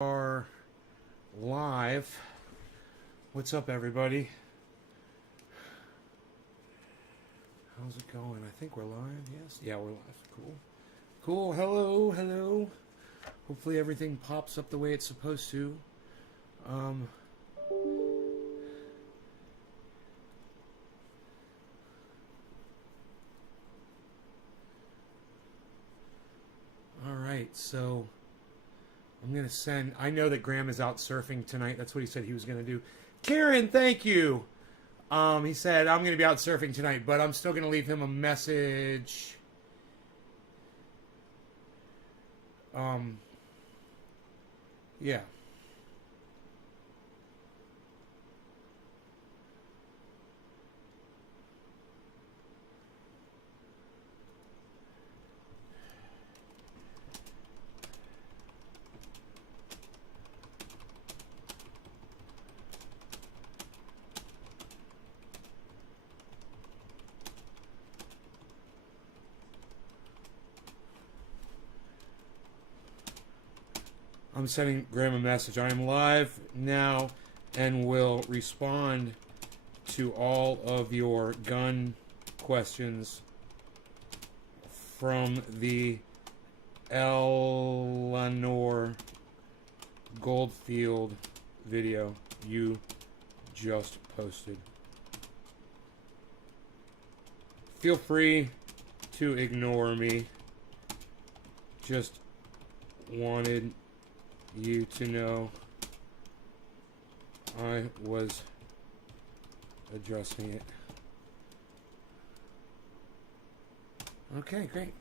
Are live. What's up, everybody? How's it going? I think we're live. Yes. Yeah, we're live. Cool. Cool. Hello. Hello. Hopefully everything pops up the way it's supposed to. All right. So I'm going to send... I know that Grahm is out surfing tonight. That's what he said he was going to do. Karen, thank you. He said, I'm going to be out surfing tonight, but I'm still going to leave him a message. Yeah. I'm sending Grahm a message. I am live now and will respond to all of your gun questions from the Eleanor Goldfield video you just posted. Feel free to ignore me. Just wanted you to know I was addressing it. Okay, great.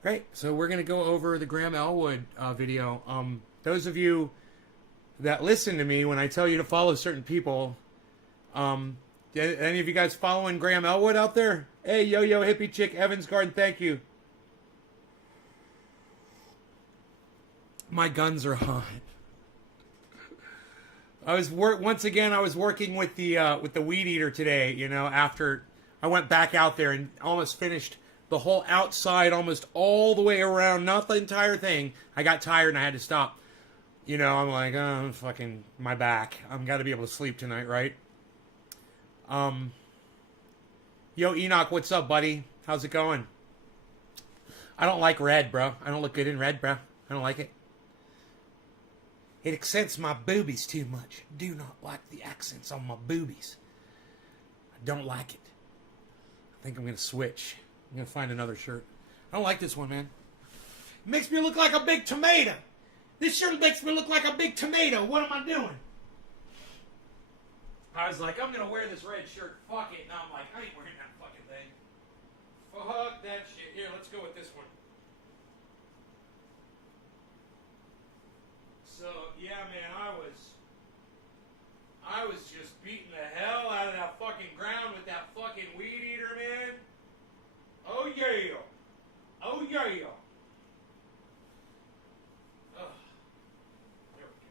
Great. So we're going to go over the Grahm Elwood video. Those of you that listen to me when I tell you to follow certain people, any of you guys following Grahm Elwood out there? Hey, Yo-Yo Hippie Chick, Evans Garden, thank you. My guns are hot. I was working with the weed eater today. You know, after I went back out there and almost finished the whole outside, almost all the way around, not the entire thing. I got tired and I had to stop. You know, I'm like, oh, fucking my back. I'm got to be able to sleep tonight, right? Yo, Enoch, what's up, buddy? How's it going? I don't like red, bro. I don't look good in red, bro. I don't like it. It accents my boobies too much. Do not like the accents on my boobies. I don't like it. I think I'm going to switch. I'm going to find another shirt. I don't like this one, man. It makes me look like a big tomato. This shirt makes me look like a big tomato. What am I doing? I was like, I'm going to wear this red shirt. Fuck it. Now I'm like, I ain't wearing that fucking thing. Fuck that shit. Here, let's go with this one. So, yeah, man, I was just beating the hell out of that fucking ground with that fucking weed eater, man. Oh, yeah. Oh, yeah. Ugh. There we go.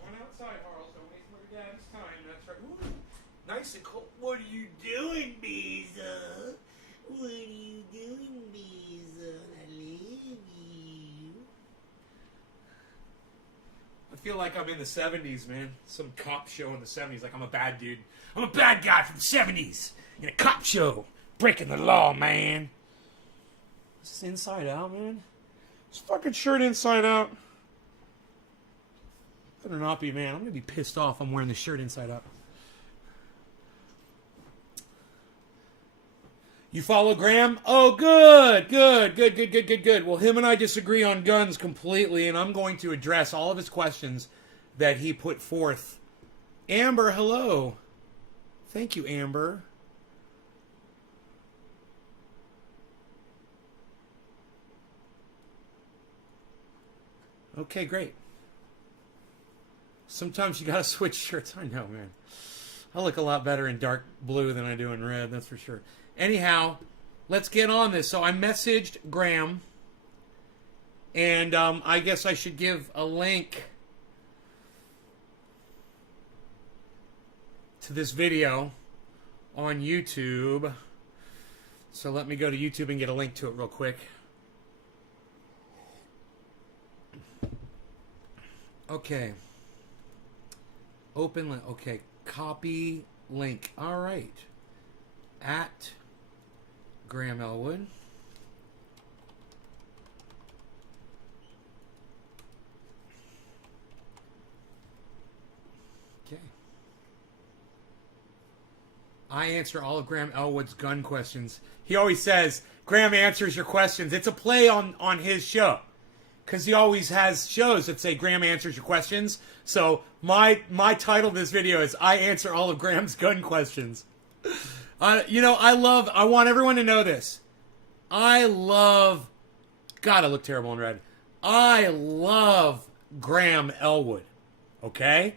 Going outside, Harles. Don't waste my dad's time. That's right. Ooh, nice and cold. What are you doing, Beeza? What are you doing, Beeza? I love you. I feel like I'm in the 70s, man. Some cop show in the 70s. Like I'm a bad dude. I'm a bad guy from the 70s. In a cop show. Breaking the law, man. Is this inside out, man? This fucking shirt inside out. Better not be, man. I'm going to be pissed off I'm wearing this shirt inside out. You follow Grahm? Oh, good. Well, him and I disagree on guns completely, and I'm going to address all of his questions that he put forth. Amber, hello. Thank you, Amber. Okay, great. Sometimes you gotta switch shirts. I know, man. I look a lot better in dark blue than I do in red, that's for sure. Anyhow, let's get on this. So I messaged Grahm, and I guess I should give a link to this video on YouTube. So let me go to YouTube and get a link to it real quick. Okay. Open link. Okay. Copy link. All right. At Grahm Elwood. Okay. I answer all of Grahm Elwood's gun questions. He always says, Grahm answers your questions. It's a play on his show. Because he always has shows that say Grahm answers your questions. So my title of this video is I answer all of Graham's gun questions. I want everyone to know this. God, I look terrible in red. I love Grahm Elwood. Okay?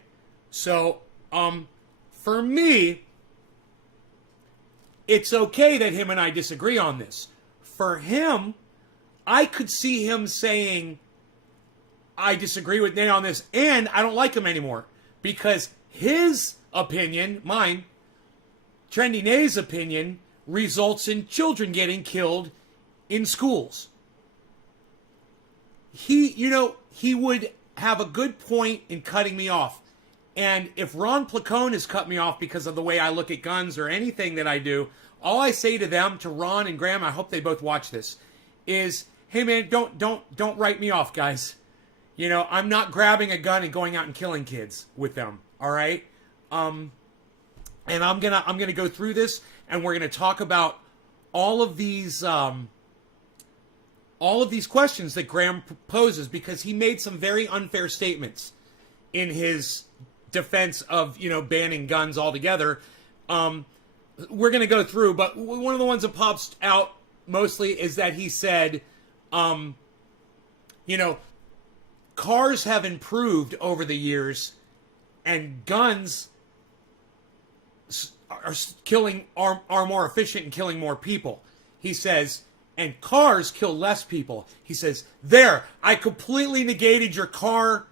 So, for me, it's okay that him and I disagree on this. For him, I could see him saying, I disagree with Nate on this, and I don't like him anymore. Because his opinion, mine, Trendy Nate's opinion, results in children getting killed in schools. He would have a good point in cutting me off. And if Ron Placone has cut me off because of the way I look at guns or anything that I do, all I say to them, to Ron and Grahm, I hope they both watch this, is, hey man, don't write me off, guys. I'm not grabbing a gun and going out and killing kids with them. All right. And I'm gonna go through this, and we're gonna talk about all of these questions that Grahm poses, because he made some very unfair statements in his defense of banning guns altogether. We're gonna go through, but one of the ones that pops out mostly is that he said, cars have improved over the years, and guns are more efficient in killing more people. He says, and cars kill less people. He says, there, I completely negated your car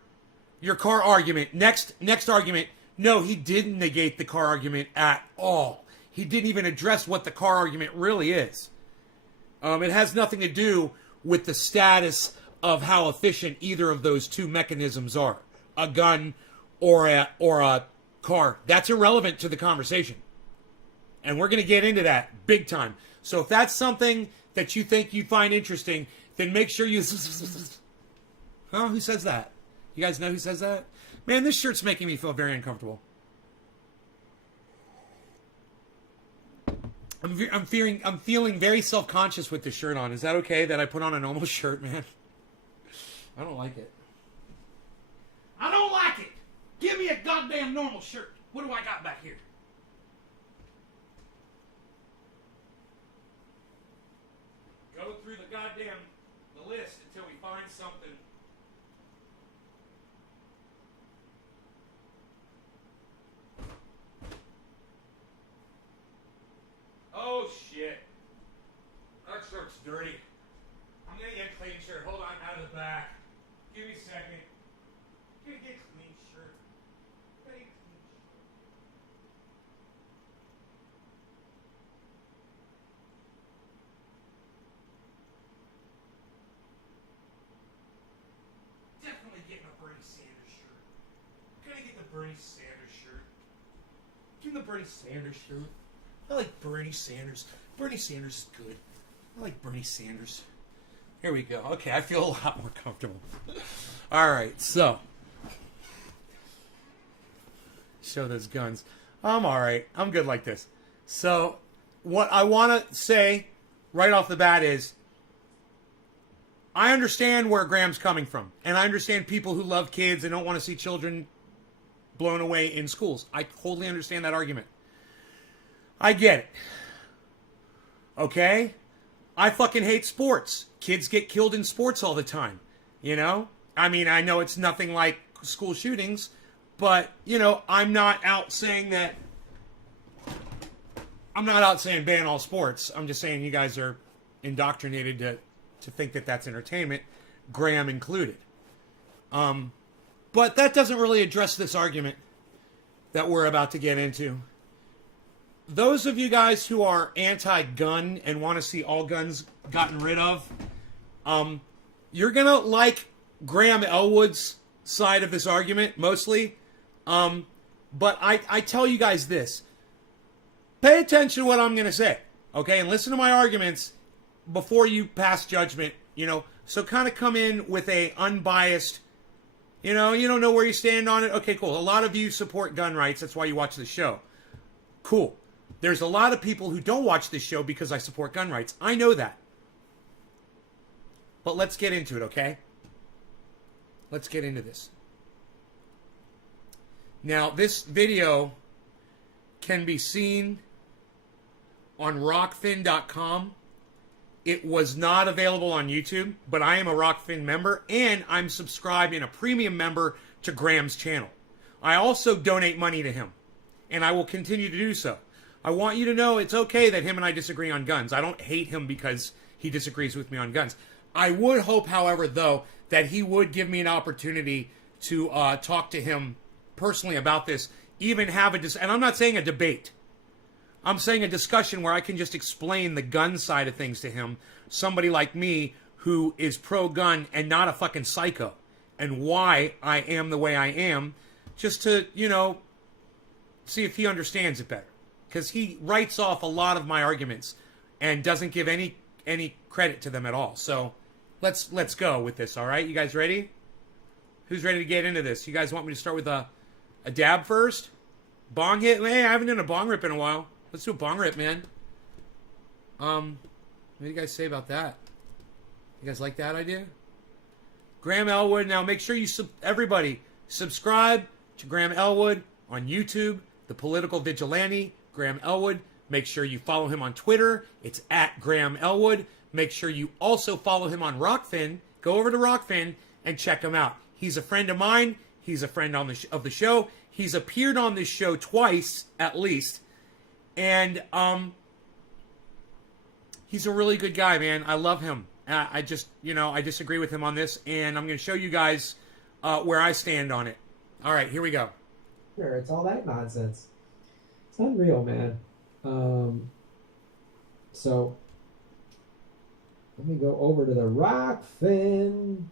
argument. Next argument. No, he didn't negate the car argument at all. He didn't even address what the car argument really is. It has nothing to do with the status of how efficient either of those two mechanisms are, a gun or a car. That's irrelevant to the conversation. And we're going to get into that big time. So if that's something that you think you find interesting, then make sure you... Huh? Who says that? You guys know who says that? Man, this shirt's making me feel very uncomfortable. I'm feeling very self-conscious with this shirt on. Is that okay that I put on a normal shirt, man? I don't like it. I don't like it! Give me a goddamn normal shirt. What do I got back here? Go through the list until we find something. Oh shit. That shirt's dirty. I'm gonna get a clean shirt. Hold on, out of the back. Give me a second. I'm gonna get a clean shirt. Definitely getting a Bernie Sanders shirt. Gonna get the Bernie Sanders shirt. Give me the Bernie Sanders shirt. I like Bernie Sanders. Bernie Sanders is good. I like Bernie Sanders. Here we go. Okay, I feel a lot more comfortable. All right, so. Show those guns. I'm all right. I'm good like this. So, what I want to say right off the bat is, I understand where Graham's coming from. And I understand people who love kids and don't want to see children blown away in schools. I totally understand that argument. I get it. Okay? I fucking hate sports. Kids get killed in sports all the time. I mean, I know it's nothing like school shootings, but, I'm not out saying ban all sports. I'm just saying you guys are indoctrinated to think that that's entertainment, Grahm included. But that doesn't really address this argument that we're about to get into. Those of you guys who are anti-gun and want to see all guns gotten rid of, you're going to like Grahm Elwood's side of this argument, mostly. But I tell you guys this. Pay attention to what I'm going to say, okay? And listen to my arguments before you pass judgment, So kind of come in with a unbiased, you don't know where you stand on it. Okay, cool. A lot of you support gun rights. That's why you watch this show. Cool. There's a lot of people who don't watch this show because I support gun rights. I know that. But let's get into it, okay? Let's get into this. Now, this video can be seen on rockfin.com. It was not available on YouTube, but I am a Rockfin member, and I'm subscribed and a premium member to Graham's channel. I also donate money to him, and I will continue to do so. I want you to know it's okay that him and I disagree on guns. I don't hate him because he disagrees with me on guns. I would hope, however, though, that he would give me an opportunity to talk to him personally about this, even have and I'm not saying a debate. I'm saying a discussion where I can just explain the gun side of things to him, somebody like me who is pro-gun and not a fucking psycho, and why I am the way I am, just to, see if he understands it better. Because he writes off a lot of my arguments and doesn't give any credit to them at all. So let's go with this, all right? You guys ready? Who's ready to get into this? You guys want me to start with a dab first? Bong hit? Hey, I haven't done a bong rip in a while. Let's do a bong rip, man. What do you guys say about that? You guys like that idea? Grahm Elwood. Now make sure you everybody subscribe to Grahm Elwood on YouTube, the political vigilante, Grahm Elwood. Make sure you follow him on Twitter. It's at Grahm Elwood. Make sure you also follow him on Rockfin. Go over to Rockfin and check him out. He's a friend of mine. He's a friend of the show. He's appeared on this show twice, at least. And he's a really good guy, man. I love him. I just, I disagree with him on this. And I'm going to show you guys where I stand on it. All right, here we go. Sure, it's all that nonsense. It's unreal, man. So, let me go over to the Rockfin.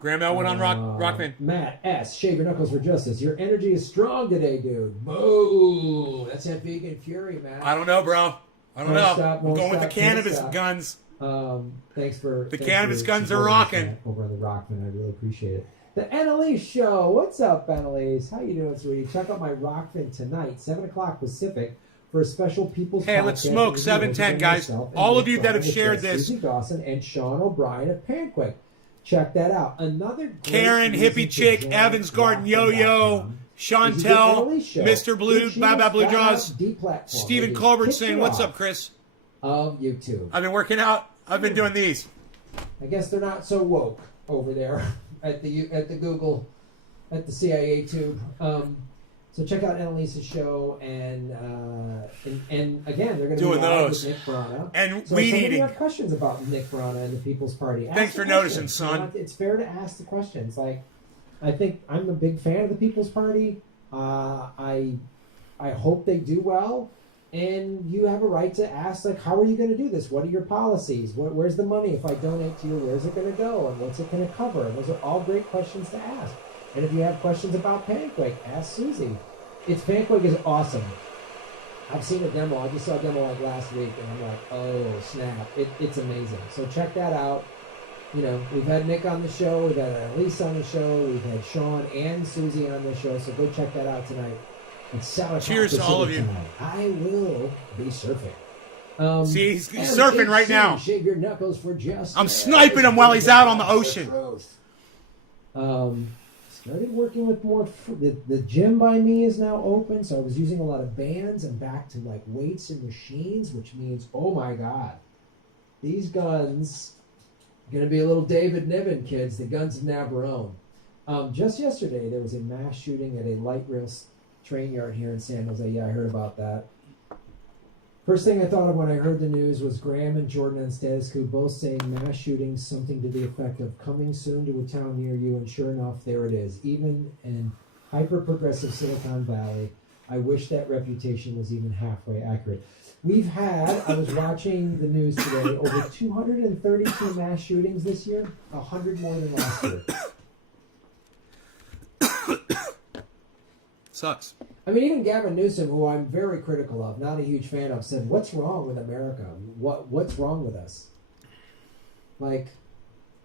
Grahm Elwood on Rockfin. Matt S. Shave your knuckles for justice. Your energy is strong today, dude. Boo! That's that vegan fury, man. I don't know, bro. I don't know. I'm going with the cannabis guns. Thanks for the cannabis guns are rocking. Over on the Rockfin, I really appreciate it. The Annalise Show. What's up, Annalise? How you doing, sweetie? Check out my Rockfin tonight, 7 o'clock Pacific, for a special people's Hey, let's smoke 7:10, guys. All of you that have shared this. Susie Dawson and Sean O'Brien of Panquick. Check that out. Another Karen, Hippie Chick, Evans Garden Yo-Yo, Chantel, Mr. Blue, Baba Blue Jaws, Stephen Culbertson. What's up, Chris? Of YouTube. I've been working out. I've been doing these. I guess they're not so woke over there at the Google, at the CIA tube. So check out Annalise's show, and again, they're going to be live with Nick Brana. And so weed eating. eating. Have questions about Nick Brana and the People's Party. Thanks for noticing, son. It's fair to ask the questions. Like, I think I'm a big fan of the People's Party. I hope they do well, and you have a right to ask, like, how are you going to do this? What are your policies? Where's the money? If I donate to you, where's it going to go? And what's it going to cover? And those are all great questions to ask. And if you have questions about Panquick, ask Susie. Panquick is awesome. I've seen a demo. I just saw a demo like last week, and I'm like, oh, snap. It's amazing. So check that out. We've had Nick on the show. We've had Elise on the show. We've had Sean and Susie on the show. So go check that out tonight. Cheers to all of you. Tonight. I will be surfing. See, he's surfing right now. Shave your knuckles for justice. I'm sniping him while he's out on the ocean. Started working with more. The gym by me is now open, so I was using a lot of bands and back to like weights and machines, which means, oh my God, these guns are going to be a little David Niven, kids. The guns of Navarone. Just yesterday, there was a mass shooting at a light rail train yard here in San Jose. Yeah, I heard about that. First thing I thought of when I heard the news was Grahm and Jordan on Status Quo both saying mass shootings, something to the effect of coming soon to a town near you, and sure enough, there it is. Even in hyper-progressive Silicon Valley, I wish that reputation was even halfway accurate. I was watching the news today, over 232 mass shootings this year, 100 more than last year. Sucks. I mean, even Gavin Newsom, who I'm very critical of, not a huge fan of, said, "What's wrong with America? What's wrong with us?" Like,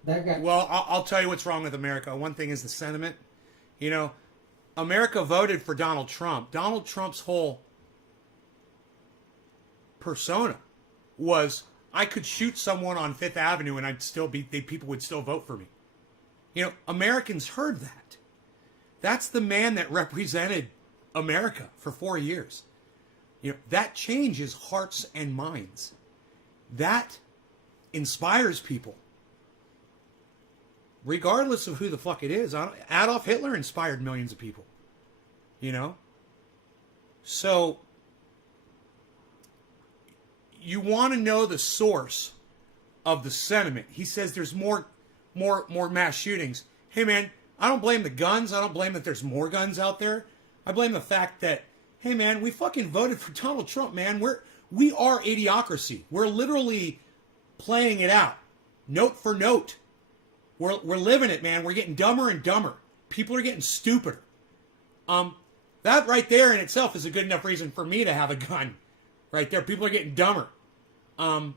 that guy. Well, I'll tell you what's wrong with America. One thing is the sentiment. You know, America voted for Donald Trump. Donald Trump's whole persona was, I could shoot someone on Fifth Avenue and people would still vote for me. You know, Americans heard that. That's the man that represented America for 4 years. You know, that changes hearts and minds. That inspires people. Regardless of who the fuck it is. Adolf Hitler inspired millions of people. You know? So, you want to know the source of the sentiment. He says there's more mass shootings. Hey man, I don't blame the guns. I don't blame that there's more guns out there. I blame the fact that, hey man, we fucking voted for Donald Trump, man. We are idiocracy. We're literally playing it out, note for note. We're living it, man. We're getting dumber and dumber. People are getting stupider. That right there in itself is a good enough reason for me to have a gun. Right there, people are getting dumber. I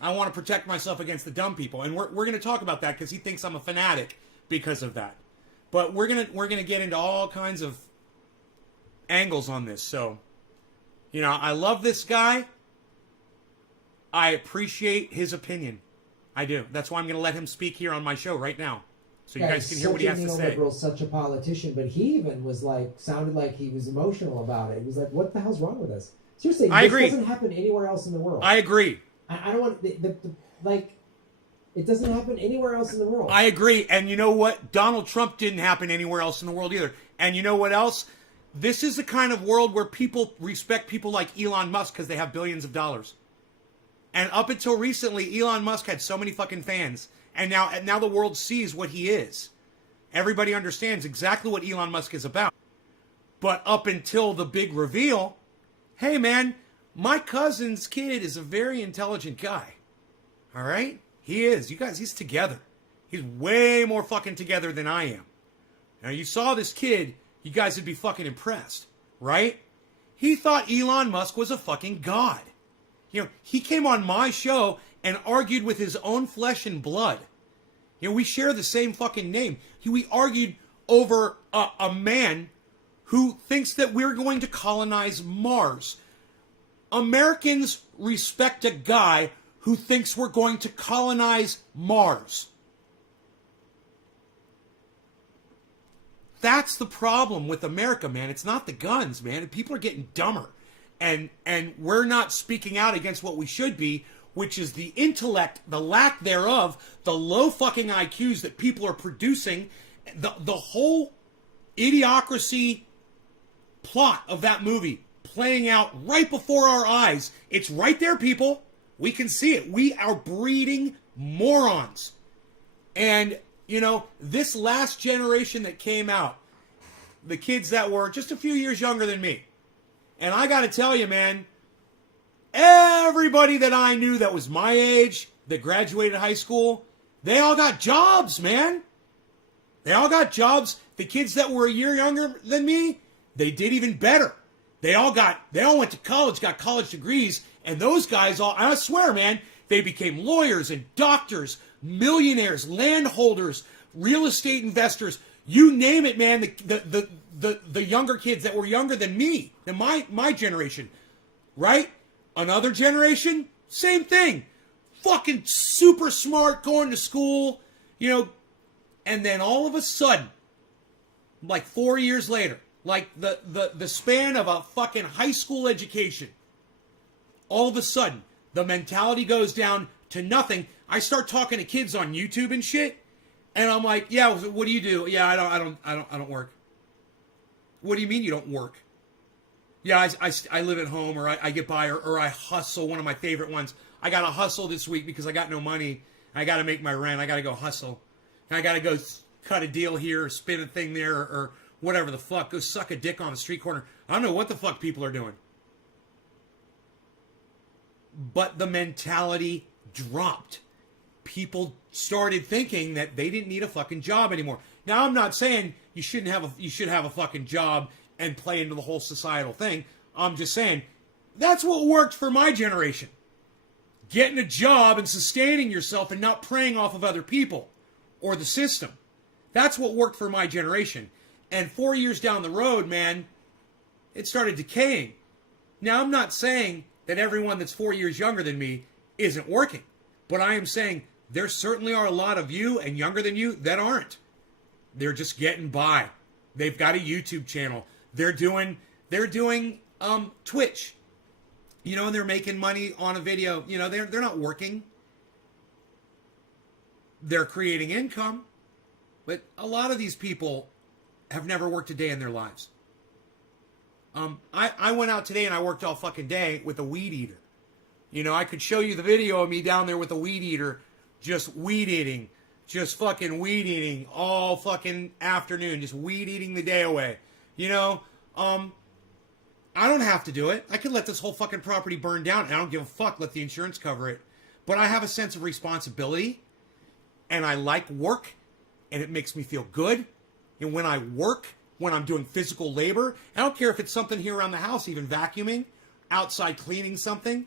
want to protect myself against the dumb people, and we're going to talk about that because he thinks I'm a fanatic because of that. But we're gonna get into all kinds of angles on this. So, you know, I love this guy. I appreciate his opinion. I do. That's why I'm going to let him speak here on my show right now, so you guys can hear what he has to say. Liberal, such a politician, but he even was like, sounded like he was emotional about it. He was like, "What the hell's wrong with us?" Seriously, I agree. This doesn't happen anywhere else in the world. I agree. I don't want it doesn't happen anywhere else in the world. I agree. And you know what? Donald Trump didn't happen anywhere else in the world either. And you know what else? This is the kind of world where people respect people like Elon Musk because they have billions of dollars. And up until recently, Elon Musk had so many fucking fans. And now the world sees what he is. Everybody understands exactly what Elon Musk is about. But up until the big reveal, hey man, my cousin's kid is a very intelligent guy. All right? He is. You guys, he's together. He's way more fucking together than I am. Now, you saw this kid, you guys would be fucking impressed, right? He thought Elon Musk was a fucking god. You know, he came on my show and argued with his own flesh and blood. You know, we share the same fucking name. We argued over a man who thinks that we're going to colonize Mars. Americans respect a guy who thinks we're going to colonize Mars. That's the problem with America, man. It's not the guns, man. People are getting dumber. And we're not speaking out against what we should be, which is the intellect, the lack thereof, the low fucking IQs that people are producing. The whole idiocracy plot of that movie playing out right before our eyes. It's right there, people. We can see it. We are breeding morons. And, you know, this last generation that came out, the kids that were just a few years younger than me, and I got to tell you, man, everybody that I knew that was my age, that graduated high school, they all got jobs, man. They all got jobs. The kids that were a year younger than me, they did even better. They all went to college, got college degrees, and those guys I swear, man, they became lawyers and doctors, millionaires, landholders, real estate investors, you name it, man. The younger kids that were younger than me, than my generation, right? Another generation, same thing. Fucking super smart, going to school, you know, and then all of a sudden, like 4 years later, like the span of a fucking high school education, all of a sudden, the mentality goes down to nothing. I start talking to kids on YouTube and shit, and I'm like, yeah, what do you do? Yeah, I don't work. What do you mean you don't work? Yeah, I live at home, or I get by, or I hustle. One of my favorite ones. I got to hustle this week because I got no money. I got to make my rent. I got to go hustle. I got to go cut a deal here, or spin a thing there, or whatever the fuck. Go suck a dick on a street corner. I don't know what the fuck people are doing. But the mentality dropped. People started thinking that they didn't need a fucking job anymore. Now, I'm not saying you should have a fucking job and play into the whole societal thing. I'm just saying, that's what worked for my generation. Getting a job and sustaining yourself and not preying off of other people or the system. That's what worked for my generation. And 4 years down the road, man, it started decaying. Now, I'm not saying that everyone that's 4 years younger than me isn't working. But I am saying there certainly are a lot of you and younger than you that aren't. They're just getting by. They've got a YouTube channel. They're doing Twitch. You know, and they're making money on a video. You know, they're not working. They're creating income. But a lot of these people have never worked a day in their lives. I went out today and I worked all fucking day with a weed eater. You know, I could show you the video of me down there with a weed eater, just weed eating, just fucking weed eating all fucking afternoon, just weed eating the day away. You know, I don't have to do it. I could let this whole fucking property burn down. I don't give a fuck. Let the insurance cover it. But I have a sense of responsibility, and I like work, and it makes me feel good. And when I work, when I'm doing physical labor, I don't care if it's something here around the house, even vacuuming, outside cleaning something,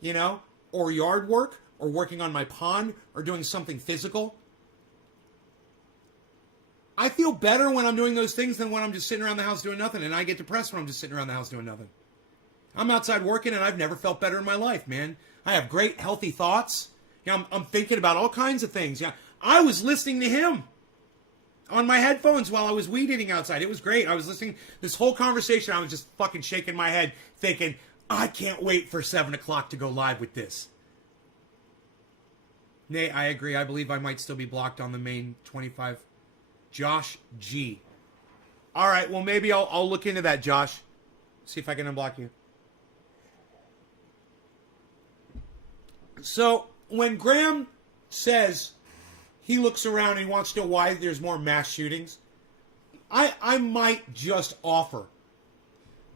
you know, or yard work, or working on my pond, or doing something physical. I feel better when I'm doing those things than when I'm just sitting around the house doing nothing, and I get depressed when I'm just sitting around the house doing nothing. I'm outside working, and I've never felt better in my life, man. I have great, healthy thoughts. You know, I'm thinking about all kinds of things. Yeah, I was listening to him on my headphones while I was weed eating outside. It was great. I was listening this whole conversation. I was just fucking shaking my head, thinking, I can't wait for 7 o'clock to go live with this. Nay, I agree. I believe I might still be blocked on the main 25. Josh G. All right, well, maybe I'll look into that, Josh. See if I can unblock you. So, when Grahm says he looks around and he wants to know why there's more mass shootings, I might just offer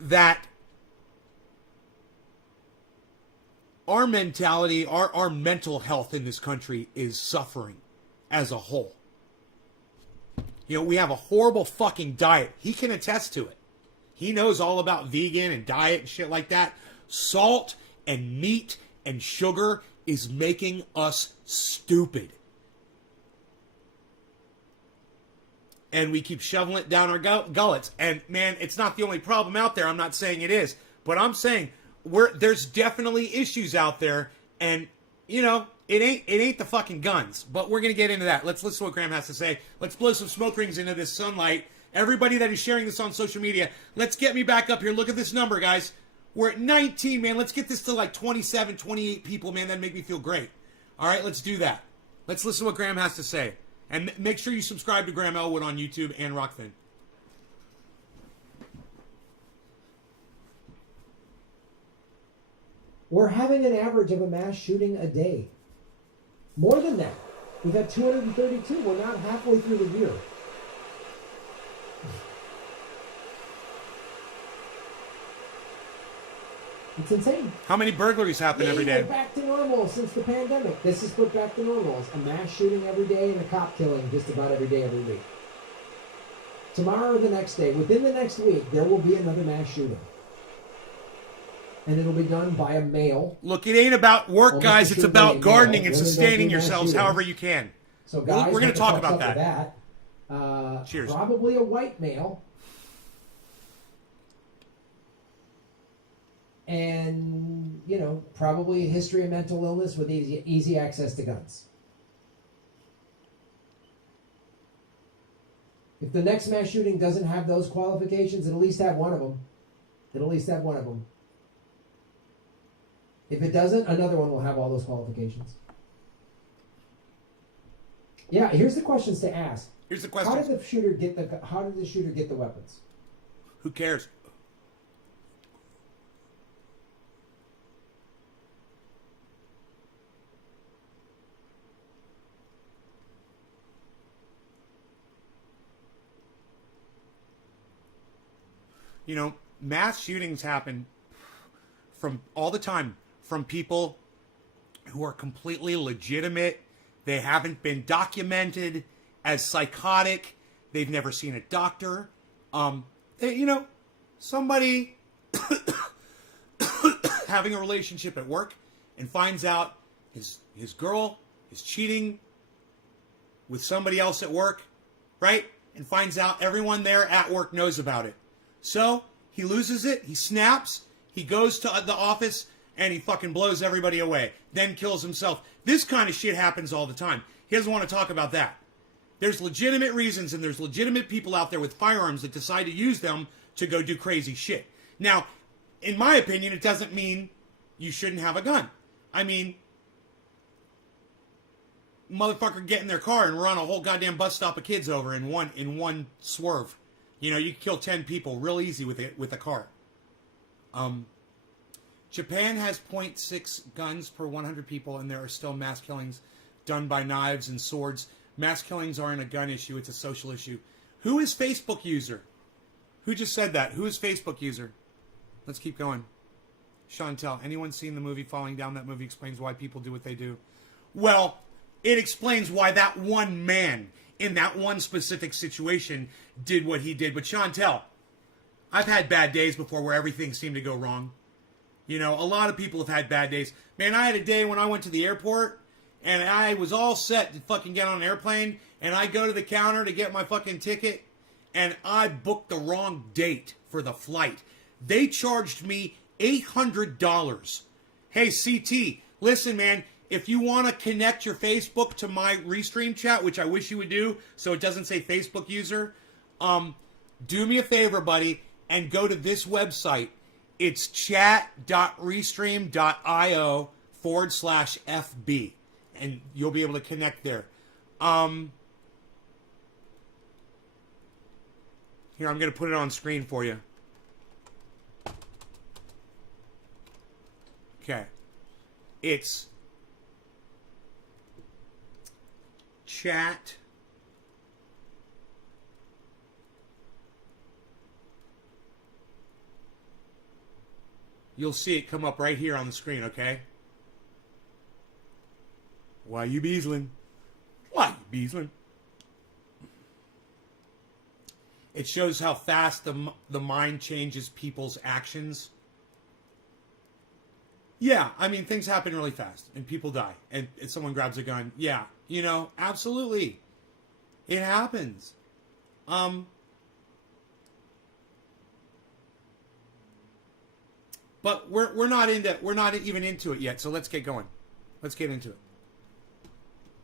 that our mentality, our mental health in this country is suffering as a whole. You know, we have a horrible fucking diet. He can attest to it. He knows all about vegan and diet and shit like that. Salt and meat and sugar is making us stupid. And we keep shoveling it down our gullets. And, man, it's not the only problem out there. I'm not saying it is. But I'm saying there's definitely issues out there. And, you know, it ain't the fucking guns. But we're going to get into that. Let's listen to what Grahm has to say. Let's blow some smoke rings into this sunlight. Everybody that is sharing this on social media, let's get me back up here. Look at this number, guys. We're at 19, man. Let's get this to like 27, 28 people, man. That'd make me feel great. All right, let's do that. Let's listen to what Grahm has to say. And make sure you subscribe to Grahm Elwood on YouTube and Rockfin. We're having an average of a mass shooting a day. More than that. We've had 232. We're not halfway through the year. It's insane. How many burglaries happen every day? We're back to normal since the pandemic. This is put back to normal. It's a mass shooting every day and a cop killing just about every day, every week. Tomorrow or the next day, within the next week, there will be another mass shooting. And it'll be done by a male. Look, it ain't about work, guys. It's about gardening and sustaining yourselves however you can. So, guys, we're going to talk about that. Cheers. Probably a white male. And, you know, probably a history of mental illness with easy access to guns. If the next mass shooting doesn't have those qualifications, it'll at least have one of them. It'll at least have one of them. If it doesn't, another one will have all those qualifications. Yeah, here's the questions to ask. Here's the question. How did the shooter get the weapons? Who cares? You know, mass shootings happen from all the time from people who are completely legitimate. They haven't been documented as psychotic. They've never seen a doctor. You know, somebody having a relationship at work and finds out his girl is cheating with somebody else at work, right? And finds out everyone there at work knows about it. So he loses it, he snaps, he goes to the office, and he fucking blows everybody away. Then kills himself. This kind of shit happens all the time. He doesn't want to talk about that. There's legitimate reasons, and there's legitimate people out there with firearms that decide to use them to go do crazy shit. Now, in my opinion, it doesn't mean you shouldn't have a gun. I mean, motherfucker get in their car and run a whole goddamn bus stop of kids over in one swerve. You know, you can kill 10 people real easy with a car. Japan has .6 guns per 100 people, and there are still mass killings done by knives and swords. Mass killings aren't a gun issue, it's a social issue. Who is Facebook user? Who just said that? Who is Facebook user? Let's keep going. Chantel, anyone seen the movie Falling Down? That movie explains why people do what they do. Well, it explains why that one man in that one specific situation did what he did. But Chantel, I've had bad days before where everything seemed to go wrong. You know, a lot of people have had bad days. Man, I had a day when I went to the airport and I was all set to fucking get on an airplane, and I go to the counter to get my fucking ticket, and I booked the wrong date for the flight. They charged me $800. Hey, CT, listen, man, if you want to connect your Facebook to my Restream chat, which I wish you would do so it doesn't say Facebook user, do me a favor, buddy, and go to this website. It's chat.restream.io/FB, and you'll be able to connect there. Here, I'm going to put it on screen for you. Okay. It's chat. You'll see it come up right here on the screen, okay? Why you beasling? Why you beasling? It shows how fast the mind changes people's actions. Yeah, I mean, things happen really fast, and people die, and someone grabs a gun. Yeah, you know, absolutely. It happens. But we're not even into it yet, so let's get going. Let's get into it.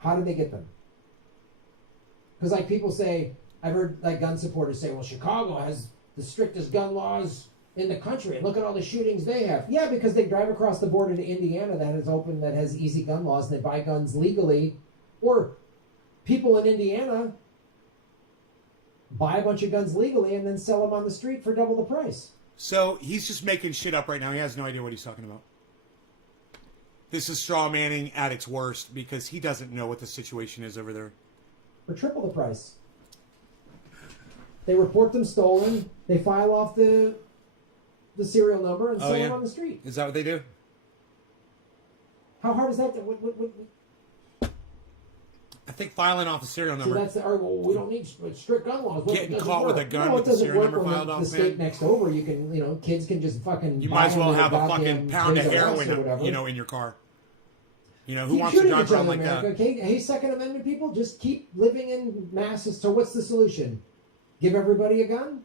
How did they get them? Because like people say, I've heard like gun supporters say, well, Chicago has the strictest gun laws in the country, and look at all the shootings they have. Yeah, because they drive across the border to Indiana that is open, that has easy gun laws, and they buy guns legally. Or people in Indiana buy a bunch of guns legally and then sell them on the street for double the price. So he's just making shit up right now. He has no idea what he's talking about. This is straw manning at its worst because he doesn't know what the situation is over there. For triple the price. They report them stolen. They file off the serial number and sell them on the street. Is that what they do? How hard is that? I think filing off a serial number. So that's well, we don't need strict gun laws. Getting caught with a gun with the serial number filed off, the state next over, you can, kids can just fucking. You might as well have a fucking pound of heroin, in your car. You know, who wants to drive around like that? Okay, hey, Second Amendment people, just keep living in masses. So what's the solution? Give everybody a gun?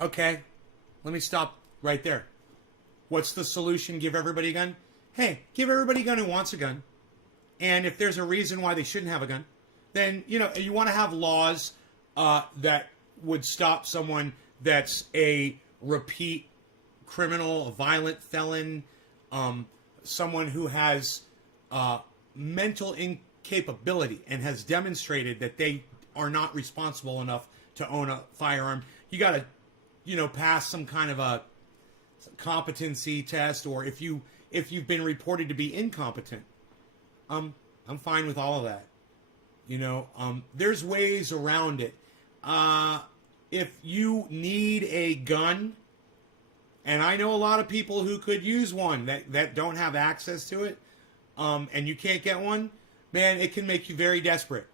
Okay, let me stop right there. What's the solution? Give everybody a gun? Hey, give everybody a gun who wants a gun. And if there's a reason why they shouldn't have a gun, then, you want to have laws that would stop someone that's a repeat criminal, a violent felon, someone who has mental incapability and has demonstrated that they are not responsible enough to own a firearm. You got to, pass some kind of a competency test, or if you've been reported to be incompetent. I'm fine with all of that. There's ways around it. If you need a gun, and I know a lot of people who could use one that don't have access to it, and you can't get one, man, it can make you very desperate.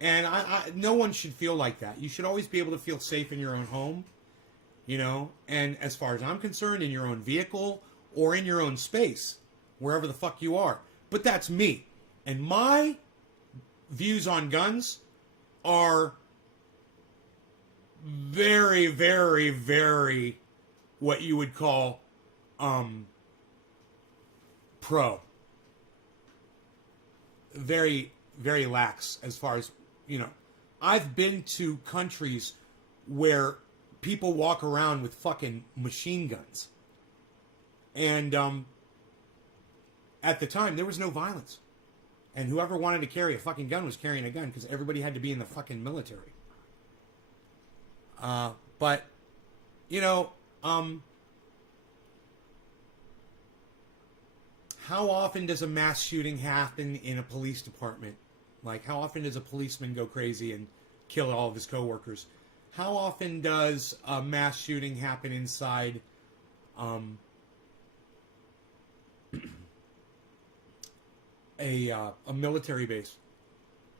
And no one should feel like that. You should always be able to feel safe in your own home. you know, and as far as I'm concerned, in your own vehicle or in your own space, wherever the fuck you are. But that's me. And my views on guns are very, very, very what you would call pro. Very, very lax as far as, you know. I've been to countries where people walk around with fucking machine guns. And at the time, there was no violence. And whoever wanted to carry a fucking gun was carrying a gun because everybody had to be in the fucking military. But, you know, how often does a mass shooting happen in a police department? Like, how often does a policeman go crazy and kill all of his coworkers? How often does a mass shooting happen inside a military base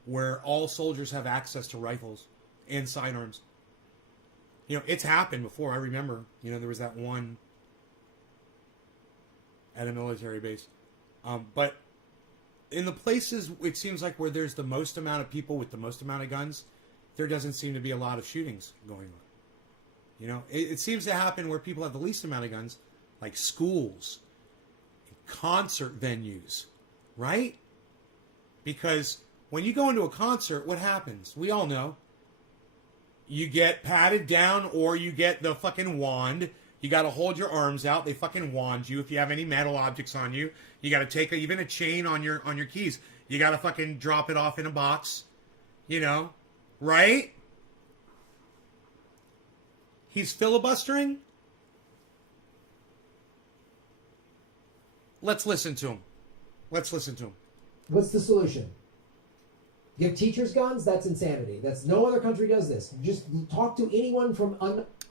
where all soldiers have access to rifles and sidearms? You know, it's happened before. I remember, you know, there was that one at a military base. But in the places, it seems like where there's the most amount of people with the most amount of guns, there doesn't seem to be a lot of shootings going on. You know, it seems to happen where people have the least amount of guns, like schools, concert venues, right? Because when you go into a concert, what happens? We all know. You get patted down or you get the fucking wand. You got to hold your arms out. They fucking wand you. If you have any metal objects on you, you got to take even a chain on your keys. You got to fucking drop it off in a box. You know, right? He's filibustering. Let's listen to him. Let's listen to him. What's the solution? Give teachers guns? That's insanity. That's no other country does this. Just talk to anyone from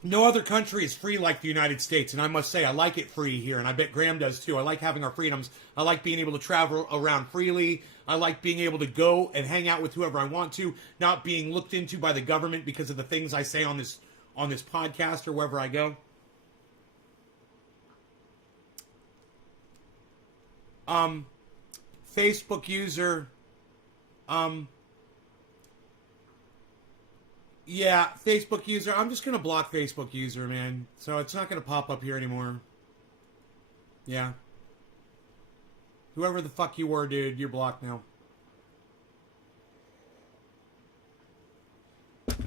No other country is free like the United States, and I must say I like it free here, and I bet Grahm does too. I like having our freedoms. I like being able to travel around freely. I like being able to go and hang out with whoever I want to, not being looked into by the government because of the things I say on this podcast or wherever I go. Facebook user. Yeah, Facebook user. I'm just going to block Facebook user, man. So it's not going to pop up here anymore. Yeah. Whoever the fuck you were, dude, you're blocked now.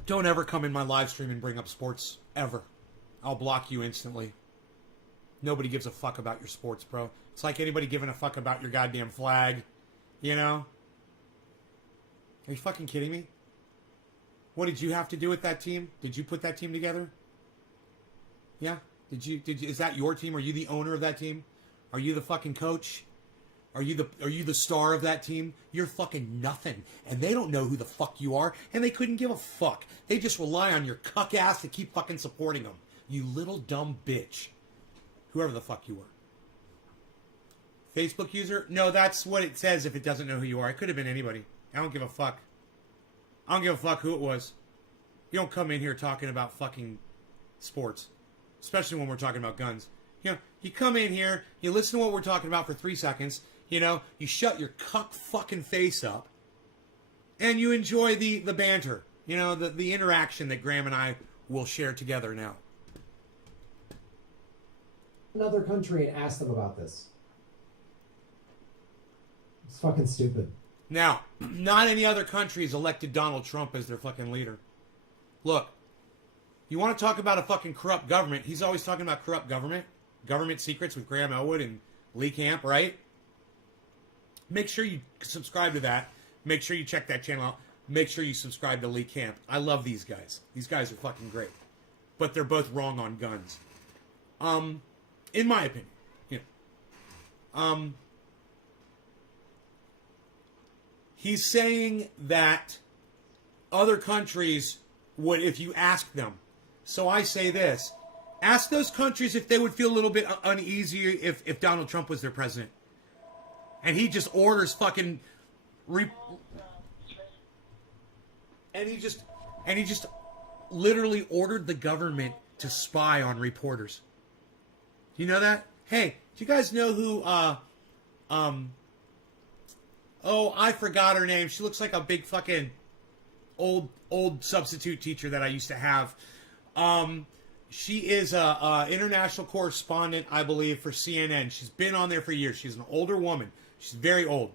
Don't ever come in my live stream and bring up sports. Ever. I'll block you instantly. Nobody gives a fuck about your sports, bro. It's like anybody giving a fuck about your goddamn flag. You know? Are you fucking kidding me? What did you have to do with that team? Did you put that team together? Yeah? Did you is that your team? Are you the owner of that team? Are you the fucking coach? Are you the star of that team? You're fucking nothing. And they don't know who the fuck you are, and they couldn't give a fuck. They just rely on your cuck ass to keep fucking supporting them. You little dumb bitch. Whoever the fuck you were. Facebook user? No, that's what it says if it doesn't know who you are. It could have been anybody. I don't give a fuck. I don't give a fuck who it was. You don't come in here talking about fucking sports. Especially when we're talking about guns. You know, you come in here, you listen to what we're talking about for 3 seconds, you know, you shut your cuck fucking face up, and you enjoy the banter. You know, the interaction that Grahm and I will share together now. Another country and ask them about this. It's fucking stupid. Now, not any other country has elected Donald Trump as their fucking leader. Look, you want to talk about a fucking corrupt government? He's always talking about corrupt government. Government secrets with Grahm Elwood and Lee Camp, right? Make sure you subscribe to that. Make sure you check that channel out. Make sure you subscribe to Lee Camp. I love these guys. These guys are fucking great. But they're both wrong on guns. In my opinion. You know. He's saying that other countries would, if you ask them. So I say this. Ask those countries if they would feel a little bit uneasy if Donald Trump was their president. And he just orders fucking... And he just literally ordered the government to spy on reporters. Do you know that? Hey, do you guys know who, oh, I forgot her name. She looks like a big fucking old substitute teacher that I used to have. She is a international correspondent, I believe, for CNN. She's been on there for years. She's an older woman. She's very old.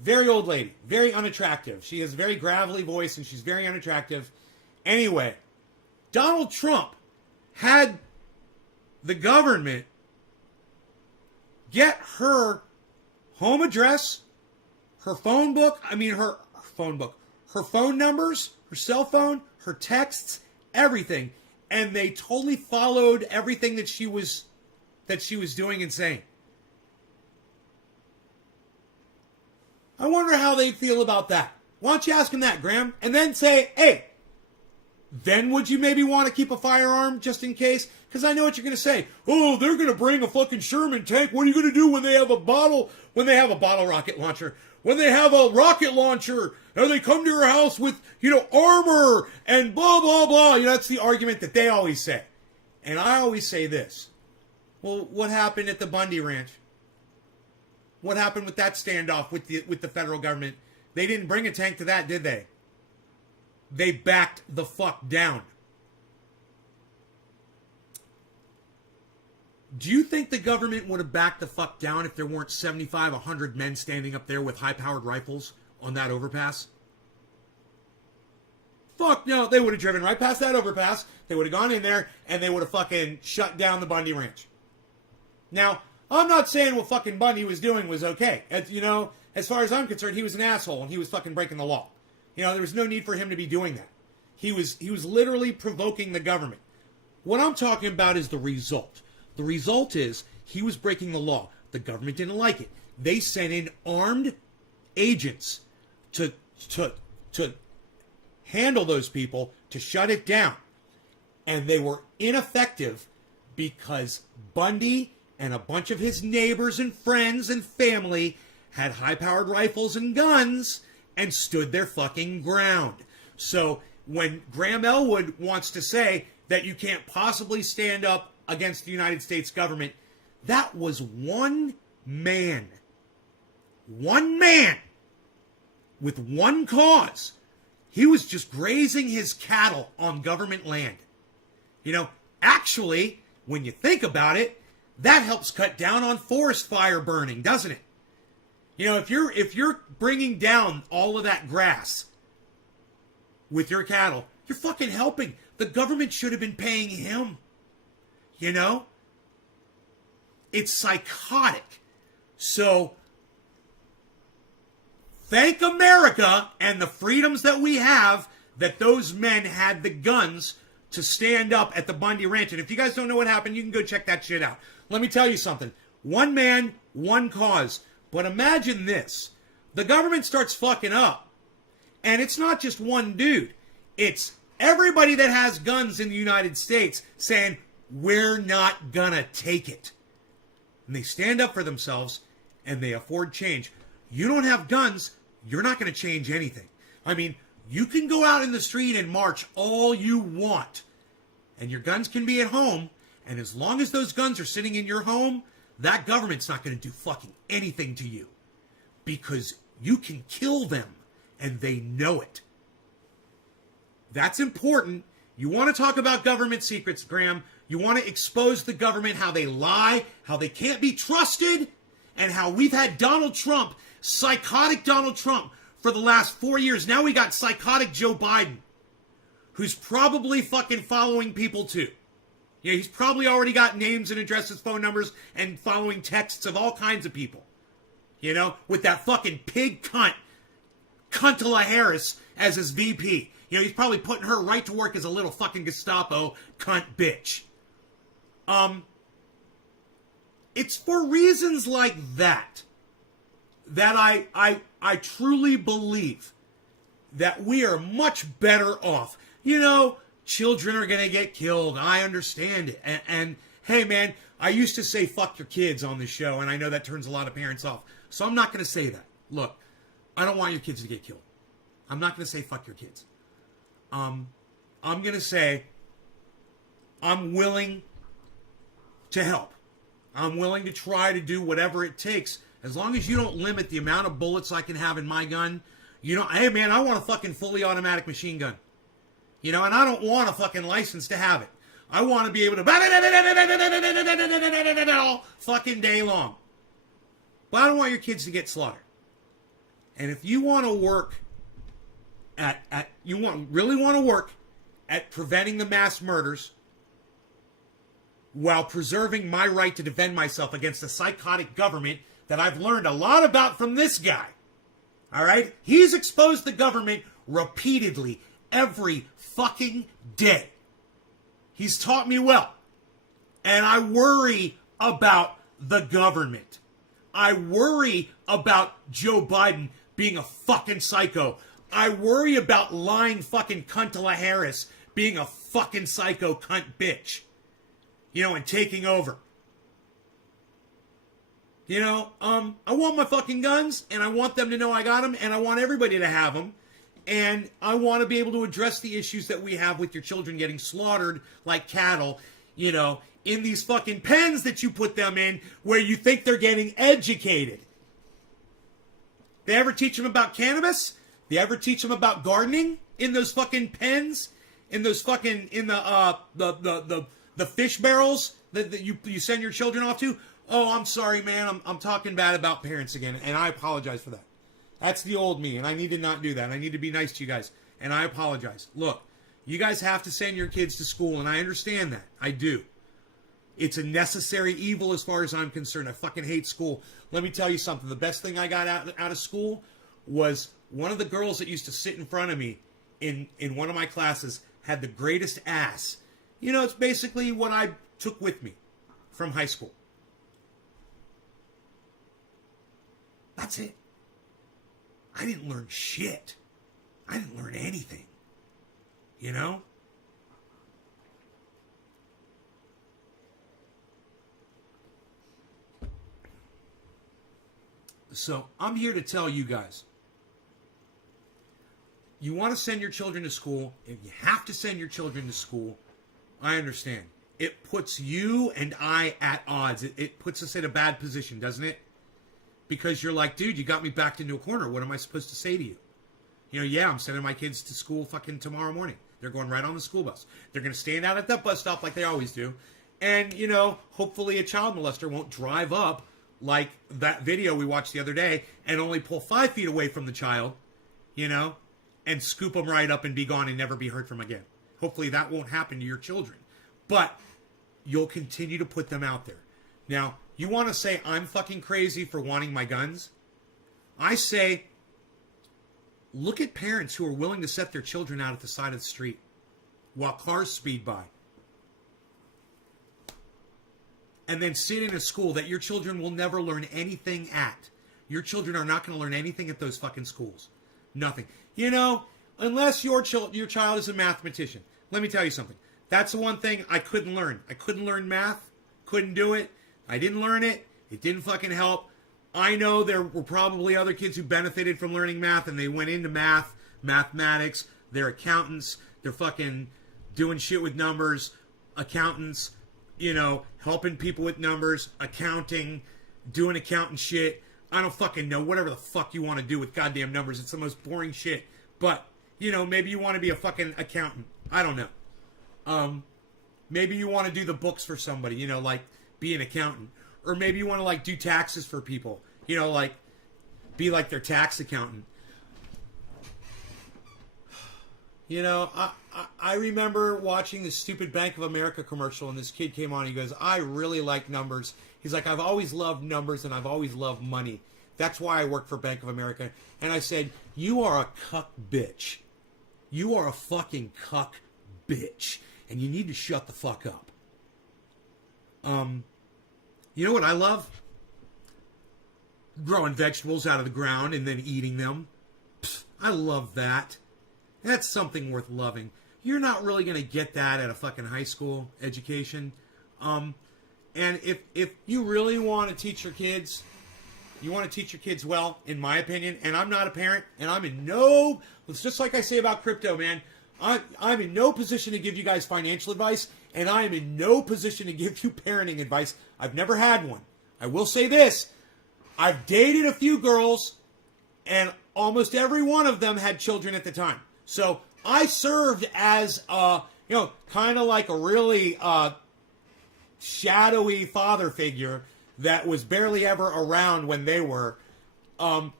Very old lady. Very unattractive. She has a very gravelly voice, and she's very unattractive. Anyway, Donald Trump had the government get her home address, her phone book, her phone numbers, her cell phone, her texts, everything. And they totally followed everything that she was doing and saying. I wonder how they feel about that. Why don't you ask them that, Grahm? And then say, hey, then would you maybe want to keep a firearm just in case? Because I know what you're going to say. Oh, they're going to bring a fucking Sherman tank. What are you going to do when they have a bottle rocket launcher? When they have a rocket launcher and they come to your house with, armor and blah, blah, blah. That's the argument that they always say. And I always say this. Well, what happened at the Bundy Ranch? What happened with that standoff with the federal government? They didn't bring a tank to that, did they? They backed the fuck down. Do you think the government would have backed the fuck down if there weren't 75, 100 men standing up there with high-powered rifles on that overpass? Fuck no, they would have driven right past that overpass. They would have gone in there and they would have fucking shut down the Bundy Ranch. Now, I'm not saying what fucking Bundy was doing was okay. As far as I'm concerned, he was an asshole and he was fucking breaking the law. There was no need for him to be doing that. He was literally provoking the government. What I'm talking about is the result. The result is he was breaking the law. The government didn't like it. They sent in armed agents to handle those people, to shut it down. And they were ineffective because Bundy and a bunch of his neighbors and friends and family had high-powered rifles and guns and stood their fucking ground. So when Grahm Elwood wants to say that you can't possibly stand up against the United States government, that was one man with one cause. He was just grazing his cattle on government land. Actually, when you think about it, that helps cut down on forest fire burning, doesn't it? If you're bringing down all of that grass with your cattle, you're fucking helping. The government should have been paying him. It's psychotic. So, thank America and the freedoms that we have that those men had the guns to stand up at the Bundy Ranch. And if you guys don't know what happened, you can go check that shit out. Let me tell you something. One man, one cause. But imagine this. The government starts fucking up. And it's not just one dude. It's everybody that has guns in the United States saying, we're not gonna take it. And they stand up for themselves and they afford change. You don't have guns, you're not gonna change anything. You can go out in the street and march all you want. And your guns can be at home. And as long as those guns are sitting in your home, that government's not gonna do fucking anything to you. Because you can kill them. And they know it. That's important. You want to talk about government secrets, Grahm. You want to expose the government, how they lie, how they can't be trusted, and how we've had Donald Trump, psychotic Donald Trump, for the last 4 years. Now we got psychotic Joe Biden, who's probably fucking following people too. He's probably already got names and addresses, phone numbers, and following texts of all kinds of people. With that fucking pig cunt, Cuntala Harris, as his VP. He's probably putting her right to work as a little fucking Gestapo cunt bitch. It's for reasons like that I truly believe that we are much better off. Children are going to get killed. I understand it. And hey, man, I used to say fuck your kids on this show, and I know that turns a lot of parents off. So I'm not going to say that. Look, I don't want your kids to get killed. I'm not going to say fuck your kids. I'm going to say I'm willing to help. I'm willing to try to do whatever it takes. As long as you don't limit the amount of bullets I can have in my gun. You know, hey man, I want a fucking fully automatic machine gun. You know, and I don't want a fucking license to have it. I want to be able to all fucking day long. But I don't want your kids to get slaughtered. And if you want to work really want to work at preventing the mass murders while preserving my right to defend myself against a psychotic government that I've learned a lot about from this guy. All right? He's exposed the government repeatedly every fucking day. He's taught me well. And I worry about the government. I worry about Joe Biden being a fucking psycho. I worry about lying fucking Cuntala Harris being a fucking psycho cunt bitch. You know, and taking over. You know, I want my fucking guns, and I want them to know I got them, and I want everybody to have them. And I want to be able to address the issues that we have with your children getting slaughtered like cattle, you know, in these fucking pens that you put them in where you think they're getting educated. They ever teach them about cannabis? They ever teach them about gardening in those fucking pens? In those fucking, in the fish barrels that you send your children off to? Oh, I'm sorry, man. I'm talking bad about parents again, and I apologize for that. That's the old me, and I need to not do that. I need to be nice to you guys, and I apologize. Look, you guys have to send your kids to school, and I understand that. I do. It's a necessary evil as far as I'm concerned. I fucking hate school. Let me tell you something. The best thing I got out of school was one of the girls that used to sit in front of me in one of my classes had the greatest ass. You know, it's basically what I took with me from high school. That's it. I didn't learn shit. I didn't learn anything. You know? So, I'm here to tell you guys. You want to send your children to school. If you have to send your children to school, I understand. It puts you and I at odds. It puts us in a bad position, doesn't it? Because you're like, dude, you got me backed into a corner. What am I supposed to say to you? You know, yeah, I'm sending my kids to school fucking tomorrow morning. They're going right on the school bus. They're going to stand out at that bus stop like they always do. And, you know, hopefully a child molester won't drive up like that video we watched the other day and only pull 5 feet away from the child, you know, and scoop them right up and be gone and never be heard from again. Hopefully that won't happen to your children. But you'll continue to put them out there. Now, you want to say I'm fucking crazy for wanting my guns? I say, look at parents who are willing to set their children out at the side of the street while cars speed by. And then sit in a school that your children will never learn anything at. Your children are not going to learn anything at those fucking schools. Nothing. You know, unless your child is a mathematician. Let me tell you something. That's the one thing I couldn't learn. I couldn't learn math. Couldn't do it. I didn't learn it. It didn't fucking help. I know there were probably other kids who benefited from learning math and they went into mathematics. They're accountants. They're fucking doing shit with numbers. Accountants, you know, helping people with numbers, accounting, doing accountant shit. I don't fucking know. Whatever the fuck you want to do with goddamn numbers. It's the most boring shit. But, you know, maybe you want to be a fucking accountant. I don't know. Maybe you want to do the books for somebody, you know, like be an accountant. Or maybe you want to, like, do taxes for people. You know, like, be like their tax accountant. You know, I remember watching this stupid Bank of America commercial, and this kid came on, he goes, I really like numbers. He's like, I've always loved numbers, and I've always loved money. That's why I work for Bank of America. And I said, you are a cuck bitch. You are a fucking cuck bitch. And you need to shut the fuck up. You know what I love? Growing vegetables out of the ground and then eating them. Pfft, I love that. That's something worth loving. You're not really going to get that at a fucking high school education. And if you really want to teach your kids, you want to teach your kids well, in my opinion, and I'm not a parent, and I'm in no, it's just like I say about crypto, man. I'm in no position to give you guys financial advice, and I am in no position to give you parenting advice. I've never had one. I will say this. I've dated a few girls, and almost every one of them had children at the time. So I served as, kind of like a really shadowy father figure that was barely ever around when they were, from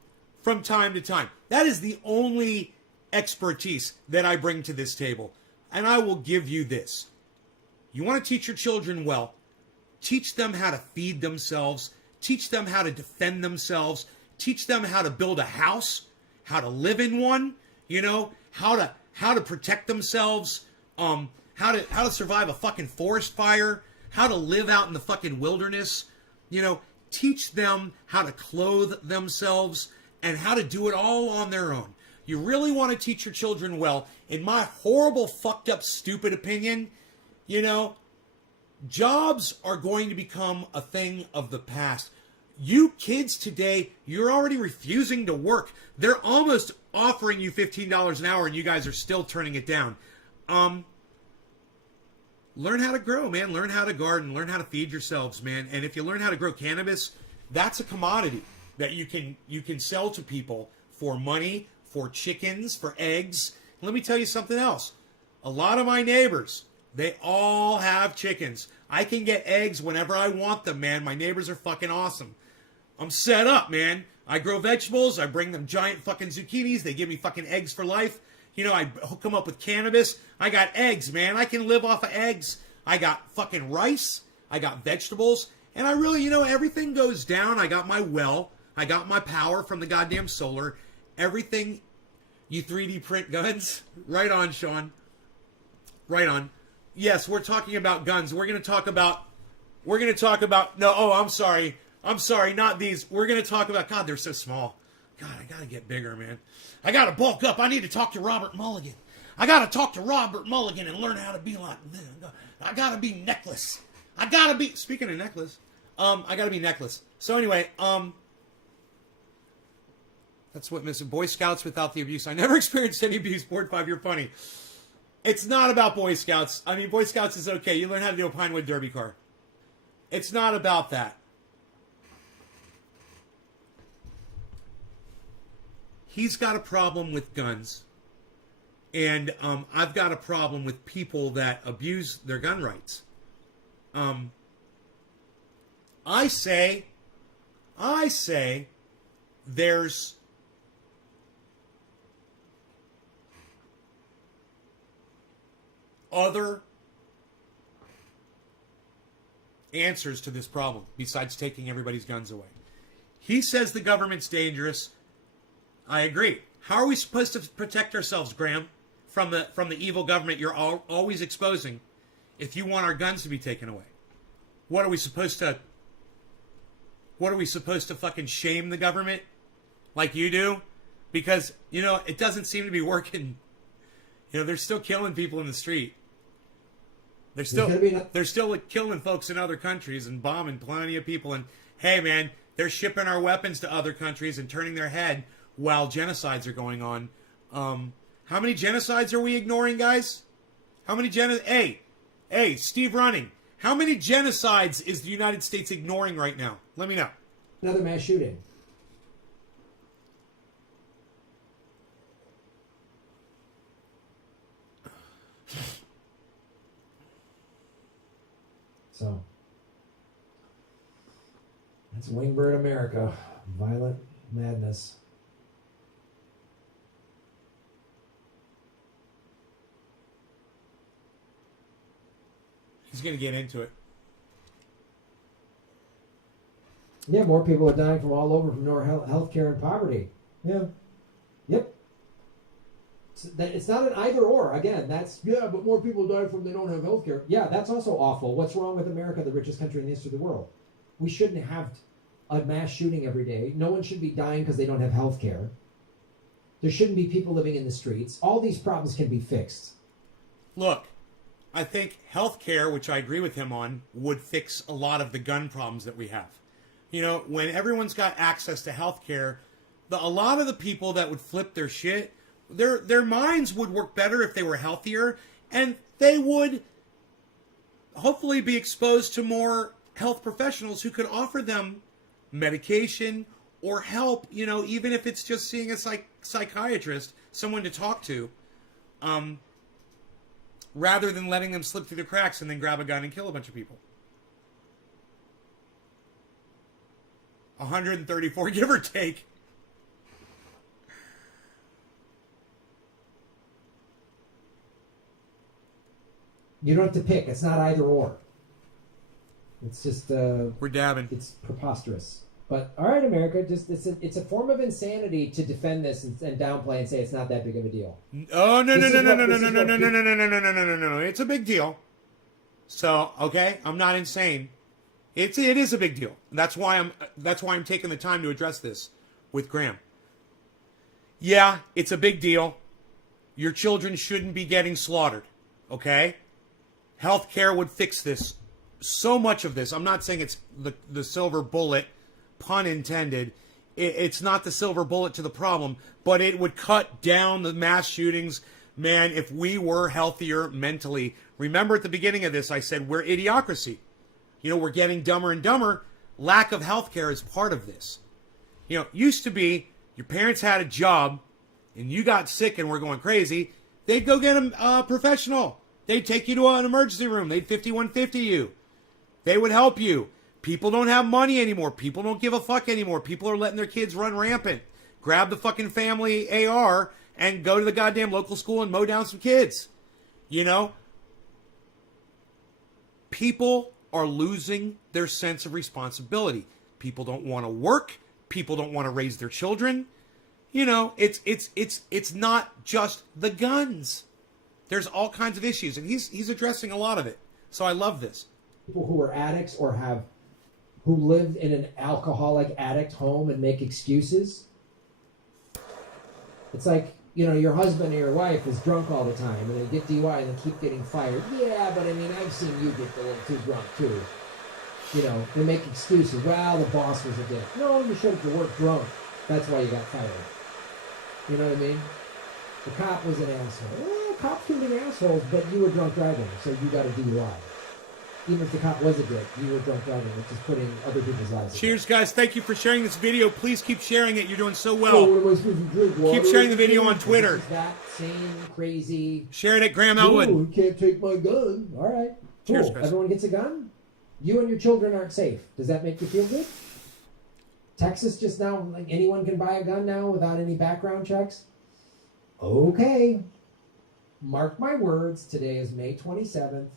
time to time. That is the only expertise that I bring to this table. And I will give you this. You want to teach your children well. Teach them how to feed themselves. Teach them how to defend themselves. Teach them how to build a house, how to live in one, how to protect themselves, how to survive a fucking forest fire, how to live out in the fucking wilderness. Teach them how to clothe themselves and how to do it all on their own. You really want to teach your children well. In my horrible, fucked up, stupid opinion, jobs are going to become a thing of the past. You kids today, you're already refusing to work. They're almost offering you $15 an hour and you guys are still turning it down. Learn how to grow, man. Learn how to garden. Learn how to feed yourselves, man. And if you learn how to grow cannabis, that's a commodity that you can sell to people for money, for chickens, for eggs. Let me tell you something else. A lot of my neighbors, they all have chickens. I can get eggs whenever I want them, man. My neighbors are fucking awesome. I'm set up, man. I grow vegetables. I bring them giant fucking zucchinis. They give me fucking eggs for life. I hook them up with cannabis. I got eggs, man. I can live off of eggs. I got fucking rice. I got vegetables. And I really, everything goes down. I got my well. I got my power from the goddamn solar. Everything, you 3D print guns. Right on, Sean. Right on. Yes, we're talking about guns. We're going to talk about, I'm sorry, not these. We're going to talk about, God, they're so small. God, I got to get bigger, man. I got to bulk up. I need to talk to Robert Mulligan. I got to talk to Robert Mulligan and learn how to be like this. I got to be Necklace. Speaking of Necklace, I got to be Necklace. So anyway, that's what missing. Boy Scouts without the abuse. I never experienced any abuse. Board 5, you're funny. It's not about Boy Scouts. I mean, Boy Scouts is okay. You learn how to do a Pinewood Derby car. It's not about that. He's got a problem with guns. And I've got a problem with people that abuse their gun rights. I say there's other answers to this problem besides taking everybody's guns away. He says the government's dangerous. I agree. How are we supposed to protect ourselves, Grahm, from the evil government you're always exposing if you want our guns to be taken away? What are we supposed to fucking shame the government like you do? Because, it doesn't seem to be working. They're still killing people in the street. They're still killing folks in other countries and bombing plenty of people. And hey, man, they're shipping our weapons to other countries and turning their head while genocides are going on. How many genocides are we ignoring, guys? How many Hey, Steve Running. How many genocides is the United States ignoring right now? Let me know. Another mass shooting. So, that's Wingbird America. Violent madness. He's going to get into it. Yeah, more people are dying from all over from healthcare and poverty. Yeah. Yep. It's not an either or. Again, but more people die from they don't have healthcare. Yeah, that's also awful. What's wrong with America, the richest country in the history of the world? We shouldn't have a mass shooting every day. No one should be dying because they don't have healthcare. There shouldn't be people living in the streets. All these problems can be fixed. Look, I think healthcare, which I agree with him on, would fix a lot of the gun problems that we have. When everyone's got access to healthcare, a lot of the people that would flip their shit, their minds would work better if they were healthier, and they would hopefully be exposed to more health professionals who could offer them medication or help, even if it's just seeing a psychiatrist, someone to talk to, rather than letting them slip through the cracks and then grab a gun and kill a bunch of people. 134, give or take. You don't have to pick. It's not either or. It's just we're dabbing. It's preposterous. But all right, America, it's a form of insanity to defend this and downplay and say it's not that big of a deal. Oh no. It's a big deal. So okay, I'm not insane. It is a big deal. That's why I'm taking the time to address this with Grahm. Yeah, it's a big deal. Your children shouldn't be getting slaughtered. Okay? Healthcare would fix this. So much of this. I'm not saying it's the silver bullet, pun intended. It's not the silver bullet to the problem, but it would cut down the mass shootings. Man, if we were healthier mentally. Remember at the beginning of this, I said we're idiocracy. We're getting dumber and dumber. Lack of healthcare is part of this. Used to be your parents had a job and you got sick and were going crazy. They'd go get a professional. They'd take you to an emergency room. They'd 5150 you. They would help you. People don't have money anymore. People don't give a fuck anymore. People are letting their kids run rampant. Grab the fucking family AR and go to the goddamn local school and mow down some kids. People are losing their sense of responsibility. People don't want to work. People don't want to raise their children. It's not just the guns. There's all kinds of issues, and he's addressing a lot of it. So I love this. People who are addicts or who lived in an alcoholic addict home and make excuses. It's like, your husband or your wife is drunk all the time and they get DUI and they keep getting fired. Yeah, but I've seen you get a little too drunk too. They make excuses. Well, the boss was a dick. No, you showed up to work drunk. That's why you got fired. You know what I mean? The cop was an asshole. Well, cops can be assholes, but you were drunk driving, so you got a DUI. Even if the cop was a dick, you were drunk driving, which is putting other people's lives. Cheers, guys. Thank you for sharing this video. Please keep sharing it. You're doing so well. Oh, what am I supposed to drink? Water? Keep sharing the video on Twitter. This is that same crazy... Share it at Grahm Elwood. Oh, you can't take my gun. All right. Cool. Cheers, Chris. Everyone gets a gun? You and your children aren't safe. Does that make you feel good? Texas just now, like anyone can buy a gun now without any background checks? Okay. Mark my words. Today is May 27th.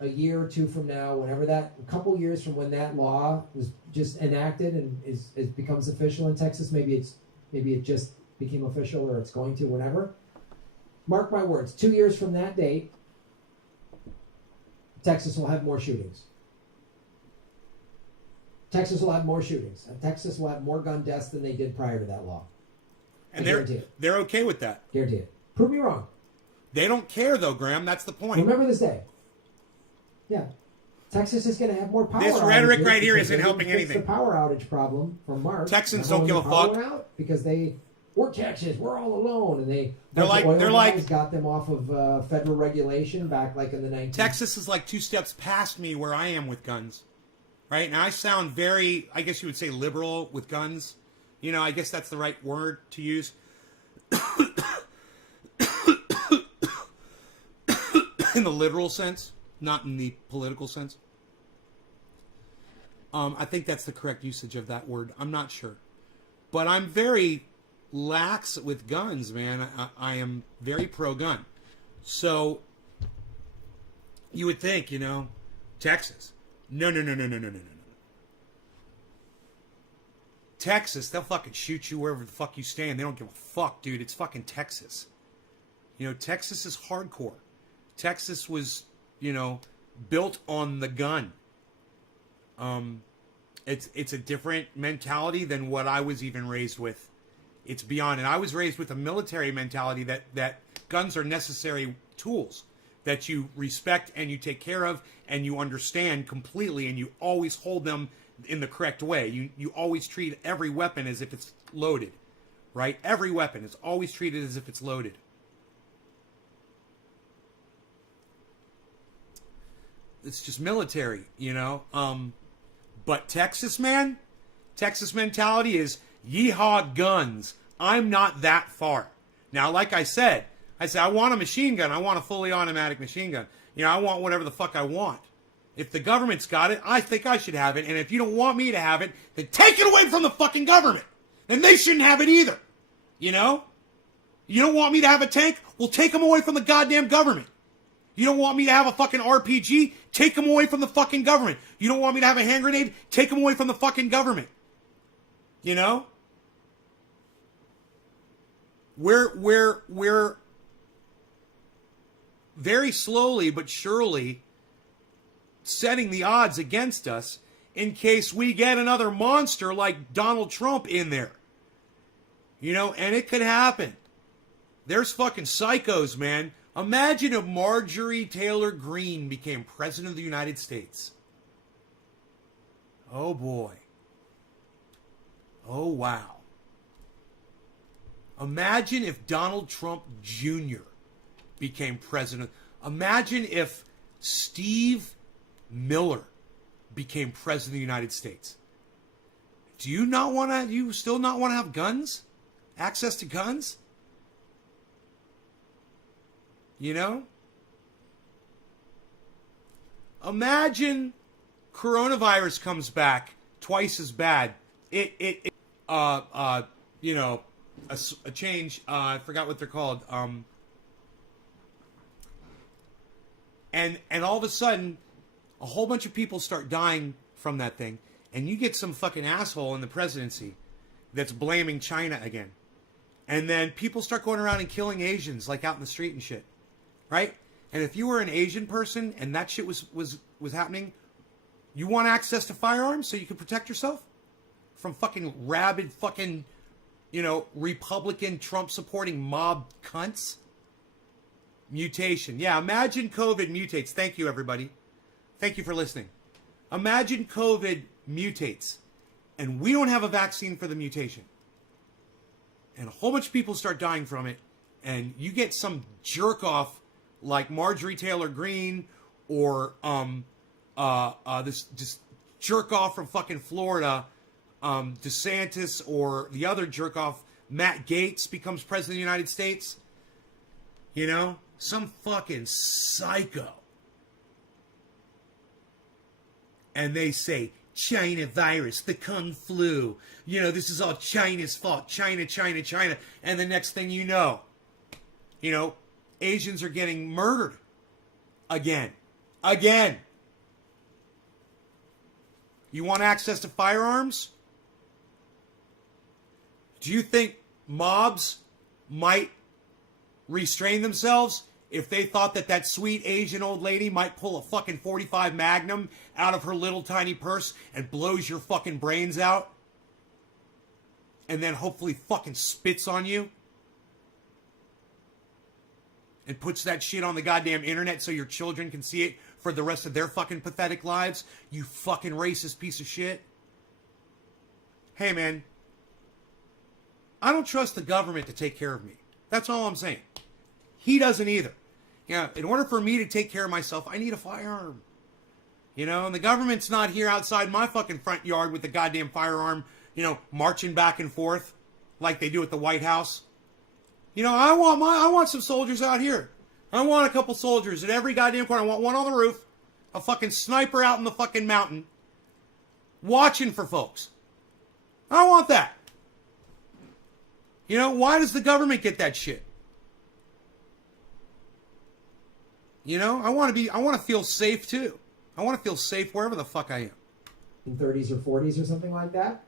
A year or two from now, a couple years from when that law was just enacted and it becomes official in Texas, maybe it just became official or it's going to, whenever. Mark my words, 2 years from that date, Texas will have more shootings. Texas will have more shootings. Texas will have more gun deaths than they did prior to that law. And they're okay with that. Guarantee it. Prove me wrong. They don't care though, Grahm. That's the point. Remember this day. Yeah. Texas is going to have more power. This rhetoric right here isn't helping anything. The power outage problem from March. Texans don't give a fuck because we're Texas, we're all alone, and they're like got them off of federal regulation back like in the 1990s. Texas is like 2 steps past me where I am with guns, right? Now I sound very, I guess you would say, liberal with guns. I guess that's the right word to use. In the literal sense. Not in the political sense. I think that's the correct usage of that word. I'm not sure. But I'm very lax with guns, man. I am very pro-gun. So, you would think, Texas. No. Texas, they'll fucking shoot you wherever the fuck you stand. They don't give a fuck, dude. It's fucking Texas. Texas is hardcore. Texas was... built on the gun. It's a different mentality than what I was even raised with. It's beyond. And I was raised with a military mentality that guns are necessary tools that you respect and you take care of and you understand completely and you always hold them in the correct way. You always treat every weapon as if it's loaded, right? Every weapon is always treated as if it's loaded. It's just military, But Texas, man, Texas mentality is yeehaw guns. I'm not that far. Now, like I said, I want a machine gun. I want a fully automatic machine gun. I want whatever the fuck I want. If the government's got it, I think I should have it. And if you don't want me to have it, then take it away from the fucking government. And they shouldn't have it either. You don't want me to have a tank? Well, take them away from the goddamn government. You don't want me to have a fucking RPG? Take them away from the fucking government. You don't want me to have a hand grenade? Take them away from the fucking government. We're very slowly but surely setting the odds against us in case we get another monster like Donald Trump in there. And it could happen. There's fucking psychos, man. Imagine if Marjorie Taylor Greene became president of the United States. Oh boy. Oh wow. Imagine if Donald Trump Jr. became president. Imagine if Steve Miller became president of the United States. Do you still not want to have guns? Access to guns? Imagine coronavirus comes back twice as bad. A change. I forgot what they're called. And all of a sudden, a whole bunch of people start dying from that thing, and you get some fucking asshole in the presidency that's blaming China again, and then people start going around and killing Asians like out in the street and shit. Right? And if you were an Asian person and that shit was happening, you want access to firearms so you can protect yourself from fucking rabid fucking, Republican Trump supporting mob cunts? Mutation. Yeah, imagine COVID mutates. Thank you, everybody. Thank you for listening. Imagine COVID mutates and we don't have a vaccine for the mutation. And a whole bunch of people start dying from it, and you get some jerk off like Marjorie Taylor Greene or this just jerk off from fucking Florida, DeSantis, or the other jerk off Matt Gaetz becomes president of the United States. Some fucking psycho. And they say, China virus, the Kung flu. This is all China's fault. China, China, China. And the next thing you know, Asians are getting murdered. Again. You want access to firearms? Do you think mobs might restrain themselves if they thought that sweet Asian old lady might pull a fucking .45 Magnum out of her little tiny purse and blows your fucking brains out? And then hopefully fucking spits on you? And puts that shit on the goddamn internet so your children can see it for the rest of their fucking pathetic lives? You fucking racist piece of shit. Hey, man. I don't trust the government to take care of me. That's all I'm saying. He doesn't either. In order for me to take care of myself, I need a firearm. And the government's not here outside my fucking front yard with the goddamn firearm, marching back and forth like they do at the White House. I want some soldiers out here. I want a couple soldiers at every goddamn corner. I want one on the roof, a fucking sniper out in the fucking mountain, watching for folks. I want that. Why does the government get that shit? I want to feel safe too. I want to feel safe wherever the fuck I am. In 30s or 40s or something like that,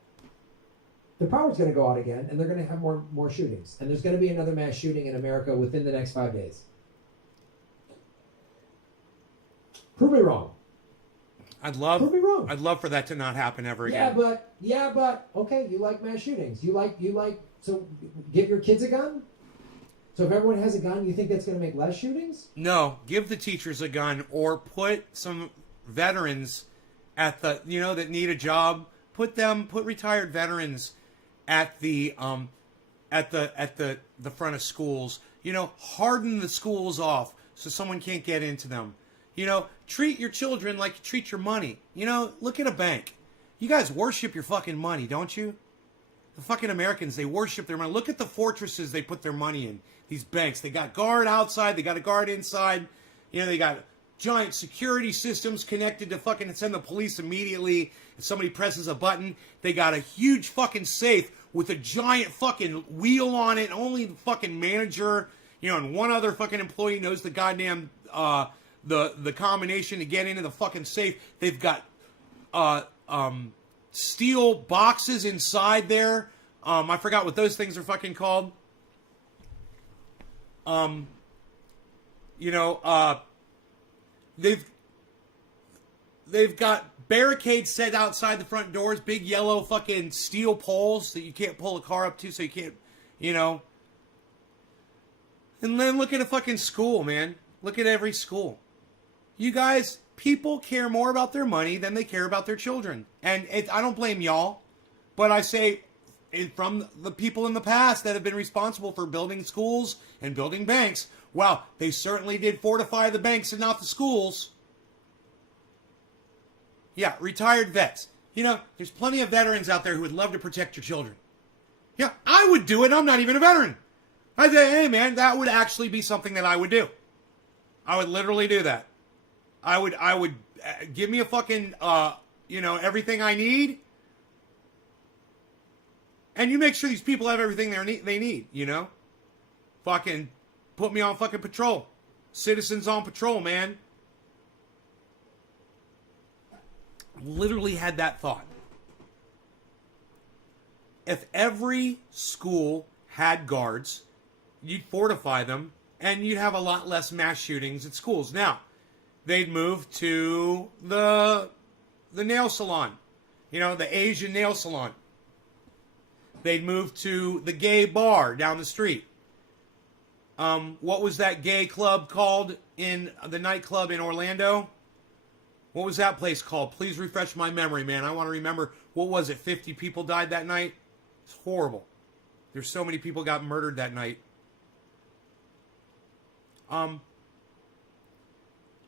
the power's going to go out again, and they're going to have more shootings. And there's going to be another mass shooting in America within the next 5 days. Prove me wrong. Prove me wrong. I'd love for that to not happen ever Yeah, again. but okay, you like mass shootings. You like so give your kids a gun? So if everyone has a gun, you think that's going to make less shootings? No, give the teachers a gun, or put some veterans at the that need a job. Put retired veterans at the at the front of schools. You know, harden the schools off so someone can't get into them. You know, treat your children like you treat your money. You know, look at a bank. You guys worship your fucking money, don't you? The fucking Americans, they worship their money. Look at the fortresses they put their money in. These banks, they got guard outside, they got a guard inside. You know, they got giant security systems connected to fucking send the police immediately if somebody presses a button. They got a huge fucking safe with a giant fucking wheel on it. Only the fucking manager, you know, and one other fucking employee knows the goddamn the combination to get into the fucking safe. They've got steel boxes inside there. I forgot what those things are fucking called. You know, they've got barricades set outside the front doors, big yellow fucking steel poles that you can't pull a car up to, so you can't, you know. And then look at a fucking school, man. Look at every school. You guys, people care more about their money than they care about their children. And I don't blame y'all, but I say from the people in the past that have been responsible for building schools and building banks, well, they certainly did fortify the banks and not the schools. Yeah, retired vets. You know, there's plenty of veterans out there who would love to protect your children. Yeah, I would do it. I'm not even a veteran. I'd say, hey, man, that would actually be something that I would do. I would literally do that. I would give me a fucking, you know, everything I need. And you make sure these people have everything they need, you know? Fucking put me on fucking patrol. Citizens on patrol, man. Literally had that thought. If every school had guards, you'd fortify them, and you'd have a lot less mass shootings at schools. Now, they'd move to the nail salon, you know, the Asian nail salon. They'd move to the gay bar down the street. What was that gay club called in the nightclub in Orlando? What was that place called? Please refresh my memory, man. I want to remember. What was it? 50 people died that night? It's horrible. There's so many people got murdered that night. I'm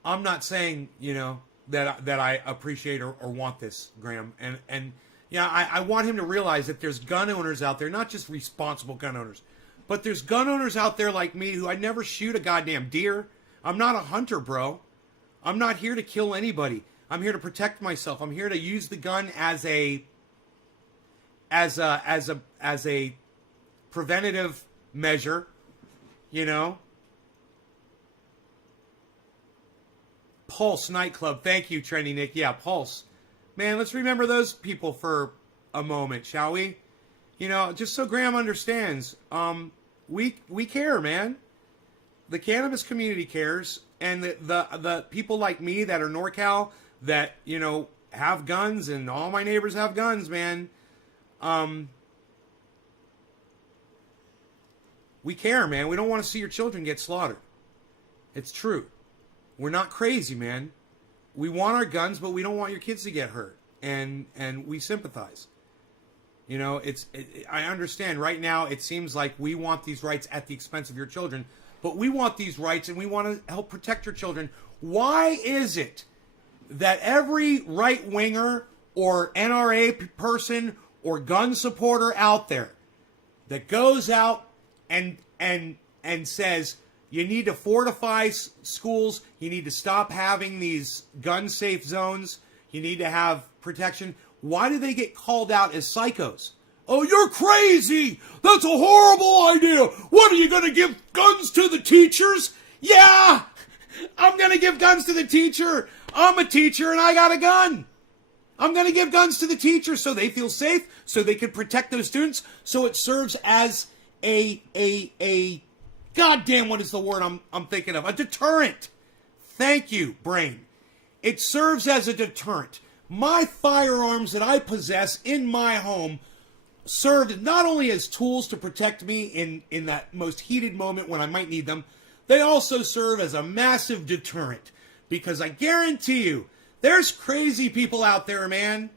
not saying, you know, that I appreciate or want this, Grahm. And yeah, I want him to realize that there's gun owners out there, not just responsible gun owners, but there's gun owners out there like me who I'd never shoot a goddamn deer. I'm not a hunter, bro. I'm not here to kill anybody. I'm here to protect myself. I'm here to use the gun as a preventative measure, you know. Pulse nightclub. Thank you, Trendy Nick. Yeah, Pulse. Man, let's remember those people for a moment, shall we? You know, just so Grahm understands, we care, man. The cannabis community cares, and the people like me that are NorCal that, you know, have guns, and all my neighbors have guns, man. We care, man. We don't want to see your children get slaughtered. It's true. We're not crazy, man. We want our guns, but we don't want your kids to get hurt, and we sympathize. You know, I understand right now it seems like we want these rights at the expense of your children, but we want these rights and we want to help protect your children. Why is it that every right-winger or NRA person or gun supporter out there that goes out and says, you need to fortify schools, you need to stop having these gun-safe zones, you need to have protection, why do they get called out as psychos? Oh, you're crazy! That's a horrible idea! What, are you going to give guns to the teachers? Yeah! I'm going to give guns to the teacher! I'm a teacher and I got a gun! I'm going to give guns to the teacher so they feel safe, so they can protect those students, so it serves as a goddamn, what is the word I'm thinking of? A deterrent. Thank you, brain. It serves as a deterrent. My firearms that I possess in my home served not only as tools to protect me in that most heated moment when I might need them, they also serve as a massive deterrent. Because I guarantee you, there's crazy people out there, man.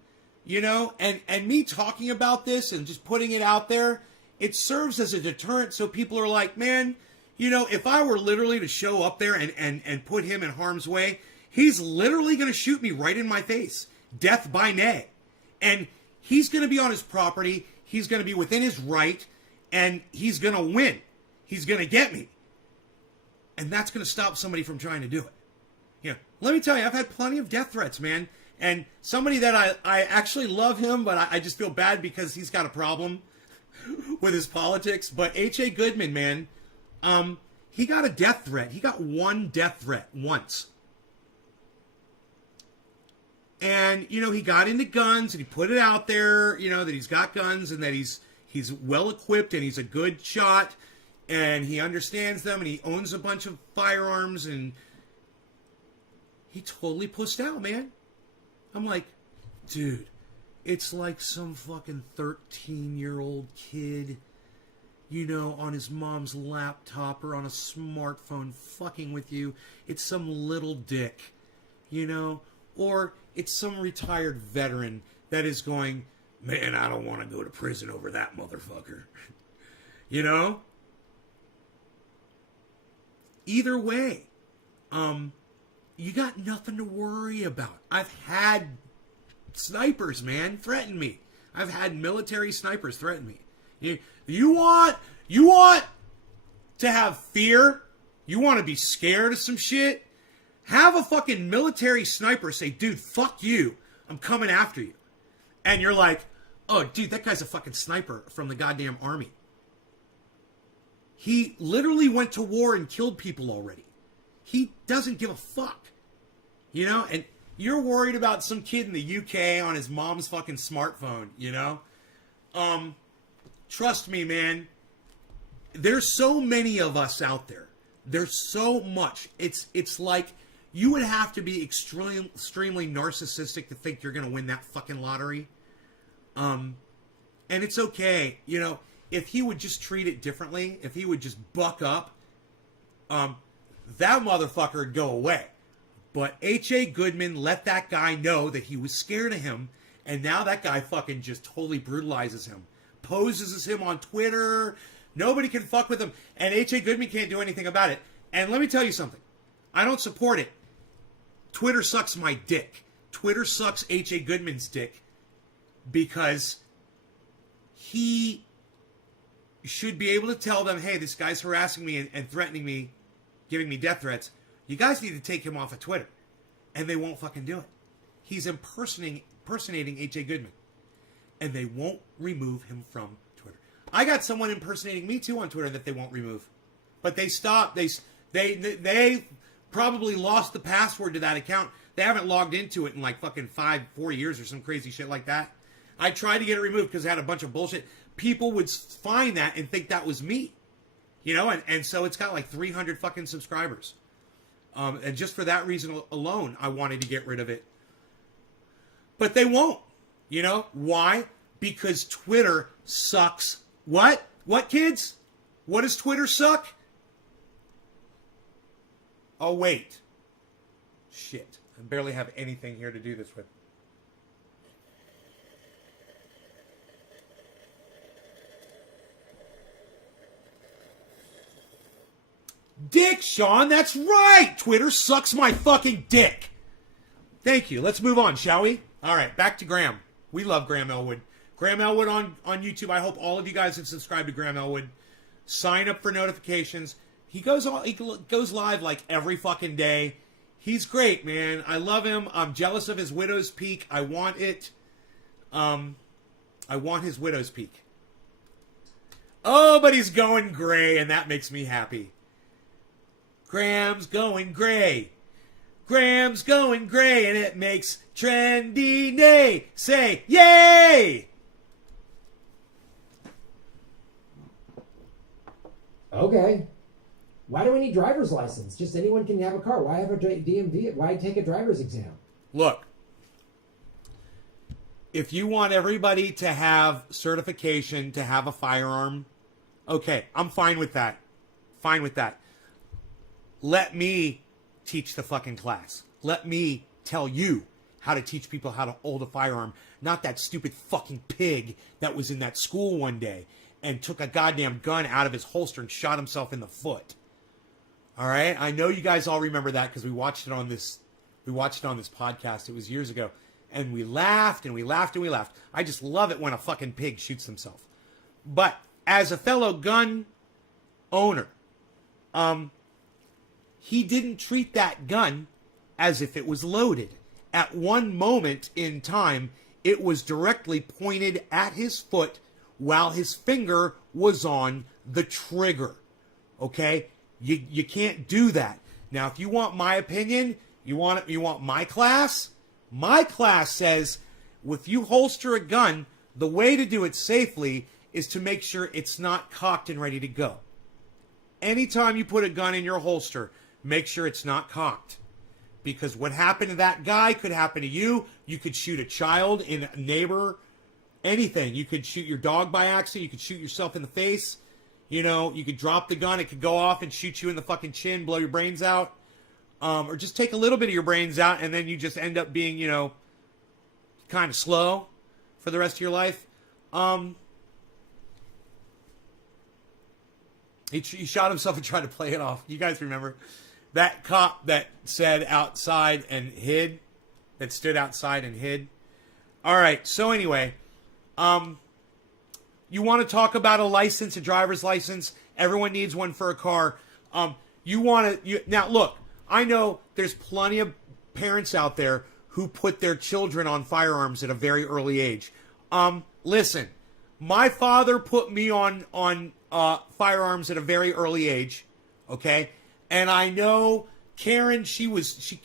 You know, and me talking about this and just putting it out there, it serves as a deterrent, so people are like, man, you know, if I were literally to show up there and put him in harm's way, he's literally going to shoot me right in my face. Death by nay. And he's going to be on his property. He's going to be within his right. And he's going to win. He's going to get me. And that's going to stop somebody from trying to do it. You know, let me tell you, I've had plenty of death threats, man. And somebody that I actually love him, but I just feel bad because he's got a problem with his politics. But H.A. Goodman, man, he got a death threat. He got one death threat once. And, you know, he got into guns and he put it out there, you know, that he's got guns and that he's well equipped and he's a good shot and he understands them and he owns a bunch of firearms, and he totally pussed out, man. I'm like, dude, it's like some fucking 13-year-old kid, you know, on his mom's laptop or on a smartphone fucking with you. It's some little dick, you know, or it's some retired veteran that is going, man, I don't want to go to prison over that motherfucker. You know? Either way, you got nothing to worry about. I've had snipers, man, threaten me. I've had military snipers threaten me. You want to have fear? You want to be scared of some shit? Have a fucking military sniper say, dude, fuck you. I'm coming after you. And you're like, oh, dude, that guy's a fucking sniper from the goddamn army. He literally went to war and killed people already. He doesn't give a fuck. You know? And you're worried about some kid in the UK on his mom's fucking smartphone, you know? Trust me, man. There's so many of us out there. There's so much. It's like you would have to be extremely narcissistic to think you're going to win that fucking lottery. And it's okay. You know, if he would just treat it differently, if he would just buck up, that motherfucker would go away. But H.A. Goodman let that guy know that he was scared of him, and now that guy fucking just totally brutalizes him. Poses as him on Twitter. Nobody can fuck with him, and H.A. Goodman can't do anything about it. And let me tell you something. I don't support it. Twitter sucks my dick. Twitter sucks H.A. Goodman's dick because he should be able to tell them, hey, this guy's harassing me and threatening me, giving me death threats. You guys need to take him off of Twitter. And they won't fucking do it. He's impersonating H.A. Goodman. And they won't remove him from Twitter. I got someone impersonating me too on Twitter that they won't remove. But they stopped. They probably lost the password to that account. They haven't logged into it in like fucking 4 years or some crazy shit like that. I tried to get it removed because it had a bunch of bullshit. People would find that and think that was me. You know, and so it's got like 300 fucking subscribers. And just for that reason alone, I wanted to get rid of it. But they won't. You know? Why? Because Twitter sucks. What? What, kids? What does Twitter suck? Oh, wait. Shit. I barely have anything here to do this with. Dick, Sean, that's right! Twitter sucks my fucking dick! Thank you. Let's move on, shall we? Alright, back to Grahm. We love Grahm Elwood. Grahm Elwood on YouTube. I hope all of you guys have subscribed to Grahm Elwood. Sign up for notifications. He goes live like every fucking day. He's great, man. I love him. I'm jealous of his widow's peak. I want it. I want his widow's peak. Oh, but he's going gray, and that makes me happy. Graham's going gray. Graham's going gray, and it makes Trendy Nay say yay! Okay. Why do we need driver's license? Just anyone can have a car. Why have a DMV? Why take a driver's exam? Look, if you want everybody to have certification to have a firearm, okay, I'm fine with that. Fine with that. Let me teach the fucking class. Let me tell you how to teach people how to hold a firearm. Not that stupid fucking pig that was in that school one day and took a goddamn gun out of his holster and shot himself in the foot. All right, I know you guys all remember that because we watched it on this podcast. It was years ago, and we laughed and we laughed and we laughed. I just love it when a fucking pig shoots himself. But as a fellow gun owner, he didn't treat that gun as if it was loaded. At one moment in time, it was directly pointed at his foot while his finger was on the trigger. Okay? You can't do that. Now, if you want my opinion, you want my class? My class says if you holster a gun, the way to do it safely is to make sure it's not cocked and ready to go. Anytime you put a gun in your holster, make sure it's not cocked. Because what happened to that guy could happen to you. You could shoot a child, a neighbor, anything. You could shoot your dog by accident. You could shoot yourself in the face. You know, you could drop the gun. It could go off and shoot you in the fucking chin, blow your brains out. Or just take a little bit of your brains out, and then you just end up being, you know, kind of slow for the rest of your life. He shot himself and tried to play it off. You guys remember that cop that said outside and hid, that stood outside and hid? All right. So anyway, you want to talk about a license, a driver's license? Everyone needs one for a car. Now look, I know there's plenty of parents out there who put their children on firearms at a very early age. Listen, my father put me on firearms at a very early age, okay? And I know Karen, she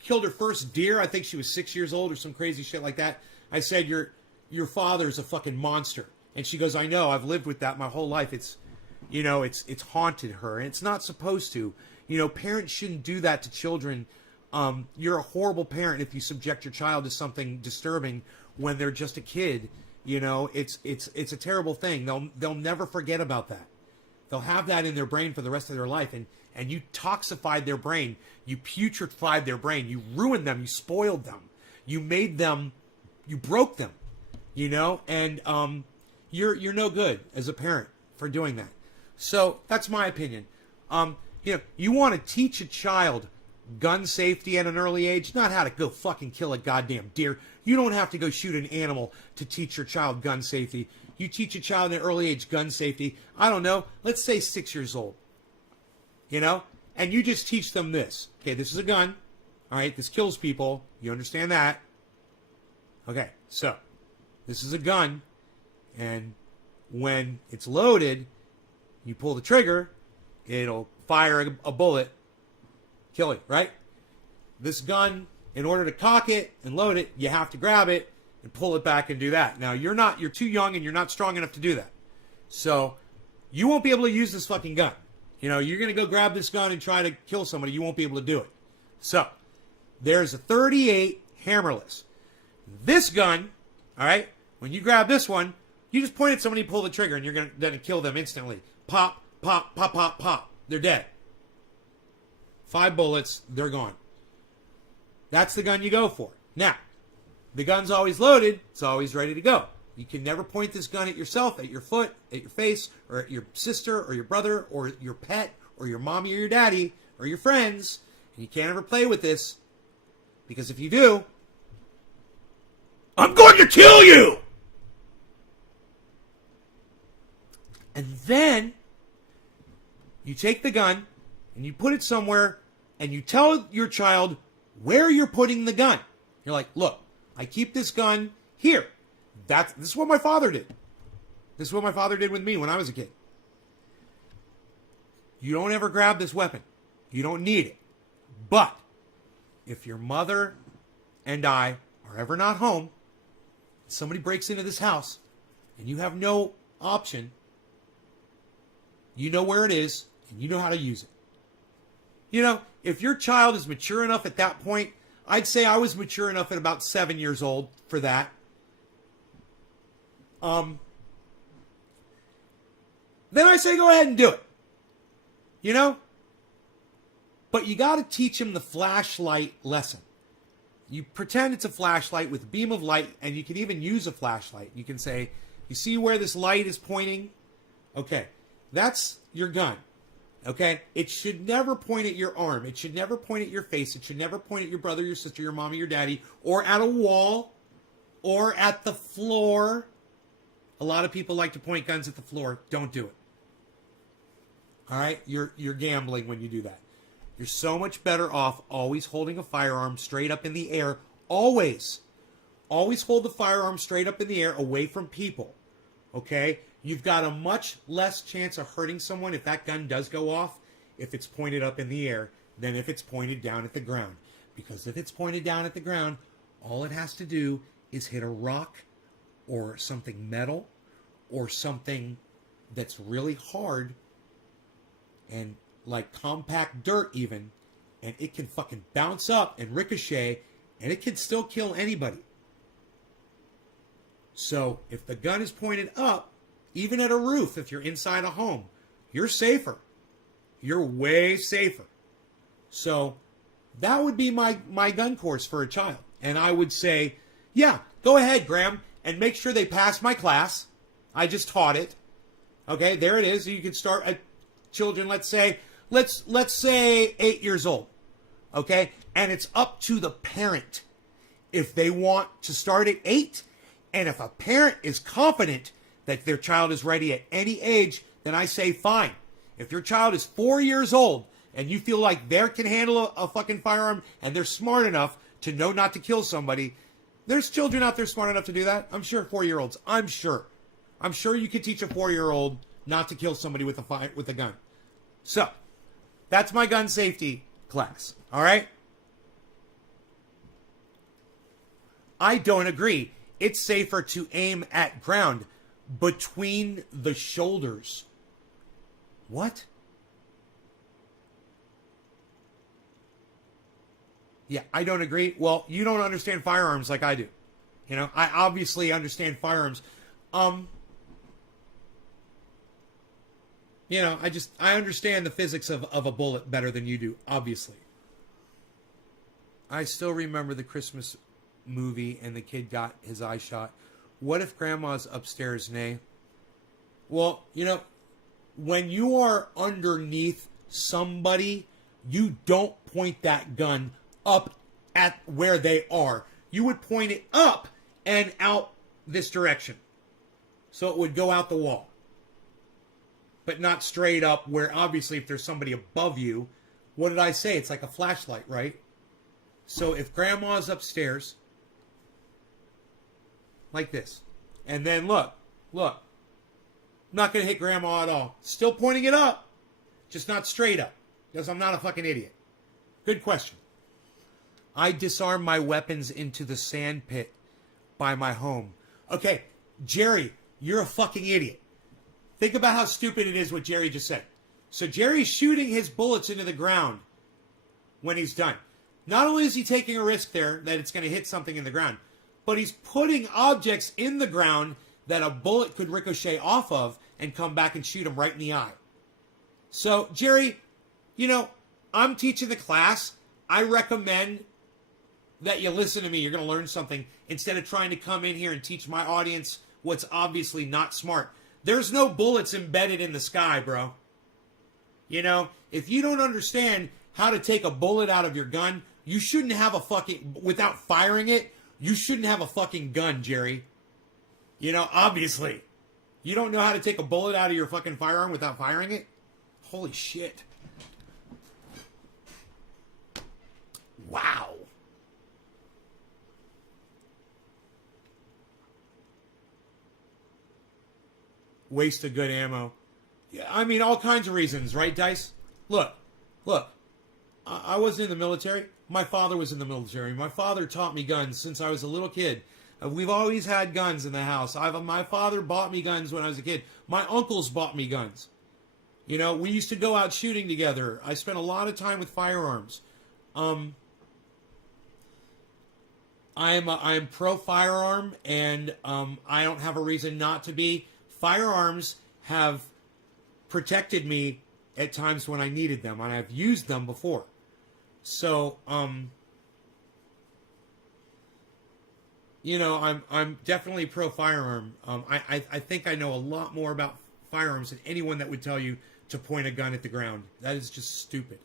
killed her first deer. I think she was 6 years old or some crazy shit like that. I said, your father's a fucking monster. And she goes, I know, I've lived with that my whole life. It's haunted her, and it's not supposed to. You know, parents shouldn't do that to children. You're a horrible parent if you subject your child to something disturbing when they're just a kid. You know, it's a terrible thing. They'll never forget about that. They'll have that in their brain for the rest of their life, and you toxified their brain. You putrefied their brain. You ruined them. You spoiled them. You made them. You broke them. You know, and you're no good as a parent for doing that. So that's my opinion. You know, you want to teach a child gun safety at an early age, not how to go fucking kill a goddamn deer. You don't have to go shoot an animal to teach your child gun safety. You teach a child at an early age gun safety, I don't know, let's say 6 years old. You know? And you just teach them this. Okay, this is a gun. All right, this kills people. You understand that? Okay, so this is a gun. And when it's loaded, you pull the trigger, it'll fire a bullet, kill it, right? This gun, in order to cock it and load it, you have to grab it and pull it back and do that. Now, you're too young and you're not strong enough to do that. So, you won't be able to use this fucking gun. You know, you're going to go grab this gun and try to kill somebody, you won't be able to do it. So, there's a 38 hammerless. This gun, all right, when you grab this one, you just point at somebody, pull the trigger, and you're going to kill them instantly. Pop, pop, pop, pop, pop. They're dead. 5 bullets, they're gone. That's the gun you go for. Now, the gun's always loaded. It's always ready to go. You can never point this gun at yourself, at your foot, at your face, or at your sister, or your brother, or your pet, or your mommy, or your daddy, or your friends. And you can't ever play with this. Because if you do, I'm going to kill you! And then you take the gun and you put it somewhere and you tell your child where you're putting the gun. You're like, look, I keep this gun here. This is what my father did. This is what my father did with me when I was a kid. You don't ever grab this weapon. You don't need it. But if your mother and I are ever not home, somebody breaks into this house and you have no option, you know where it is, and you know how to use it. You know, if your child is mature enough at that point, I'd say I was mature enough at about 7 years old for that. Then I say go ahead and do it. You know? But you got to teach him the flashlight lesson. You pretend it's a flashlight with a beam of light, and you can even use a flashlight. You can say, you see where this light is pointing? Okay, that's your gun. Okay, it should never point at your arm. It should never point at your face. It should never point at your brother, your sister, your mom, or your daddy, or at a wall, or at the floor. A lot of people like to point guns at the floor. Don't do it. All right, you're gambling when you do that. You're so much better off always holding a firearm straight up in the air. Always hold the firearm straight up in the air, away from people. Okay, you've got a much less chance of hurting someone if that gun does go off if it's pointed up in the air than if it's pointed down at the ground. Because if it's pointed down at the ground, all it has to do is hit a rock or something metal or something that's really hard and like compact dirt even, and it can fucking bounce up and ricochet, and it can still kill anybody. So if the gun is pointed up, even at a roof, if you're inside a home, you're safer. You're way safer. So that would be my gun course for a child. And I would say, yeah, go ahead, Grahm, and make sure they pass my class. I just taught it. Okay, there it is. You can start at children, let's say 8 years old. Okay? And it's up to the parent if they want to start at 8. And if a parent is confident that their child is ready at any age, then I say fine. If your child is 4 years old and you feel like they can handle a fucking firearm and they're smart enough to know not to kill somebody, there's children out there smart enough to do that. I'm sure 4-year-olds. I'm sure you could teach a 4-year-old not to kill somebody with a gun. So, that's my gun safety class. All right? I don't agree. It's safer to aim at ground between the shoulders. What? Yeah, I don't agree. Well, you don't understand firearms like I do. You know, I obviously understand firearms. You know, I understand the physics of a bullet better than you do, obviously. I still remember the Christmas movie and the kid got his eye shot. What if grandma's upstairs, Nay? Well, you know, when you are underneath somebody, you don't point that gun up at where they are. You would point it up and out this direction. So it would go out the wall. But not straight up where, obviously, if there's somebody above you, what did I say? It's like a flashlight, right? So if grandma's upstairs, like this, and then look, I'm not going to hit grandma at all. Still pointing it up, just not straight up, because I'm not a fucking idiot. Good question. I disarm my weapons into the sand pit by my home. Okay, Jerry, you're a fucking idiot. Think about how stupid it is what Jerry just said. So Jerry's shooting his bullets into the ground when he's done. Not only is he taking a risk there that it's going to hit something in the ground, but he's putting objects in the ground that a bullet could ricochet off of and come back and shoot him right in the eye. So, Jerry, you know, I'm teaching the class. I recommend that you listen to me. You're going to learn something instead of trying to come in here and teach my audience what's obviously not smart. There's no bullets embedded in the sky, bro. You know, if you don't understand how to take a bullet out of your gun, you shouldn't have a fucking, without firing it, you shouldn't have a fucking gun, Jerry. You know, obviously. You don't know how to take a bullet out of your fucking firearm without firing it? Holy shit. Wow. Waste of good ammo. Yeah, I mean, all kinds of reasons, right, Dice? Look. I wasn't in the military. My father was in the military. My father taught me guns since I was a little kid. We've always had guns in the house. My father bought me guns when I was a kid. My uncles bought me guns. You know, we used to go out shooting together. I spent a lot of time with firearms. I'm pro firearm, and I don't have a reason not to be. Firearms have protected me at times when I needed them, and I've used them before. So, you know, I'm definitely pro firearm. I think I know a lot more about firearms than anyone that would tell you to point a gun at the ground. That is just stupid.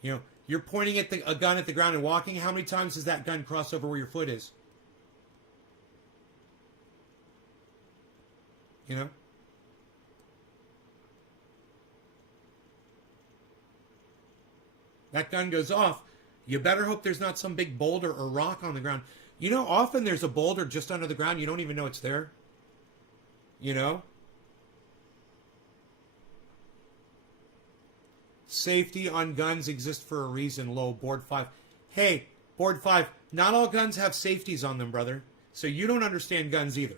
You know, you're pointing at a gun at the ground and walking. How many times does that gun cross over where your foot is? You know? That gun goes off. You better hope there's not some big boulder or rock on the ground. You know, often there's a boulder just under the ground. You don't even know it's there. You know? Safety on guns exists for a reason. Low, board 5. Hey, board 5, not all guns have safeties on them, brother. So you don't understand guns either.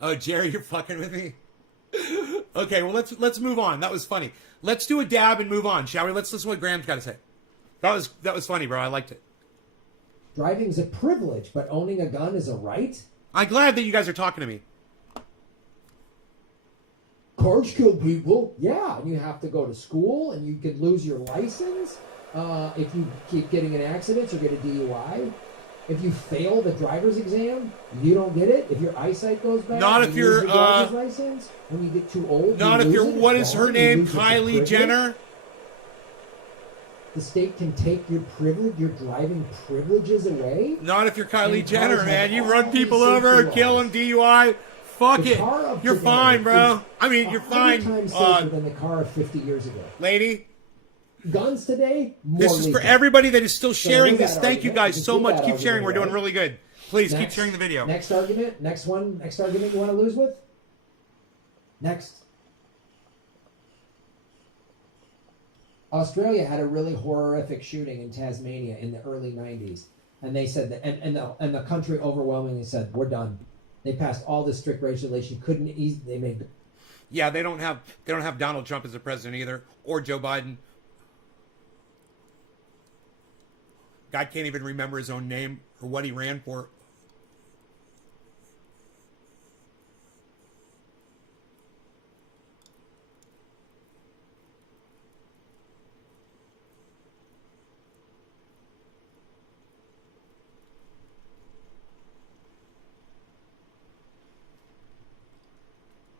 Oh, Jerry, you're fucking with me? Okay, well, let's move on. That was funny. Let's do a dab and move on, shall we? Let's listen to what Graham's got to say. That was funny, bro. I liked it. Driving's a privilege, but owning a gun is a right? I'm glad that you guys are talking to me. Cars kill people. Yeah, and you have to go to school, and you could lose your license if you keep getting in accidents or get a DUI. If you fail the driver's exam, you don't get it. If your eyesight goes bad, not if you're your driver's license. When you get too old, not if you're. What is her name? Kylie Jenner. The state can take your privilege, your driving privileges away. Not if you're Kylie Jenner, man. You run people over, kill them, DUI. Fuck it. You're fine, bro. I mean, you're fine. 100 times safer than the car of 50 years ago. Lady. Guns today, more this is lethal. for everybody that is still sharing this. Thank you guys so much. Keep sharing. We're doing really good. Please keep sharing the video. Next argument. Next one. Next argument you want to lose with? Next. Australia had a really horrific shooting in Tasmania in the early 90s. And they said that, and the country overwhelmingly said, we're done. They passed all this strict regulation. They made. Yeah, they don't have Donald Trump as the president either, or Joe Biden. Guy can't even remember his own name or what he ran for.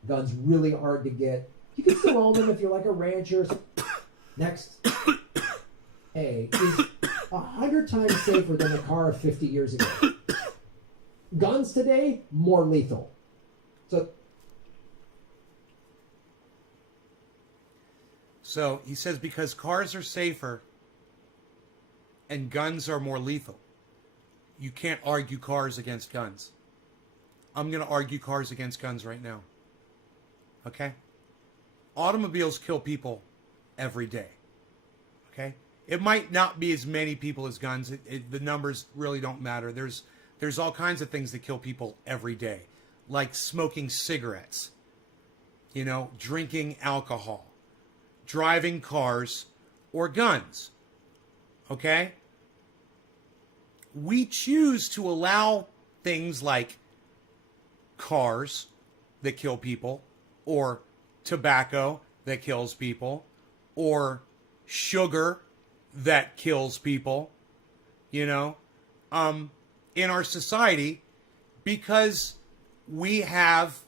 Guns really hard to get. You can still own them if you're like a rancher. Next. A is 100 times safer than a car of 50 years ago. Guns today, more lethal. So he says because cars are safer and guns are more lethal, you can't argue cars against guns. I'm going to argue cars against guns right now. Okay? Automobiles kill people every day. Okay? It might not be as many people as guns. The numbers really don't matter. There's all kinds of things that kill people every day, like smoking cigarettes, you know, drinking alcohol, driving cars, or guns. Okay? We choose to allow things like cars that kill people, or tobacco that kills people, or sugar that kills people, you know, in our society, because we have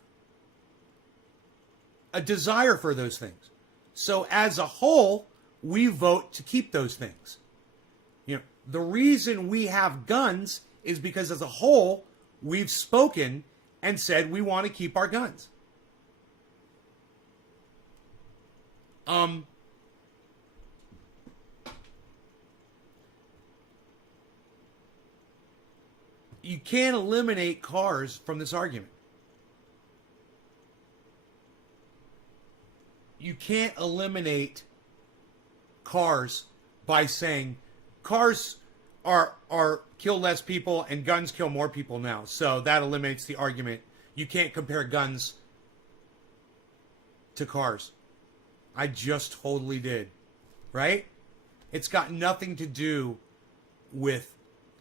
a desire for those things. So as a whole, we vote to keep those things. You know, the reason we have guns is because as a whole, we've spoken and said we want to keep our guns. You can't eliminate cars from this argument. You can't eliminate cars by saying cars are kill less people and guns kill more people now. So that eliminates the argument. You can't compare guns to cars. I just totally did. Right? It's got nothing to do with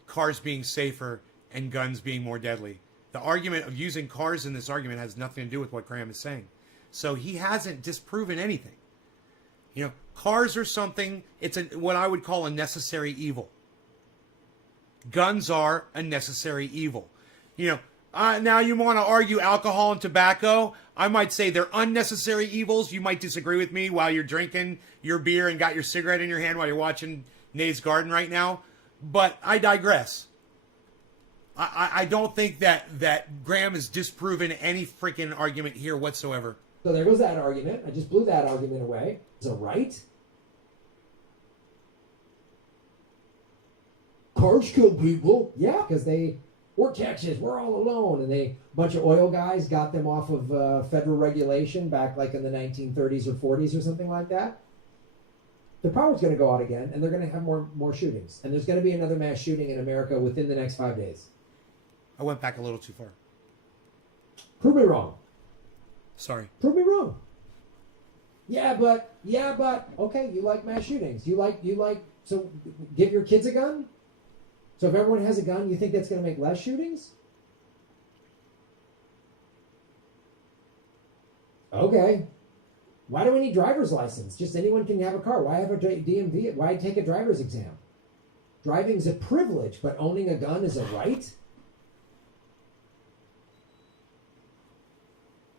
cars being safer and guns being more deadly. The argument of using cars in this argument has nothing to do with what Grahm is saying. So he hasn't disproven anything. You know, cars are something, it's what I would call a necessary evil. Guns are a necessary evil. You know, Now you want to argue alcohol and tobacco. I might say they're unnecessary evils. You might disagree with me while you're drinking your beer and got your cigarette in your hand while you're watching Nate's Garden right now. But I digress. I don't think that Grahm has disproven any freaking argument here whatsoever. So there goes that argument. I just blew that argument away. It's a right. Cars kill people. Yeah, because we're Texas, we're all alone. And a bunch of oil guys got them off of federal regulation back like in the 1930s or 40s or something like that. The power's going to go out again, and they're going to have more shootings. And there's going to be another mass shooting in America within the next 5 days. I went back a little too far. Prove me wrong. Sorry. Prove me wrong. Yeah, but okay, you like mass shootings. You like so give your kids a gun? So if everyone has a gun, you think that's going to make less shootings? Okay. Why do we need driver's license? Just anyone can have a car. Why have a DMV? Why take a driver's exam? Driving is a privilege, but owning a gun is a right?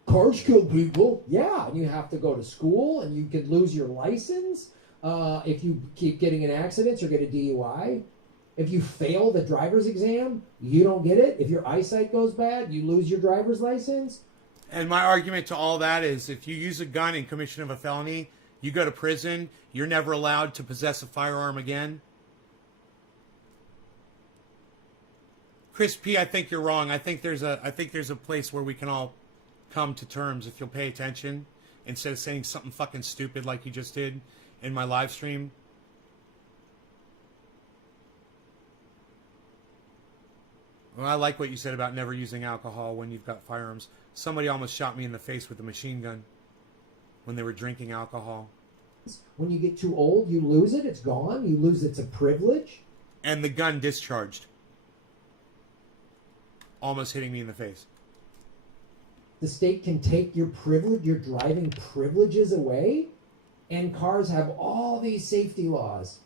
Cars kill people. Yeah, and you have to go to school, and you could lose your license if you keep getting in accidents or get a DUI. If you fail the driver's exam, you don't get it. If your eyesight goes bad, you lose your driver's license. And my argument to all that is if you use a gun in commission of a felony, you go to prison, you're never allowed to possess a firearm again. Chris P., I think you're wrong. I think there's a place where we can all come to terms if you'll pay attention instead of saying something fucking stupid like you just did in my live stream. Well, I like what you said about never using alcohol when you've got firearms. Somebody almost shot me in the face with a machine gun when they were drinking alcohol. When you get too old, you lose it. It's gone. You lose it's a privilege. And the gun discharged. Almost hitting me in the face. The state can take your privilege, your driving privileges away, and cars have all these safety laws.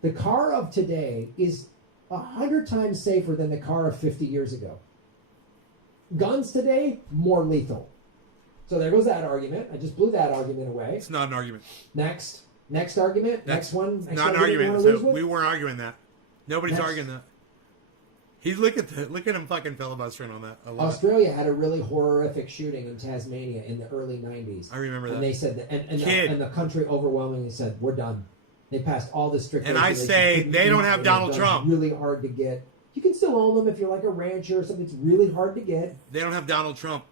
The car of today is 100 times safer than the car of 50 years ago. Guns today, more lethal. So there goes that argument. I just blew that argument away. It's not an argument. Next argument. Next one. Next not an argument. So we weren't arguing that. Nobody's arguing that. He's look at him fucking filibustering on that. Australia had a really horrific shooting in Tasmania in the early 90s. I remember that. And they said that, and the country overwhelmingly said, we're done. They passed all the strict regulations. And I say they don't have Donald Trump. It's really hard to get. You can still own them if you're like a rancher or something. It's really hard to get. They don't have Donald Trump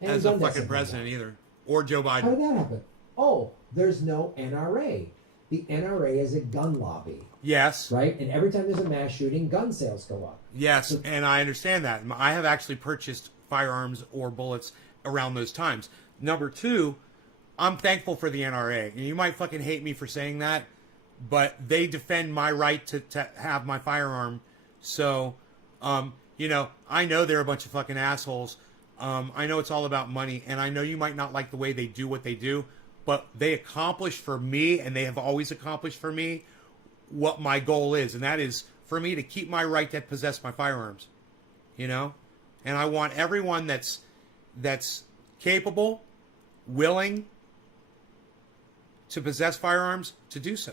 and as a fucking president either. Or Joe Biden. How did that happen? Oh, there's no NRA. The NRA is a gun lobby. Yes. Right? And every time there's a mass shooting, gun sales go up. Yes, so, and I understand that. I have actually purchased firearms or bullets around those times. Number two, I'm thankful for the NRA. And you might fucking hate me for saying that, but they defend my right to have my firearm. So, I know they're a bunch of fucking assholes. I know it's all about money, and I know you might not like the way they do what they do, but they accomplish for me, and they have always accomplished for me, what my goal is, and that is for me to keep my right to possess my firearms, and I want everyone that's capable, willing to possess firearms to do so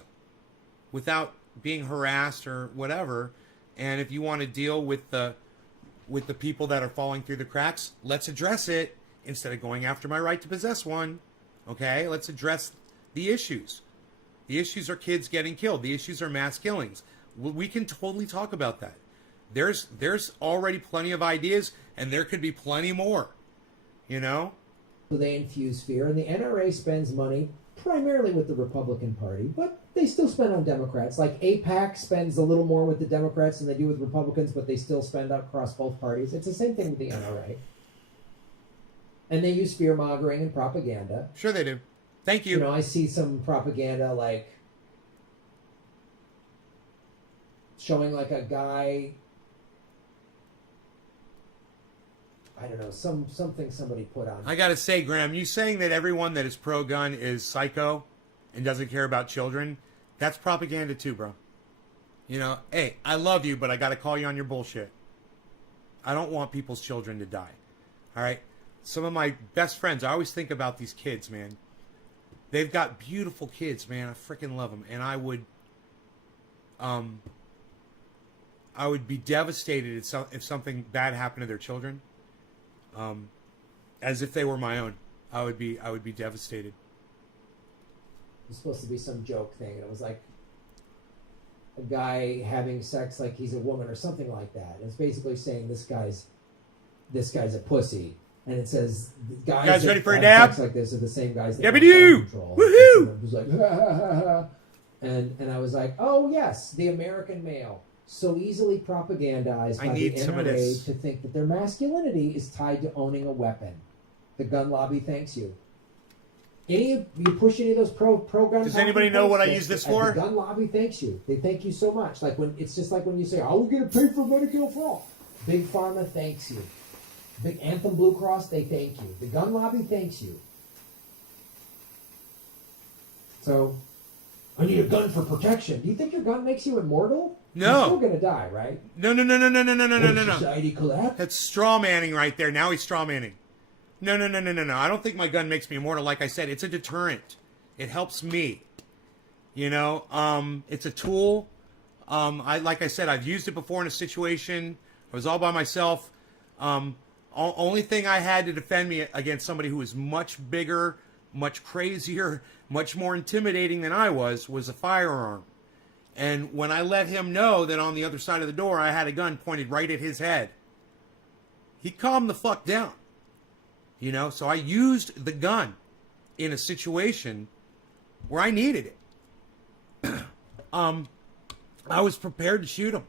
without being harassed or whatever. And if you want to deal with the people that are falling through the cracks, let's address it instead of going after my right to possess one. Okay, let's address the issues. The issues are kids getting killed. The issues are mass killings. We can totally talk about that. There's already plenty of ideas, and there could be plenty more. So they infuse fear, and the NRA spends money primarily with the Republican Party, but they still spend on Democrats. Like AIPAC spends a little more with the Democrats than they do with Republicans, but they still spend across both parties. It's the same thing with the NRA. And they use fear-mongering and propaganda. Sure they do. Thank you. I see some propaganda like showing like a guy, I don't know, something somebody put on. I gotta say, Grahm, you saying that everyone that is pro-gun is psycho and doesn't care about children, that's propaganda too, bro. Hey, I love you, but I gotta call you on your bullshit. I don't want people's children to die. All right? Some of my best friends, I always think about these kids, man. They've got beautiful kids, man. I freaking love them. And I would be devastated if something bad happened to their children. As if they were my own. I would be devastated. It was supposed to be some joke thing, and it was like a guy having sex like he's a woman or something like that. And it's basically saying this guy's a pussy. And it says guys ready for a have dab? sex like this are the same guys that Dabby have doo! gun control. Woohoo! It was like ha, ha, ha, ha. And I was like, oh yes, the American male, so easily propagandized by the NRA to think that their masculinity is tied to owning a weapon. The gun lobby thanks you. You push any of those pro gun? Does anybody know what I use this for? The gun lobby thanks you. They thank you so much. Like it's just like when you say, "I will get paid for Medicare for all." Big Pharma thanks you. Big Anthem Blue Cross, they thank you. The gun lobby thanks you. So, I need a gun for protection. Do you think your gun makes you immortal? No. You're still gonna die, right? No. Society collapse. That's straw manning right there. Now he's straw manning. No. I don't think my gun makes me immortal. Like I said, it's a deterrent. It helps me. You know, it's a tool. Like I said, I've used it before in a situation. I was all by myself. Only thing I had to defend me against somebody who was much bigger, much crazier, much more intimidating than I was a firearm. And when I let him know that on the other side of the door I had a gun pointed right at his head, he calmed the fuck down. You know, so I used the gun in a situation where I needed it. I was prepared to shoot him.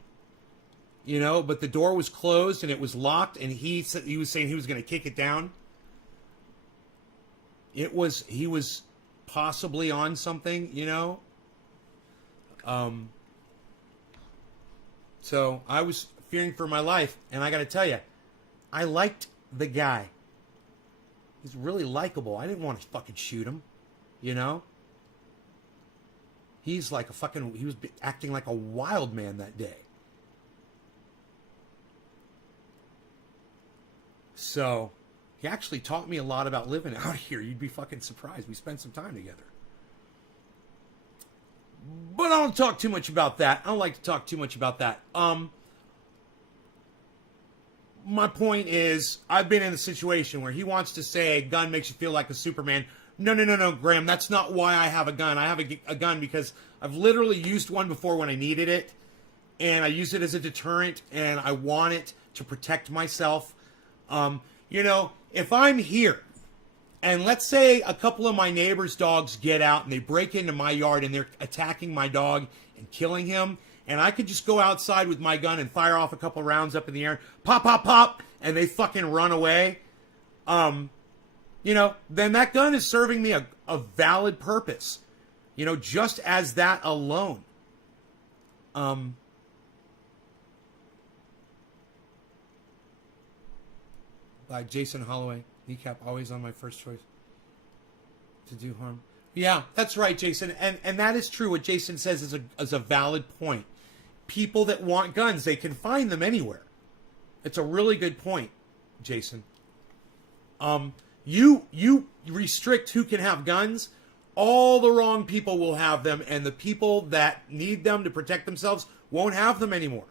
You know, but the door was closed and it was locked, and he was saying he was going to kick it down. He was possibly on something, you know. So I was fearing for my life, and I got to tell you, I liked the guy. He's really likable. I didn't want to fucking shoot him, you know. He was acting like a wild man that day. So, he actually taught me a lot about living out here. You'd be fucking surprised. We spent some time together. But I don't talk too much about that. I don't like to talk too much about that. My point is, I've been in a situation where he wants to say a gun makes you feel like a Superman. No, Graham. That's not why I have a gun. I have a gun because I've literally used one before when I needed it. And I use it as a deterrent. And I want it to protect myself. You know, if I'm here and let's say a couple of my neighbors' dogs get out and they break into my yard and they're attacking my dog and killing him, and I could just go outside with my gun and fire off a couple rounds up in the air, pop, pop, pop, and they fucking run away, you know, then that gun is serving me a valid purpose, you know, just as that alone. By Jason Holloway. Kneecap always on my first choice to do harm. Yeah, that's right, Jason. And that is true. What Jason says is a valid point. People that want guns, they can find them anywhere. It's a really good point, Jason. You restrict who can have guns, all the wrong people will have them, and the people that need them to protect themselves won't have them anymore.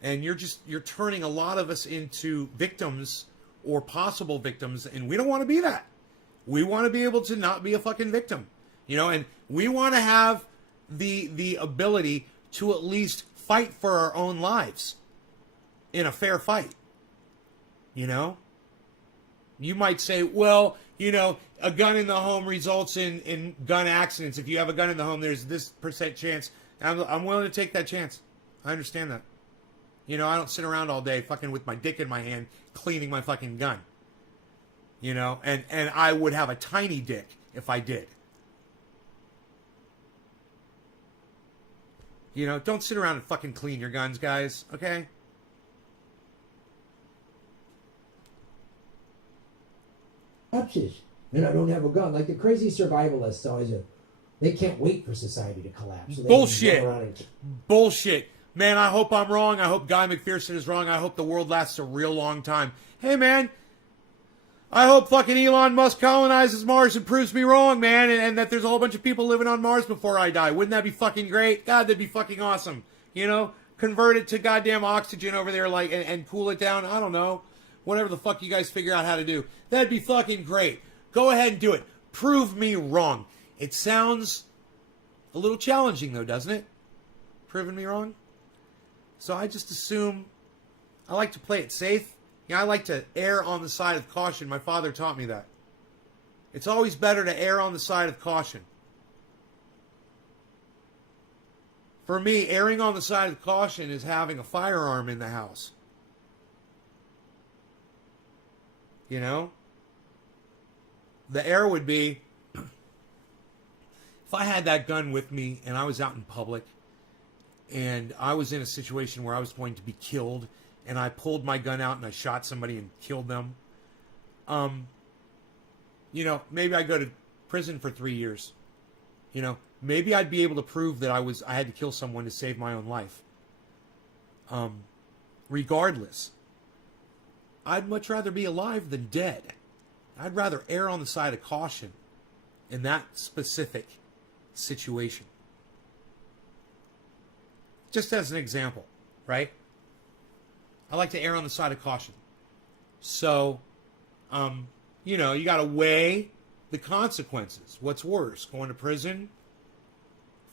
And you're turning a lot of us into victims or possible victims, and we don't want to be that. We want to be able to not be a fucking victim, you know, and we want to have the ability to at least fight for our own lives in a fair fight, you know. You might say, well, you know, a gun in the home results in gun accidents. If you have a gun in the home, there's this % chance. I'm willing to take that chance. I understand that. You know, I don't sit around all day fucking with my dick in my hand cleaning my fucking gun. You know, and I would have a tiny dick if I did. You know, don't sit around and fucking clean your guns, guys, okay? Collapses, and I don't have a gun. Like the crazy survivalists always, they can't wait for society to collapse. So Bullshit. Bullshit. Man, I hope I'm wrong. I hope Guy McPherson is wrong. I hope the world lasts a real long time. Hey, man, I hope fucking Elon Musk colonizes Mars and proves me wrong, man, and that there's a whole bunch of people living on Mars before I die. Wouldn't that be fucking great? God, that'd be fucking awesome. You know, convert it to goddamn oxygen over there, like, and cool it down. I don't know. Whatever the fuck you guys figure out how to do. That'd be fucking great. Go ahead and do it. Prove me wrong. It sounds a little challenging, though, doesn't it? Proving me wrong? So I just assume I like to play it safe. Yeah, I like to err on the side of caution. My father taught me that. It's always better to err on the side of caution. For me, erring on the side of caution is having a firearm in the house. You know? The error would be if I had that gun with me and I was out in public and I was in a situation where I was going to be killed and I pulled my gun out and I shot somebody and killed them, you know, maybe I go to prison for 3 years. You know, maybe I'd be able to prove that I had to kill someone to save my own life. Regardless, I'd much rather be alive than dead. I'd rather err on the side of caution in that specific situation. Just as an example, right? I like to err on the side of caution. So, you know, you got to weigh the consequences. What's worse, going to prison?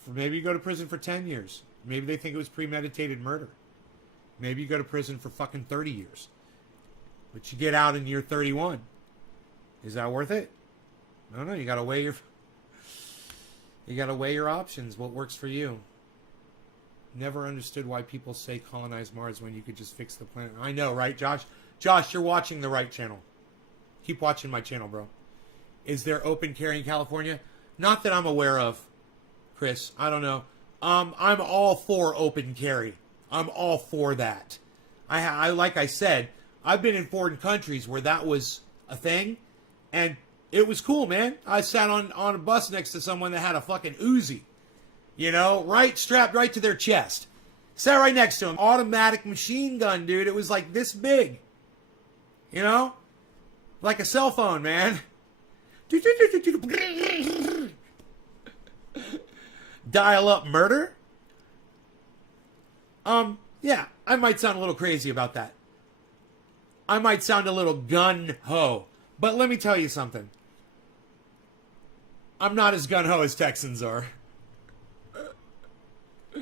Maybe you go to prison for 10 years. Maybe they think it was premeditated murder. Maybe you go to prison for fucking 30 years. But you get out in year 31. Is that worth it? No, you got to weigh your options. What works for you? Never understood why people say colonize Mars when you could just fix the planet. I know, right, Josh? Josh, you're watching the right channel. Keep watching my channel, bro. Is there open carry in California? Not that I'm aware of, Chris. I don't know. I'm all for open carry. I'm all for that. I like I said, I've been in foreign countries where that was a thing, and it was cool, man. I sat on a bus next to someone that had a fucking Uzi. You know, strapped right to their chest. Sat right next to him. Automatic machine gun, dude. It was like this big. You know? Like a cell phone, man. Dial up murder? Yeah, I might sound a little crazy about that. I might sound a little gun-ho. But let me tell you something. I'm not as gun-ho as Texans are.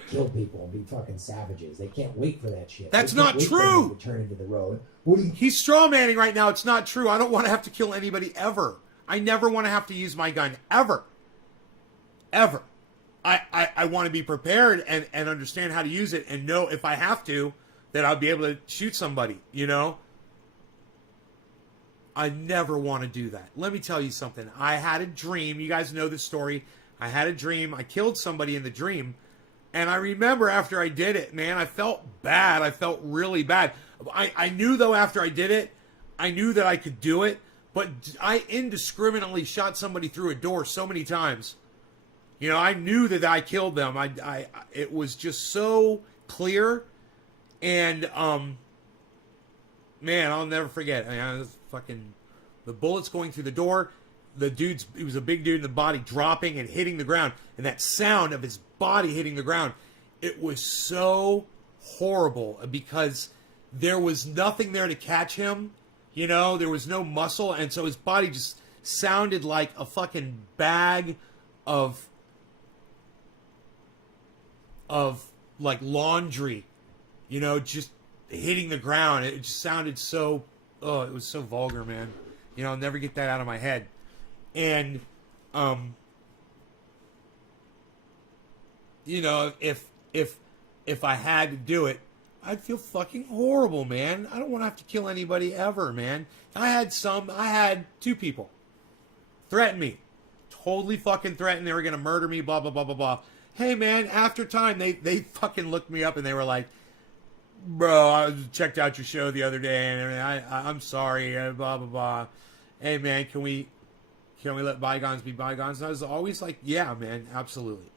Kill people and be fucking savages. They can't wait for that shit. That's not true. To turn into the road. He's strawmanning right now. It's not true. I don't want to have to kill anybody ever. I never want to have to use my gun ever. Ever. I want to be prepared and understand how to use it and know if I have to that I'll be able to shoot somebody, you know? I never want to do that. Let me tell you something. I had a dream. You guys know this story. I had a dream. I killed somebody in the dream. And I remember after I did it, man, I felt bad. I felt really bad. I knew, though, after I did it, I knew that I could do it. But I indiscriminately shot somebody through a door so many times. You know, I knew that I killed them. It was just so clear. And, man, I'll never forget. I was fucking the bullets going through the door. He was a big dude in the body, dropping and hitting the ground. And that sound of his body hitting the ground, it was so horrible because there was nothing there to catch him. You know, there was no muscle. And so his body just sounded like a fucking bag of like laundry, you know, just hitting the ground. It just sounded so, it was so vulgar, man. You know, I'll never get that out of my head. And, you know, if I had to do it, I'd feel fucking horrible, man. I don't want to have to kill anybody ever, man. I had 2 people threaten me. Totally fucking threatened they were going to murder me, blah, blah, blah, blah, blah. Hey, man, after time, they fucking looked me up and they were like, bro, I checked out your show the other day and I'm sorry, blah, blah, blah. Hey, man, can we let bygones be bygones? And I was always like, yeah, man, absolutely.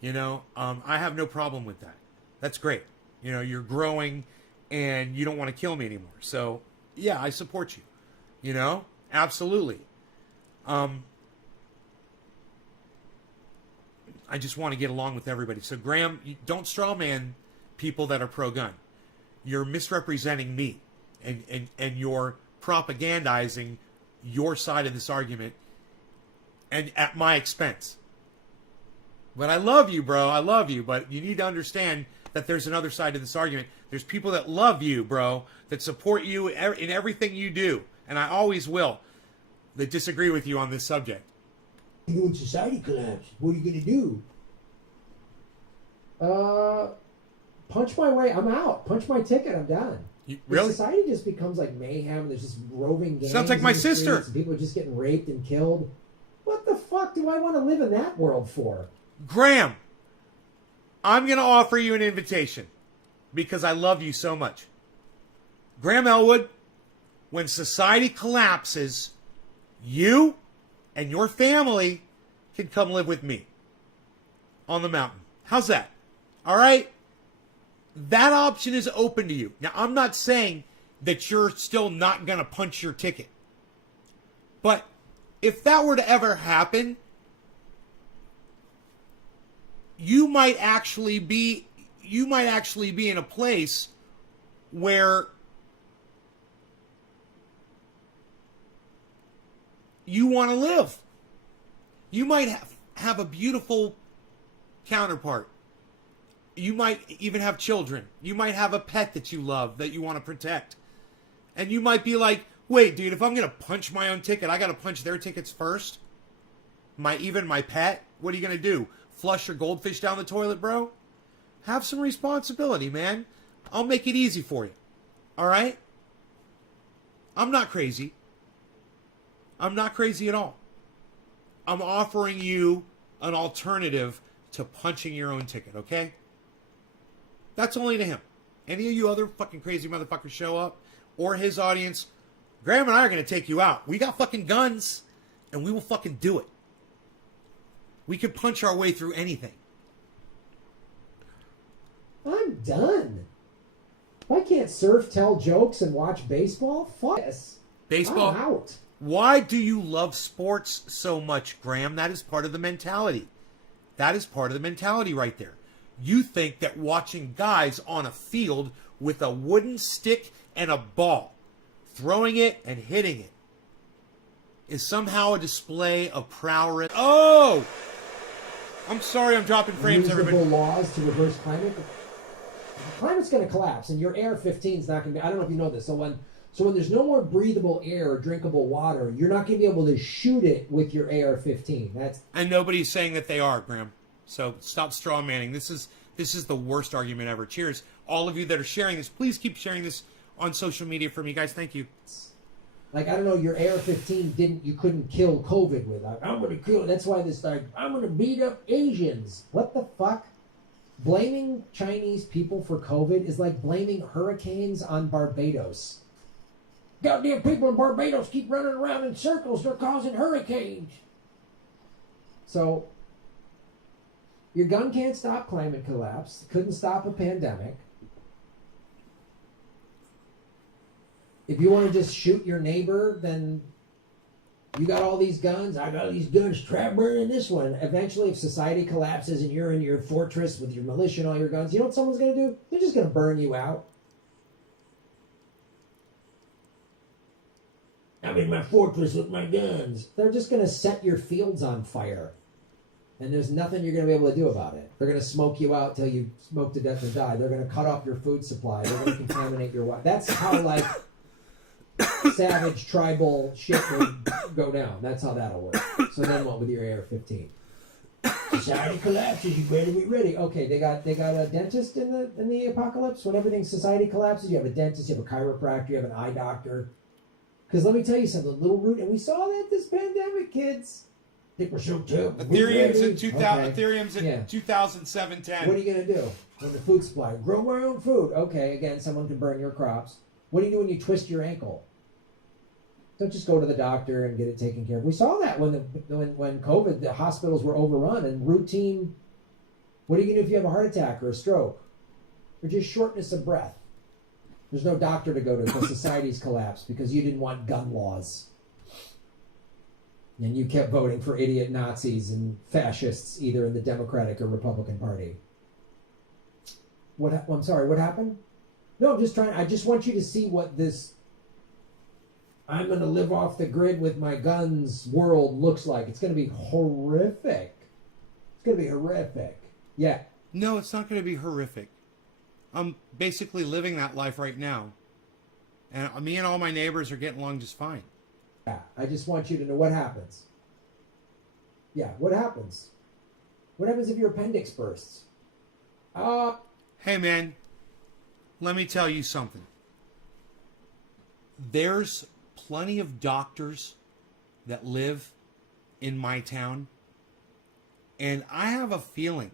You know, I have no problem with that. That's great. You know, you're growing and you don't want to kill me anymore. So, yeah, I support you. You know? Absolutely. I just want to get along with everybody. So, Graham, don't strawman people that are pro-gun. You're misrepresenting me, and you're propagandizing your side of this argument, and at my expense. But I love you, bro. I love you. But you need to understand that there's another side to this argument. There's people that love you, bro, that support you in everything you do, and I always will, that disagree with you on this subject. When society collapses, what are you going to do? Punch my way. I'm out. Punch my ticket. I'm done. Really? Society just becomes like mayhem. There's just roving gangs. Sounds like my sister. And people are just getting raped and killed. What the fuck do I want to live in that world for? Graham, I'm going to offer you an invitation because I love you so much. Graham Elwood, when society collapses, you and your family can come live with me on the mountain. How's that? All right? That option is open to you. Now, I'm not saying that you're still not going to punch your ticket. But if that were to ever happen, you might actually be in a place where you want to live. You might have a beautiful counterpart. You might even have children. You might have a pet that you love, that you want to protect. And you might be like, wait, dude, if I'm going to punch my own ticket, I got to punch their tickets first? Even my pet? What are you going to do? Flush your goldfish down the toilet, bro? Have some responsibility, man. I'll make it easy for you. All right? I'm not crazy. I'm not crazy at all. I'm offering you an alternative to punching your own ticket, okay? That's only to him. Any of you other fucking crazy motherfuckers show up, or his audience, Graham and I are going to take you out. We got fucking guns, and we will fucking do it. We can punch our way through anything. I'm done. If I can't surf, tell jokes, and watch baseball, fuck this. Baseball? I'm out. Why do you love sports so much, Graham? That is part of the mentality. That is part of the mentality right there. You think that watching guys on a field with a wooden stick and a ball, throwing it and hitting it, is somehow a display of prowess. Oh! I'm sorry I'm dropping frames, everybody. Laws to reverse climate. The climate's going to collapse, and your AR-15 is not going to be... I don't know if you know this. So when there's no more breathable air or drinkable water, you're not going to be able to shoot it with your AR-15. And nobody's saying that they are, Graham. So stop straw manning. This is the worst argument ever. Cheers. All of you that are sharing this, please keep sharing this on social media for me, guys. Thank you. Like, I don't know, your AR-15 you couldn't kill COVID with. I'm going to kill... That's why this started. I'm going to beat up Asians. What the fuck? Blaming Chinese people for COVID is like blaming hurricanes on Barbados. Goddamn people in Barbados keep running around in circles. They're causing hurricanes. So, your gun can't stop climate collapse. Couldn't stop a pandemic. If you want to just shoot your neighbor, then you got all these guns. I got these guns. Try burning this one. Eventually, if society collapses and you're in your fortress with your militia and all your guns, you know what someone's going to do? They're just going to burn you out. I'm in my fortress with my guns. They're just going to set your fields on fire. And there's nothing you're going to be able to do about it. They're going to smoke you out till you smoke to death and die. They're going to cut off your food supply. They're going to contaminate your water. That's how, like, savage tribal shit would go down. That's how that'll work. So then what with your AR-15? Society collapses. You better be ready. Okay, they got a dentist in the apocalypse. When everything society collapses, you have a dentist, you have a chiropractor, you have an eye doctor. Because let me tell you something, little root, and we saw that this pandemic, kids. I think we're so terrible. Ethereum's in 2007-10. What are you going to do when the food supply? Grow my own food. Okay, again, someone can burn your crops. What do you do when you twist your ankle? Don't just go to the doctor and get it taken care of. We saw that when COVID, the hospitals were overrun and routine. What are you going to do if you have a heart attack or a stroke? or just shortness of breath. There's no doctor to go to because society's collapsed because you didn't want gun laws. And you kept voting for idiot Nazis and fascists, either in the Democratic or Republican Party. I'm sorry, what happened? No, I'm just trying. I just want you to see what this I'm going to live off the grid with my guns world looks like. It's going to be horrific. It's going to be horrific. Yeah. No, it's not going to be horrific. I'm basically living that life right now. And me and all my neighbors are getting along just fine. Yeah, I just want you to know what happens. Yeah, what happens? What happens if your appendix bursts? Hey, man, let me tell you something. There's plenty of doctors that live in my town, and I have a feeling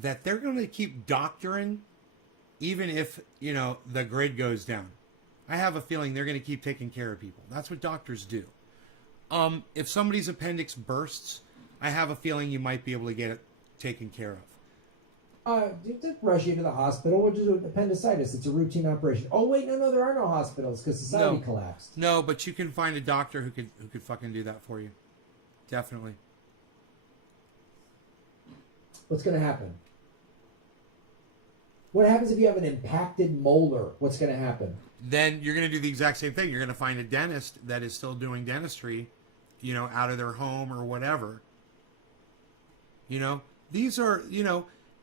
that they're going to keep doctoring even if, the grid goes down. I have a feeling they're going to keep taking care of people. That's what doctors do. If somebody's appendix bursts, I have a feeling you might be able to get it taken care of. Just rush you to the hospital, which is appendicitis. It's a routine operation. Oh wait, no, there are no hospitals because society collapsed. No, but you can find a doctor who could fucking do that for you. Definitely. What's going to happen? What happens if you have an impacted molar? What's going to happen? Then you're going to do the exact same thing. You're going to find a dentist that is still doing dentistry, out of their home or whatever. These are,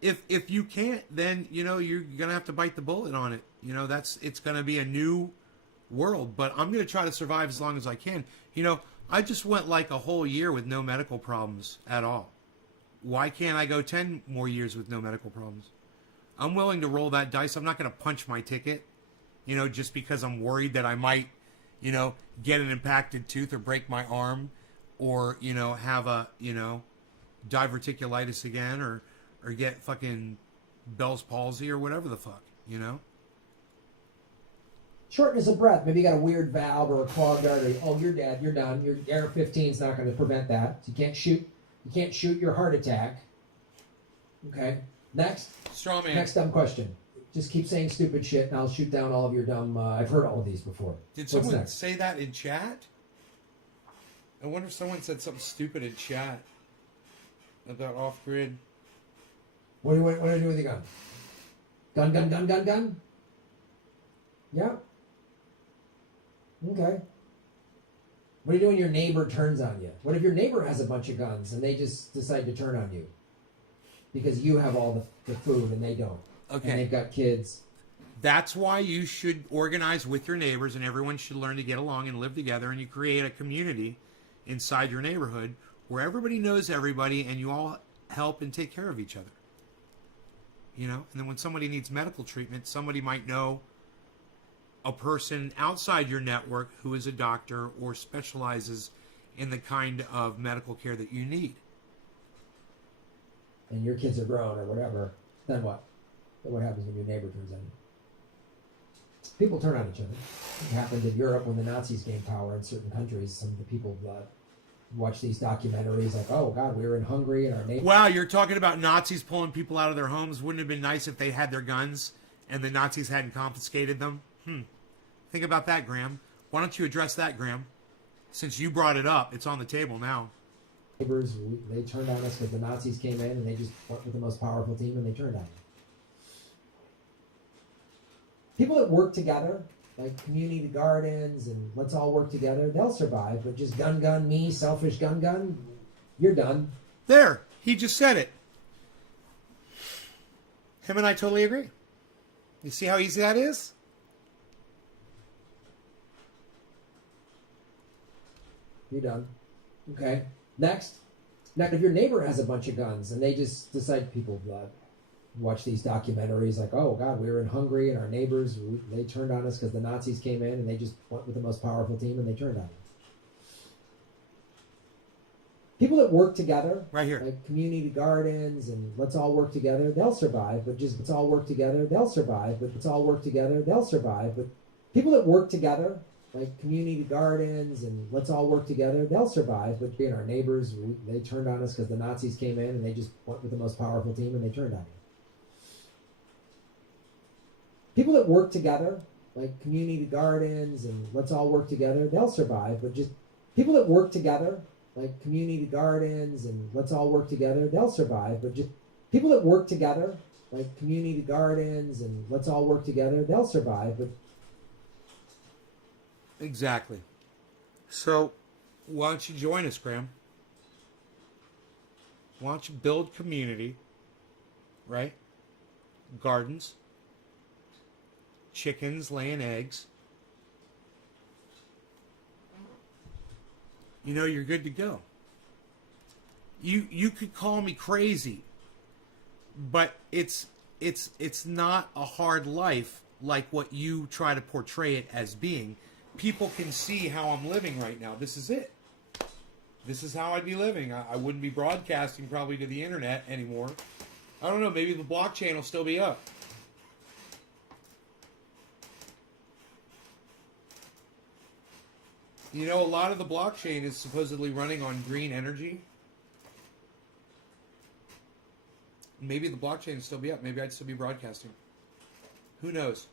if you can't, then, you're going to have to bite the bullet on it. It's going to be a new world, but I'm going to try to survive as long as I can. I just went like a whole year with no medical problems at all. Why can't I go 10 more years with no medical problems? I'm willing to roll that dice. I'm not going to punch my ticket, just because I'm worried that I might, get an impacted tooth or break my arm or, have a, diverticulitis again or get fucking Bell's palsy or whatever the fuck, Shortness of breath. Maybe you got a weird valve or a clogged artery. Oh, you're dead. You're done. Your Air 15 is not going to prevent that. So you can't shoot. You can't shoot your heart attack. Okay. Next. Straw man. Next dumb question. Just keep saying stupid shit, and I'll shoot down all of your dumb. I've heard all of these before. Did someone say that in chat? I wonder if someone said something stupid in chat about off grid. What do you do with your gun? Gun. Yeah. Okay. What do you do when your neighbor turns on you? What if your neighbor has a bunch of guns and they just decide to turn on you? Because you have all the food and they don't. Okay. And they've got kids. That's why you should organize with your neighbors, and everyone should learn to get along and live together, and you create a community inside your neighborhood where everybody knows everybody and you all help and take care of each other. And then when somebody needs medical treatment, somebody might know a person outside your network who is a doctor or specializes in the kind of medical care that you need. And your kids are grown or whatever. Then what? Then what happens when your neighbor turns on you? People turn on each other. It happened in Europe when the Nazis gained power in certain countries. Some of the people watch these documentaries like, oh, God, we were in Hungary and our neighbor... Wow, you're talking about Nazis pulling people out of their homes. Wouldn't it have been nice if they had their guns and the Nazis hadn't confiscated them? Think about that, Grahm. Why don't you address that, Grahm? Since you brought it up, it's on the table now. Neighbors, they turned on us because the Nazis came in and they just went with the most powerful team and they turned on us. People that work together, like community gardens and let's all work together, they'll survive. But just gun, me, selfish gun, you're done. There, he just said it. Him and I totally agree. You see how easy that is? You're done. Okay. Next. Now, if your neighbor has a bunch of guns and they just decide, people watch these documentaries like, oh, God, we were in Hungary and our neighbors, they turned on us because the Nazis came in and they just went with the most powerful team and they turned on us. People that work together, right here, like community gardens and let's all work together, they'll survive. But just let's all work together, they'll survive. But let's all work together, they'll survive. But people that work together, like community gardens and let's all work together, they'll survive. But being our neighbors, they turned on us because the Nazis came in and they just went with the most powerful team and they turned on us. people that work together, like community gardens and let's all work together, they'll survive. But just people that work together, like community gardens and let's all work together, they'll survive. But just people that work together, like community gardens and let's all work together, they'll survive. But exactly. So, why don't you join us, Grahm? Why don't you build community, right? Gardens, chickens laying eggs. You know, you're good to go. You could call me crazy, but it's not a hard life like what you try to portray it as being. People can see how I'm living right now. This is it. This is how I'd be living. I wouldn't be broadcasting probably to the internet anymore. I don't know. Maybe the blockchain will still be up. You know, a lot of the blockchain is supposedly running on green energy. Maybe the blockchain will still be up. Maybe I'd still be broadcasting. Who knows?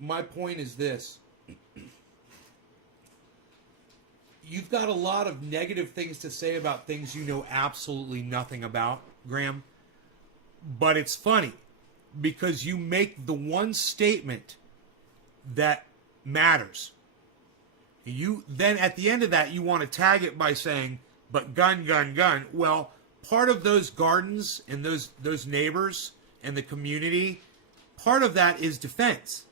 My point is this. You've got a lot of negative things to say about things you know absolutely nothing about, Grahm. But it's funny because you make the one statement that matters. You then at the end of that you want to tag it by saying, but gun, gun, gun. Well, part of those gardens and those neighbors and the community, part of that is defense.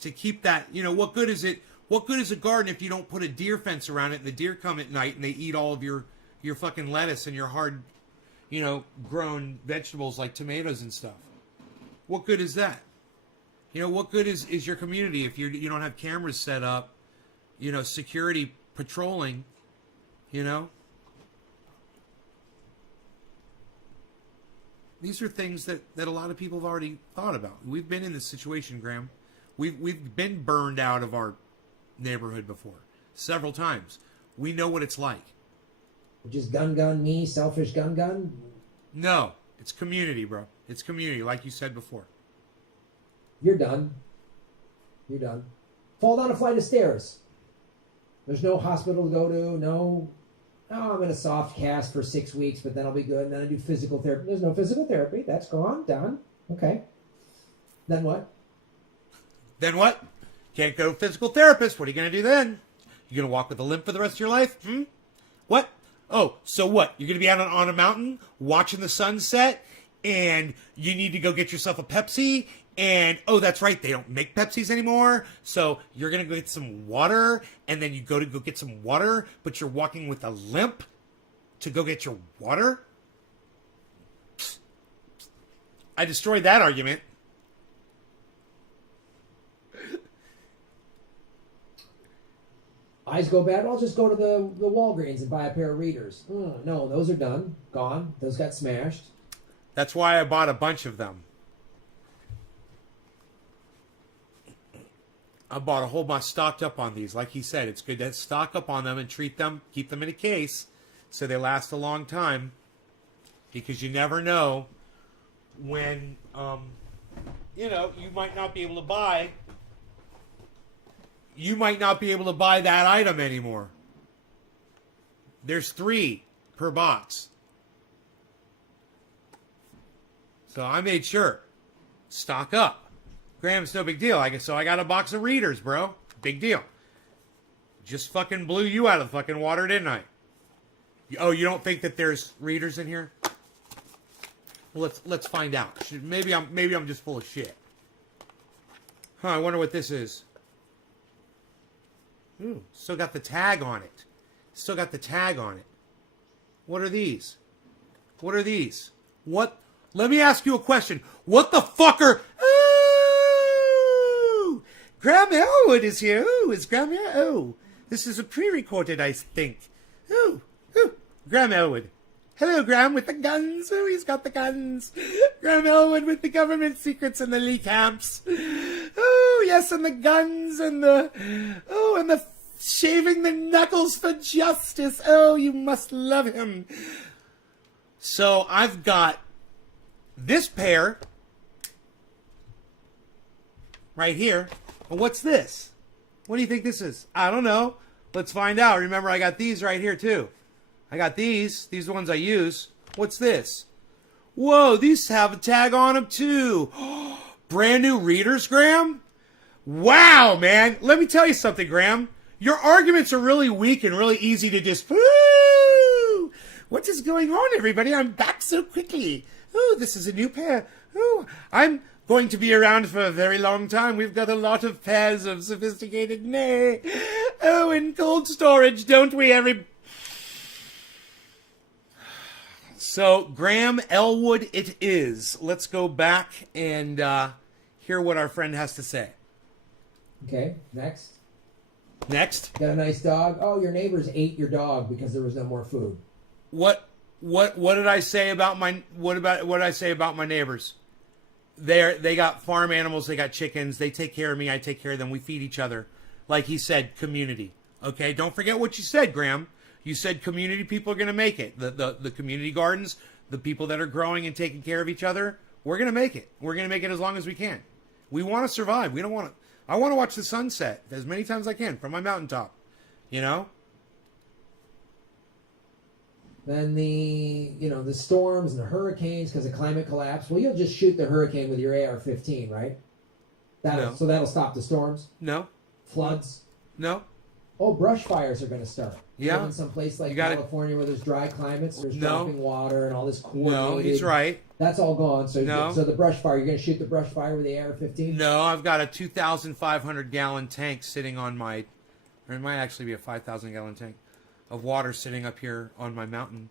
To keep that, you know, what good is it? What good is a garden if you don't put a deer fence around it and the deer come at night and they eat all of your fucking lettuce and your hard, you know, grown vegetables like tomatoes and stuff? What good is that? You know, what good is your community if you don't have cameras set up, you know, security patrolling, you know? These are things that a lot of people have already thought about. We've been in this situation, Grahm. We've been burned out of our neighborhood before several times. We know what it's like. just gun me, selfish gun. No, it's community, bro. It's community, like you said before. You're done. You're done. Fall down a flight of stairs. There's no hospital to go to. No. Oh, I'm in a soft cast for 6 weeks, but then I'll be good. And then I do physical therapy. There's no physical therapy. That's gone. Done. Okay. Then what? Then what? Can't go to a physical therapist. What are you going to do then? You going to walk with a limp for the rest of your life? What? Oh, so what? You're going to be out on a mountain watching the sunset, and you need to go get yourself a Pepsi, and, oh, that's right, they don't make Pepsis anymore, so you're going to go get some water, and then you go get some water, but you're walking with a limp to go get your water? I destroyed that argument. Eyes go bad, I'll just go to the Walgreens and buy a pair of readers. No, those are done. Gone. Those got smashed. That's why I bought a bunch of them. I bought a whole bunch, stocked up on these. Like he said, it's good to stock up on them and treat them, keep them in a case so they last a long time. Because you never know when, you might not be able to buy. You might not be able to buy that item anymore. There's 3 per box. So I made sure. Stock up. Graham's no big deal. So I got a box of readers, bro. Big deal. Just fucking blew you out of the fucking water, didn't I? Oh, you don't think that there's readers in here? Well, let's find out. Maybe I'm just full of shit. I wonder what this is. Ooh, still got the tag on it. Still got the tag on it. What are these? What are these? What? Let me ask you a question. What the fuck are... Ooh! Grahm Elwood is here. Ooh, is Grahm here? Oh, this is a pre-recorded, I think. Ooh, Grahm Elwood. Hello, Grahm with the guns. Oh, he's got the guns. Grahm Elwood with the government secrets and the Lee camps. Oh, yes, and the guns and the shaving the knuckles for justice. Oh, you must love him. So I've got this pair right here. And what's this? What do you think this is? I don't know. Let's find out. Remember, I got these right here, too. I got these. These are the ones I use. What's this? Whoa, these have a tag on them, too. Brand new readers, Grahm? Wow, man. Let me tell you something, Grahm. Your arguments are really weak and really easy to just... Woo! What is going on, everybody? I'm back so quickly. Oh, this is a new pair. Oh, I'm going to be around for a very long time. We've got a lot of pairs of sophisticated... Nay. Oh, in cold storage, don't we, So, Grahm, Elwood it is. Let's go back and hear what our friend has to say. Okay, next. Next. Got a nice dog. Oh, your neighbors ate your dog because there was no more food. What did I say about my what did I say about my neighbors? They got farm animals, they got chickens, they take care of me, I take care of them, we feed each other. Like he said, community. Okay, don't forget what you said, Grahm. You said community people are going to make it. The community gardens, the people that are growing and taking care of each other, we're going to make it. We're going to make it as long as we can. We want to survive. We don't want to. I want to watch the sunset as many times as I can from my mountaintop. You know? Then the storms and the hurricanes because of climate collapse. Well, you'll just shoot the hurricane with your AR-15, right? No. So that'll stop the storms? No. Floods? No. Oh, brush fires are going to start. Yeah. In some place like California where there's dry climates, there's dropping water and all this coordinated. No, he's right. That's all gone. So No. So the brush fire, you're going to shoot the brush fire with the AR-15? No, I've got a 2,500 gallon tank sitting on my, or it might actually be a 5,000 gallon tank of water sitting up here on my mountain.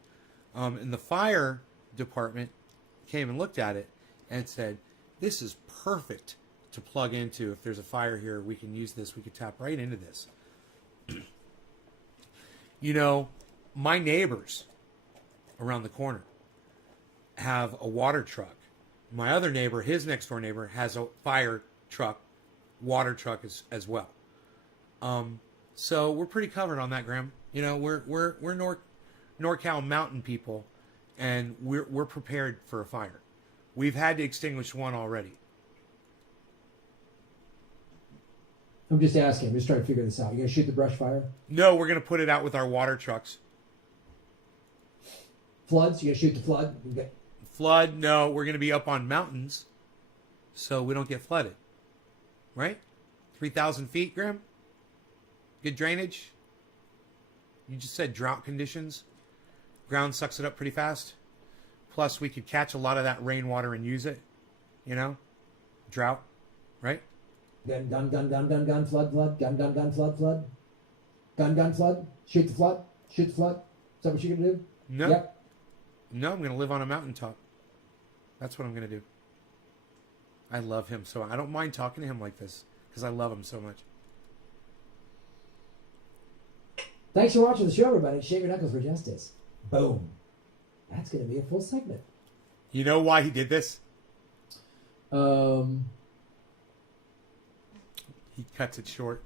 And the fire department came and looked at it and said, this is perfect to plug into. If there's a fire here, we can use this. We could tap right into this. You know, my neighbors around the corner have a water truck. My other neighbor, his next door neighbor, has a fire truck, water truck as well. So we're pretty covered on that, Grahm. You know, we're NorCal mountain people, and we're prepared for a fire. We've had to extinguish one already. I'm just asking. I'm just trying to figure this out. You're going to shoot the brush fire? No, we're going to put it out with our water trucks. Floods? You're going to shoot the flood? Flood? No, we're going to be up on mountains so we don't get flooded. Right? 3,000 feet, Grahm? Good drainage? You just said drought conditions. Ground sucks it up pretty fast. Plus, we could catch a lot of that rainwater and use it. You know? Drought. Right? Gun, flood, flood. Gun, flood, flood. Gun, flood. Shoot the flood. Shoot the flood. Is that what you're going to do? No. Yep. No, I'm going to live on a mountaintop. That's what I'm going to do. I love him so I don't mind talking to him like this because I love him so much. Thanks for watching the show, everybody. Shave your knuckles for justice. Boom. That's going to be a full segment. You know why he did this? He cuts it short.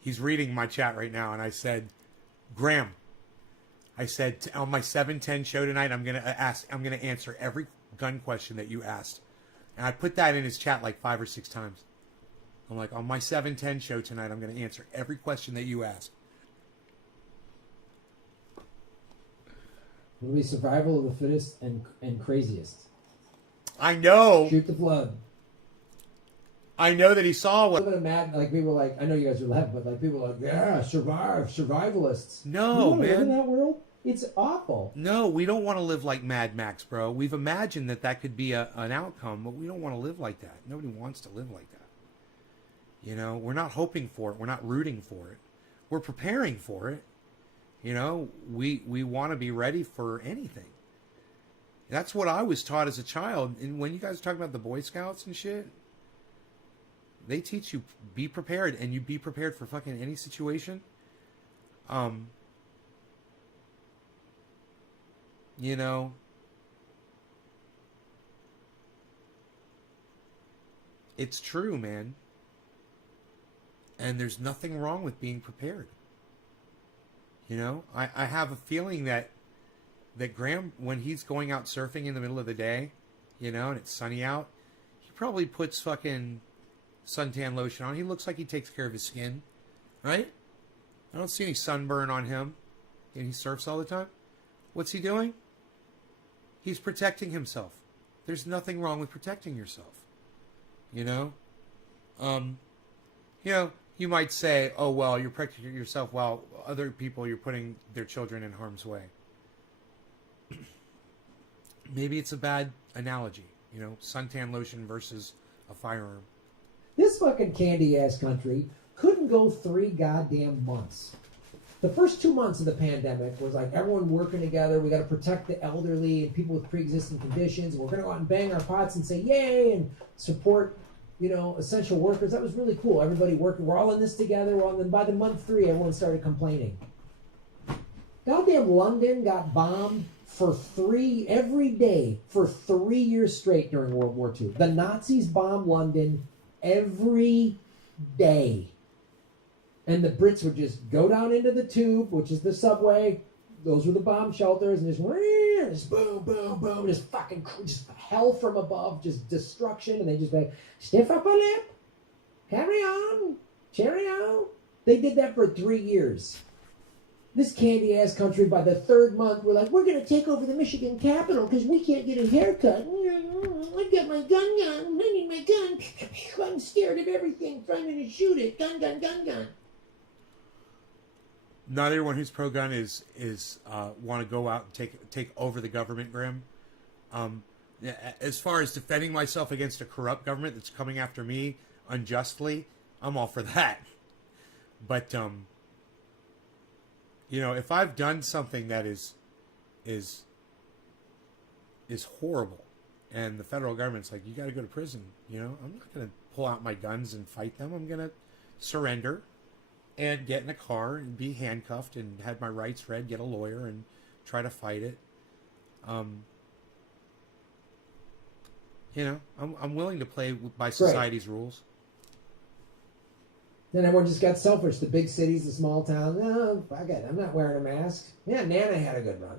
He's reading my chat right now, and I said, Grahm, I said on my 710 show tonight, I'm gonna answer every gun question that you asked, and I put that in his chat like 5 or 6 times. I'm like, on my 710 show tonight, I'm gonna answer every question that you asked. It'll be survival of the fittest and craziest. I know. Shoot the flood. I know that he saw what. Living a mad, like people like, I know you guys are laughing, but like people are like, yeah, survivalists. No, man. Live in that world? It's awful. No, we don't want to live like Mad Max, bro. We've imagined that could be an outcome, but we don't want to live like that. Nobody wants to live like that. You know, we're not hoping for it. We're not rooting for it. We're preparing for it. You know, we want to be ready for anything. That's what I was taught as a child. And when you guys talk about the Boy Scouts and shit, they teach you be prepared, and you be prepared for fucking any situation. You know, it's true, man. And there's nothing wrong with being prepared. You know, I have a feeling that Grahm, when he's going out surfing in the middle of the day, you know, and it's sunny out, probably puts fucking suntan lotion on. He looks like he takes care of his skin, right? I don't see any sunburn on him. And he surfs all the time. What's he doing? He's protecting himself. There's nothing wrong with protecting yourself. You know? You might say, oh, well, you're protecting yourself while other people, you're putting their children in harm's way. Maybe it's a bad analogy. Suntan lotion versus a firearm. This fucking candy-ass country couldn't go 3 goddamn months. The first 2 months of the pandemic was like everyone working together. We got to protect the elderly and people with pre-existing conditions. We're going to go out and bang our pots and say yay and support, essential workers. That was really cool. Everybody working. We're all in this together. By the month 3, everyone started complaining. Goddamn London got bombed every day for 3 years straight during World War II. The Nazis bombed London every day. And the Brits would just go down into the tube, which is the subway. Those were the bomb shelters, and just boom, boom, boom, just hell from above, just destruction. And they just like, stiff upper lip, carry on, cheerio. They did that for 3 years. This candy-ass country, by the 3rd month, we're like, we're going to take over the Michigan Capitol because we can't get a haircut. I've got my gun. I need my gun. I'm scared of everything, so I'm going to shoot it. Gun, gun, gun, gun. Not everyone who's pro-gun is want to go out and take over the government, Grahm. As far as defending myself against a corrupt government that's coming after me unjustly, I'm all for that. But if I've done something that is horrible, and the federal government's like, you got to go to prison, I'm not going to pull out my guns and fight them. I'm going to surrender and get in a car and be handcuffed and have my rights read, get a lawyer and try to fight it. I'm willing to play by society's rules. Then everyone just got selfish. The big cities, the small towns. No, fuck it. I'm not wearing a mask. Yeah, Nana had a good run.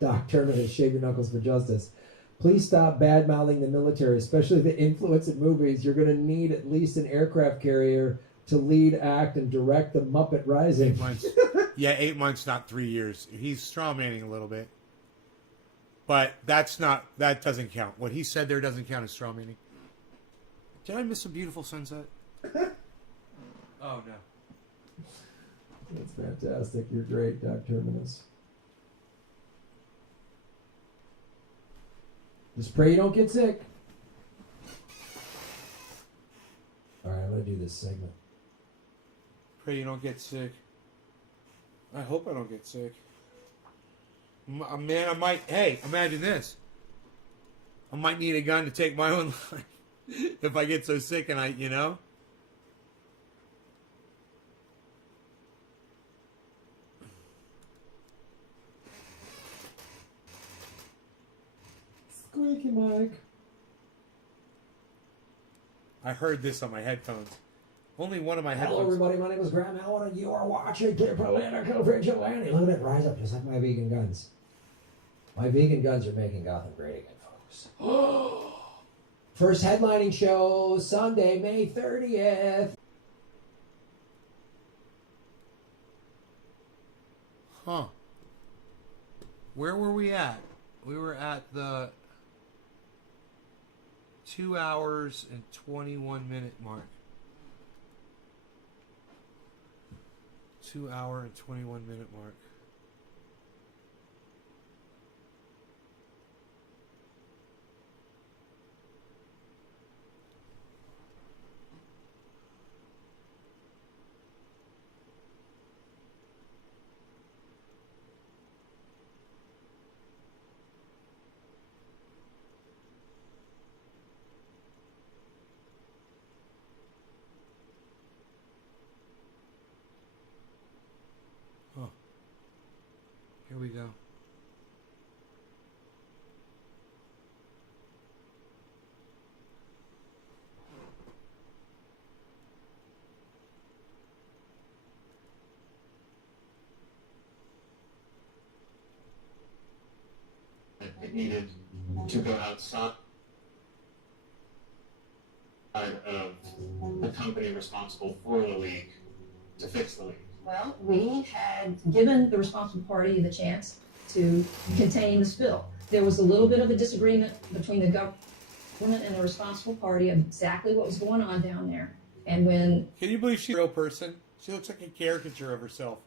Doc Terminus, shave your knuckles for justice. Please stop bad-mouthing the military, especially the influence in movies. You're going to need at least an aircraft carrier to lead, act, and direct the Muppet Rising. 8 months. Yeah, 8 months, not 3 years. He's strawmanning a little bit. But that doesn't count. What he said there doesn't count as strawmanning. Did I miss a beautiful sunset? Oh, no. That's fantastic. You're great, Doc Terminus. Just pray you don't get sick. All right, I'm going to do this segment. Pray you don't get sick. I hope I don't get sick. Man, I might... Hey, imagine this. I might need a gun to take my own life. If I get so sick and Squeaky Mike. I heard this on my headphones. Only one of my headphones. Hello, everybody. My name is Grahm Elwood, and you are watching Political Vigilante. Look at it rise up just like my vegan guns. My vegan guns are making Gotham great again, folks. First headlining show, Sunday, May 30th. Huh. Where were we at? We were at the 2 hours and 21 minute mark. 2 hour and 21 minute mark. Here we go. It needed to go outside of the company responsible for the leak to fix the leak. Well, we had given the responsible party the chance to contain the spill. There was a little bit of a disagreement between the government and the responsible party of exactly what was going on down there. And when Can you believe she's a real person? She looks like a caricature of herself.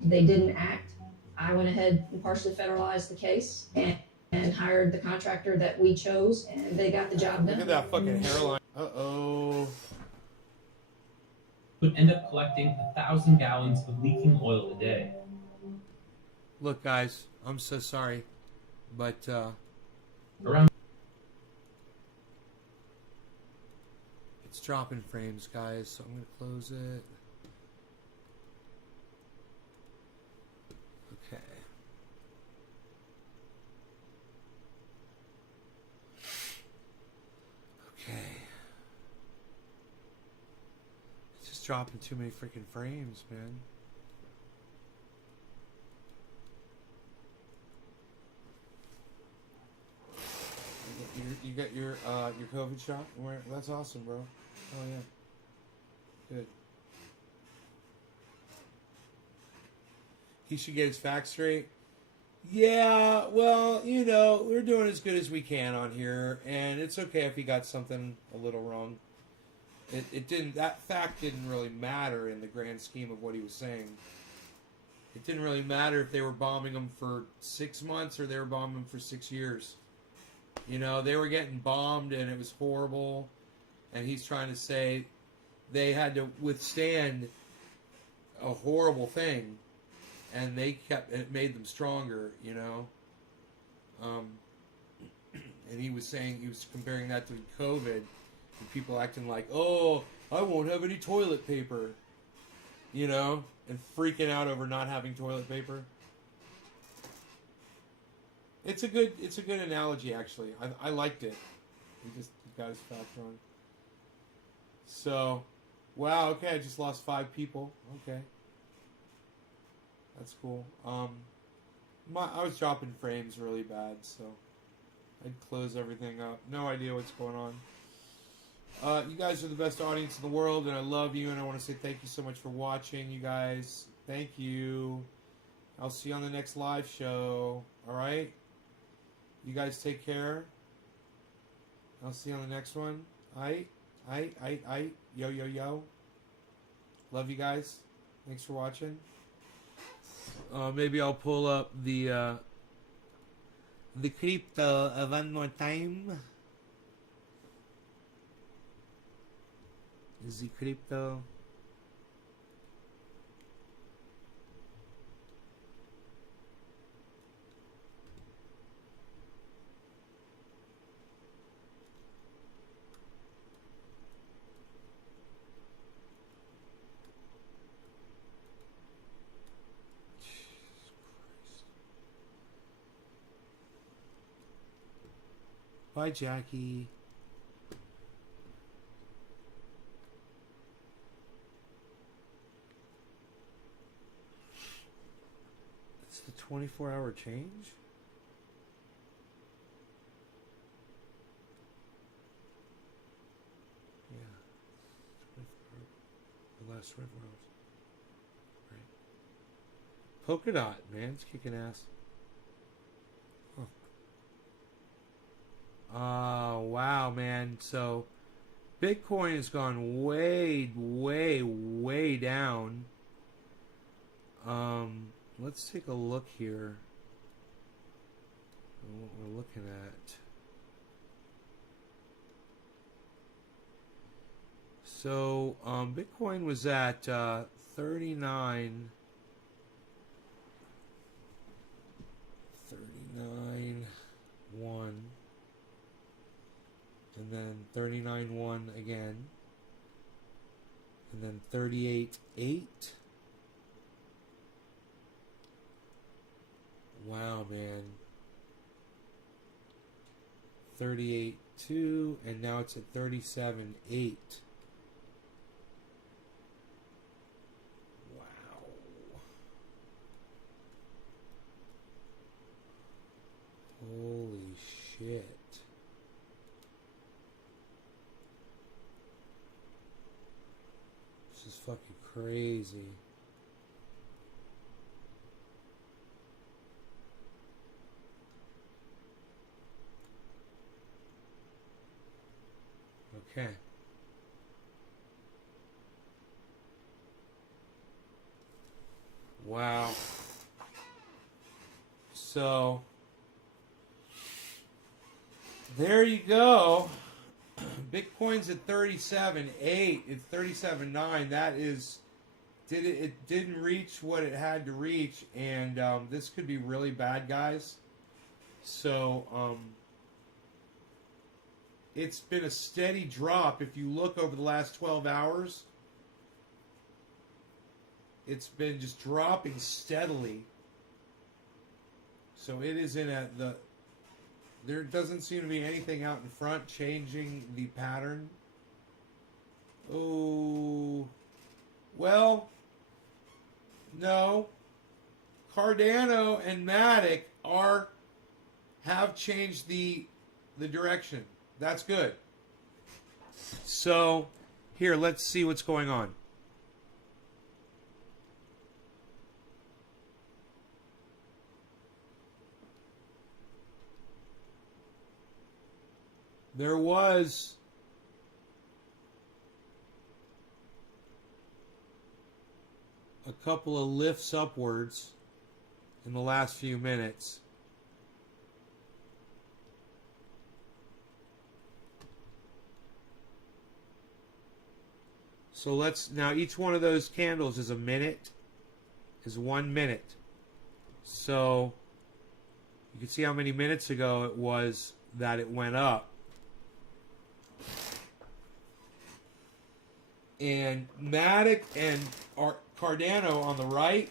they didn't act, I went ahead and partially federalized the case and hired the contractor that we chose, and they got the job done. Look at that fucking hairline. Uh-oh. Would end up collecting 1,000 gallons of leaking oil a day. Look, guys, I'm so sorry, but Around it's dropping frames, guys, so I'm going to close it. Okay. Okay. It's just dropping too many freaking frames, man. You got your COVID shot? Where? That's awesome, bro. Oh yeah. Good. He should get his facts straight. Yeah, well, you know, we're doing as good as we can on here, and it's okay if he got something a little wrong. It didn't. That fact didn't really matter in the grand scheme of what he was saying. It didn't really matter if they were bombing him for 6 months or they were bombing him for 6 years. You know, they were getting bombed and it was horrible. And he's trying to say they had to withstand a horrible thing. And it made them stronger, you know. And he was comparing that to COVID. And people acting like, oh, I won't have any toilet paper. You know, and freaking out over not having toilet paper. It's a good analogy, actually. I liked it. He got his fact wrong. So, wow. Okay, I just lost 5 people. Okay, that's cool. I was dropping frames really bad, so I'd close everything up. No idea what's going on. You guys are the best audience in the world, and I love you. And I want to say thank you so much for watching, you guys. Thank you. I'll see you on the next live show. All right. You guys take care. I'll see you on the next one. Aight. Yo, yo, yo. Love you guys. Thanks for watching. Maybe I'll pull up the crypto one more time. The crypto. Bye, Jackie. It's the 24-hour change? Yeah. 24 hours. The last 24 hours. Right. Polka dot, man. It's kicking ass. Wow, man. So, Bitcoin has gone way, way, way down. Let's take a look here at what we're looking at. So, Bitcoin was at 39. 39.1. And then 39.1 again. And then 38.8. Wow, man. 38.2. And now it's at 37.8. Wow. Holy shit. This is fucking crazy. Okay. Wow. So, there you go. Bitcoin's at 37.8. It's 37.9. That is, it didn't reach what it had to reach, and this could be really bad, guys. So, it's been a steady drop. If you look over the last 12 hours, it's been just dropping steadily. So it is in there doesn't seem to be anything out in front changing the pattern. Oh, well, no. Cardano and Matic have changed the direction. That's good. So, here, let's see what's going on. There was a couple of lifts upwards in the last few minutes. So now each one of those candles is 1 minute. So you can see how many minutes ago it was that it went up. And Matic and Cardano on the right,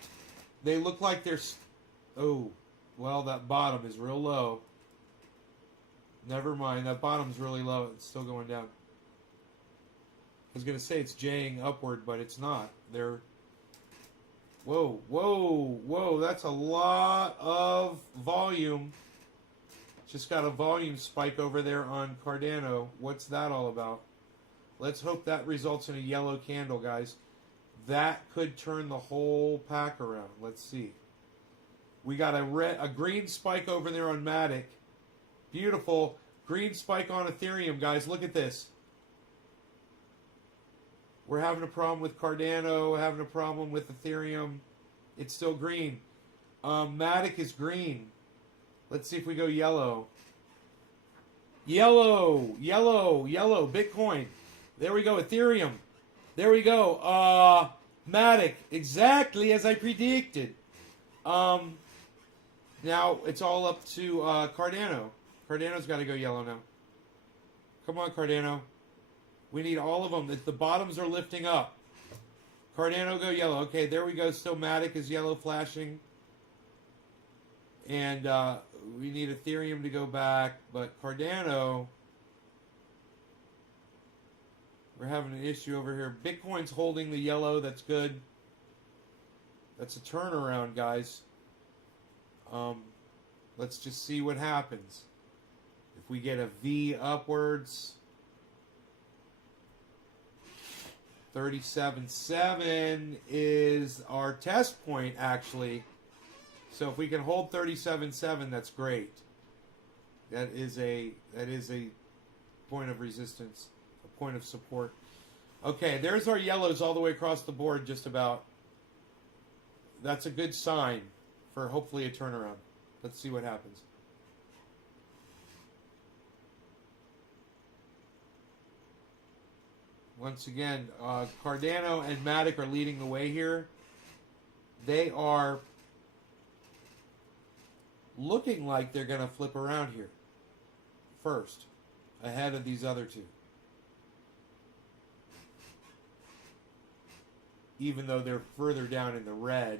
they look like they're... Oh, well, that bottom is real low. Never mind, that bottom's really low. It's still going down. I was going to say it's jaying upward, but it's not. They're... Whoa, whoa, whoa, that's a lot of volume. Just got a volume spike over there on Cardano. What's that all about? Let's hope that results in a yellow candle, guys. That could turn the whole pack around. Let's see. We got a green spike over there on Matic. Beautiful. Green spike on Ethereum, guys. Look at this. We're having a problem with Cardano, having a problem with Ethereum. It's still green. Matic is green. Let's see if we go yellow. Yellow, yellow, yellow. Bitcoin. There we go. Ethereum. There we go. Matic. Exactly as I predicted. Now it's all up to Cardano. Cardano's got to go yellow now. Come on, Cardano. We need all of them. The bottoms are lifting up. Cardano, go yellow. Okay, there we go. Still Matic is yellow flashing. And we need Ethereum to go back. But Cardano, we're having an issue over here. Bitcoin's holding the yellow. That's good. That's a turnaround, guys. Let's just see what happens. If we get a V upwards... 37.7 is our test point, actually. So if we can hold 37.7, that's great. That is a point of resistance, a point of support. Okay, there's our yellows all the way across the board, just about. That's a good sign for hopefully a turnaround. Let's see what happens. Once again, Cardano and Matic are leading the way here. They are looking like they're going to flip around here first, ahead of these other two. Even though they're further down in the red,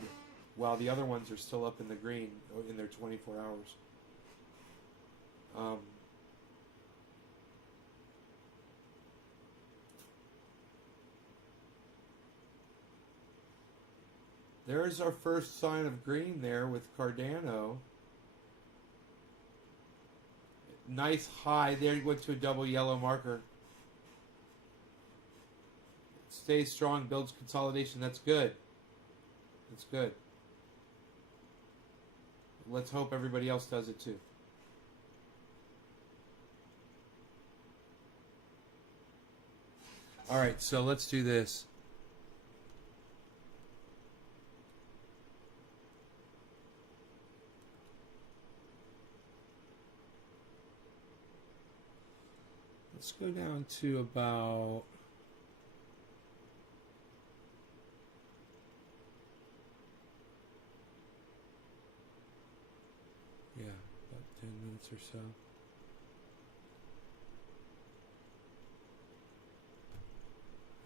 while the other ones are still up in the green in their 24 hours. There's our first sign of green there with Cardano. Nice high. There, went to a double yellow marker. Stays strong, builds consolidation. That's good. That's good. Let's hope everybody else does it too. All right, so let's do this. Let's go down to about... yeah, about 10 minutes or so.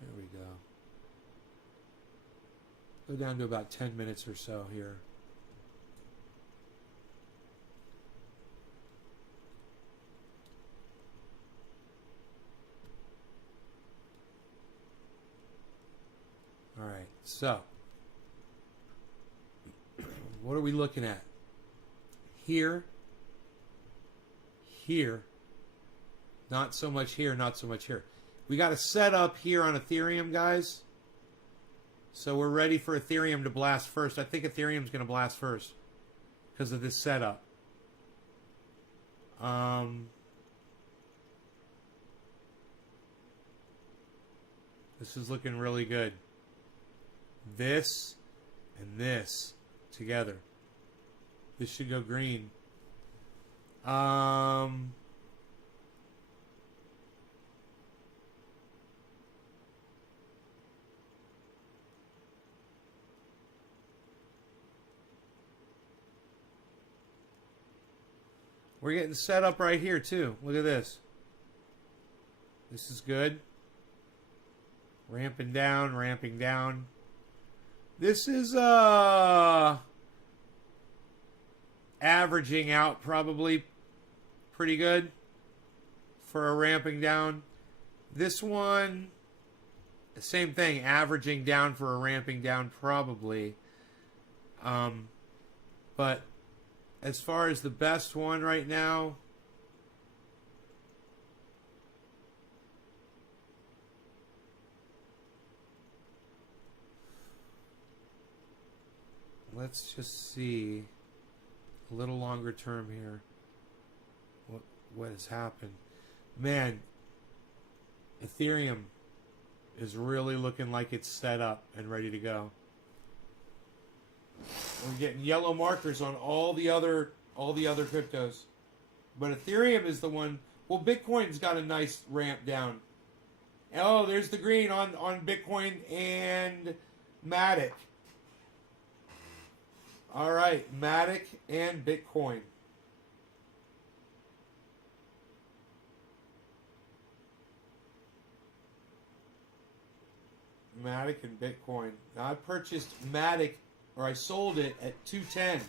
There we go. Go down to about 10 minutes or so here. All right, so what are we looking at? Here, here, not so much here, not so much here. We got a setup here on Ethereum, guys. So we're ready for Ethereum to blast first. I think Ethereum's going to blast first because of this setup. This is looking really good. This and this together. This should go green. We're getting set up right here too. Look at this. This is good. Ramping down, ramping down. This is averaging out probably pretty good for a ramping down. This one, same thing, averaging down for a ramping down probably. But as far as the best one right now, let's just see a little longer term here. What has happened? Man, Ethereum is really looking like it's set up and ready to go. We're getting yellow markers on all the other cryptos. But Ethereum is the one. Well, Bitcoin's got a nice ramp down. Oh, there's the green on Bitcoin and Matic. All right, Matic and Bitcoin. Matic and Bitcoin. Now I purchased Matic, or I sold it at 210.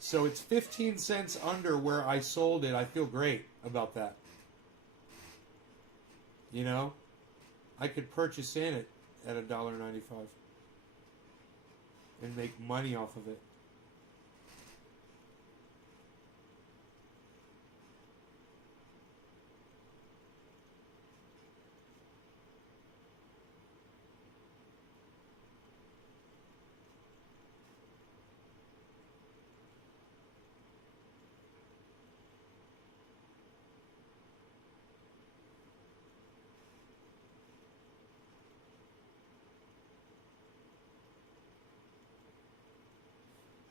So it's 15 cents under where I sold it. I feel great about that. You know, I could purchase in it at $1.95 and make money off of it.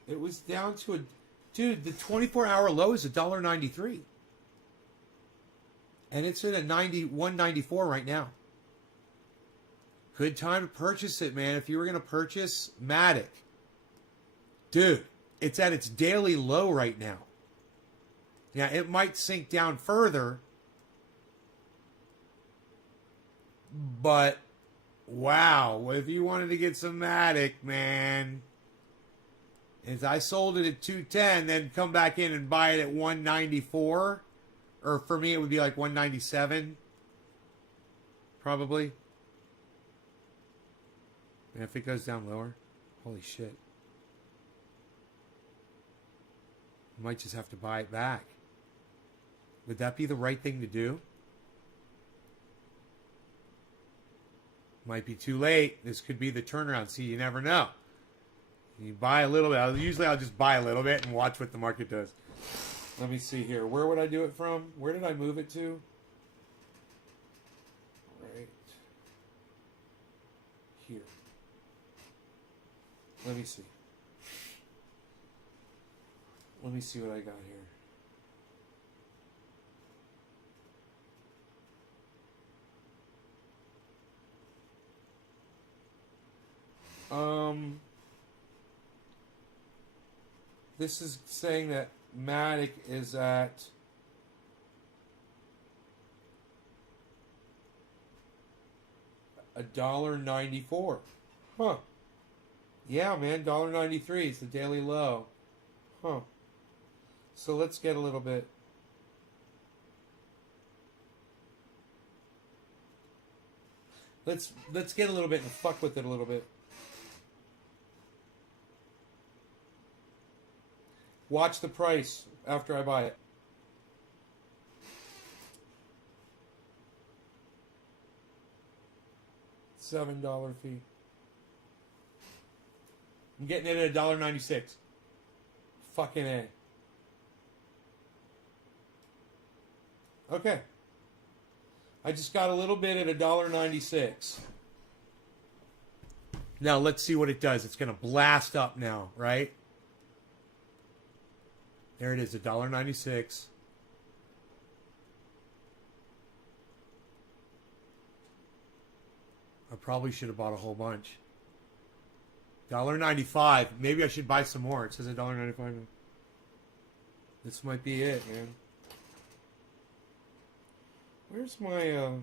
It was down to dude, the 24-hour low is $1.93. And it's at a 194 right now. Good time to purchase it, man. If you were going to purchase Matic. Dude, it's at its daily low right now. Now, it might sink down further. But, wow. If you wanted to get some Matic, man. If I sold it at 210, then come back in and buy it at 194. Or for me, it would be like 197. Probably. And if it goes down lower, holy shit. I might just have to buy it back. Would that be the right thing to do? Might be too late. This could be the turnaround. See, you never know. You buy a little bit. Usually I'll just buy a little bit and watch what the market does. Let me see here. Where would I do it from? Where did I move it to? Right here. Let me see. Let me see what I got here. This is saying that Matic is at $1.94. Huh. Yeah, man, $1.93 is the daily low. Huh. So let's get a little bit. Let's get a little bit and fuck with it a little bit. Watch the price after I buy it. $7 fee. I'm getting it at $1.96. Fucking A. Okay. I just got a little bit at $1.96. Now let's see what it does. It's going to blast up now, right? There it is, $1.96. I probably should have bought a whole bunch. $1.95. Maybe I should buy some more. It says $1.95. This might be it, man. Where's my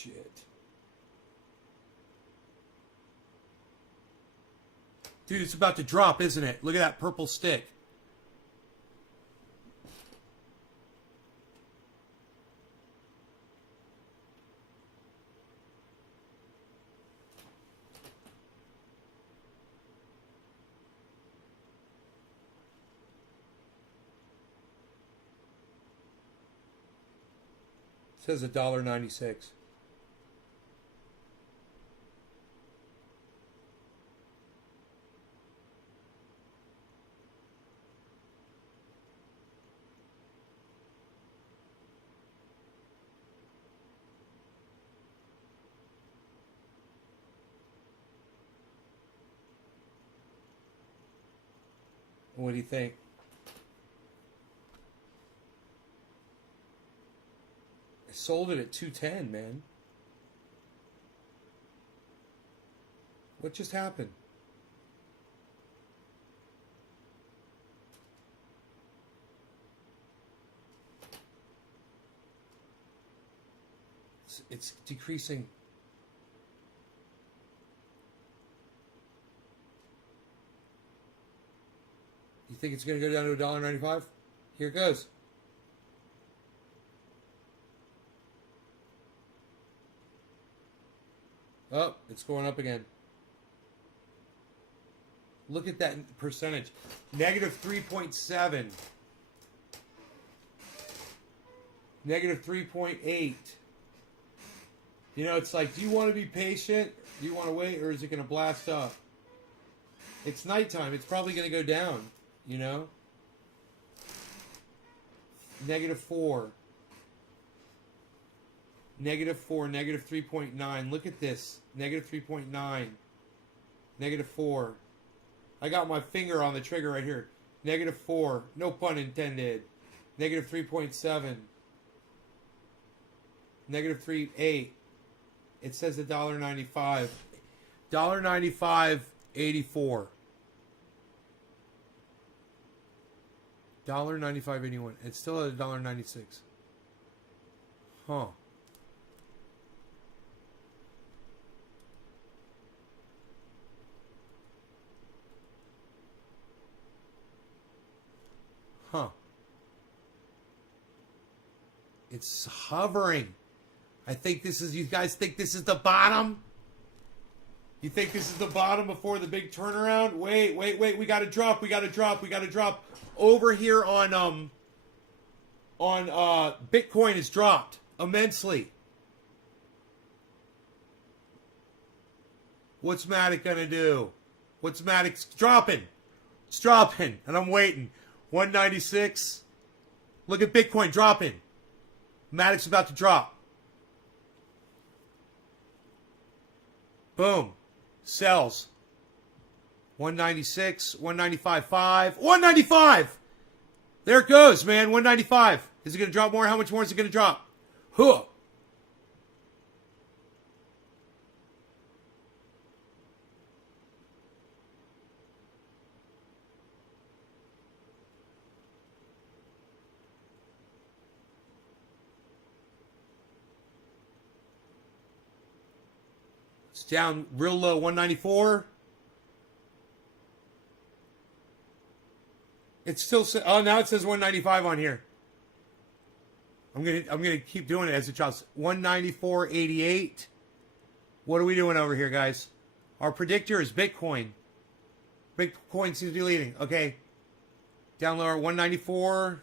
shit. Dude, it's about to drop, isn't it? Look at that purple stick. It says $1.96. What do you think? I sold it at $2.10, man. What just happened? It's decreasing. You think it's going to go down to $1.95? Here it goes. Oh, it's going up again. Look at that percentage. Negative 3.7. Negative 3.8. You know, it's like, do you want to be patient? Do you want to wait? Or is it going to blast up? It's nighttime. It's probably going to go down. You know? Negative 4. Negative 4. Negative 3.9. Look at this. Negative 3.9. Negative 4. I got my finger on the trigger right here. Negative 4. No pun intended. Negative 3.7. Negative 3.8. It says $1.95. $1.95.84. $1.95.81. It's still at $1.96. Huh. Huh. It's hovering. I think this is, you guys think this is the bottom? You think this is the bottom before the big turnaround? Wait. We got to drop. We got to drop. Over here on Bitcoin has dropped immensely. What's Matic going to do? What's Matic's dropping? It's dropping. And I'm waiting. 196. Look at Bitcoin dropping. Matic's about to drop. Boom. Sells. 196, 195.5, 195! There it goes, man. 195. Is it going to drop more? How much more is it going to drop? Huh. It's down real low, 194. It's still, oh, now it says 195 on here. I'm gonna keep doing it as it drops. 194.88. What are we doing over here, guys? Our predictor is Bitcoin. Bitcoin seems to be leading. Okay. Down lower, 194.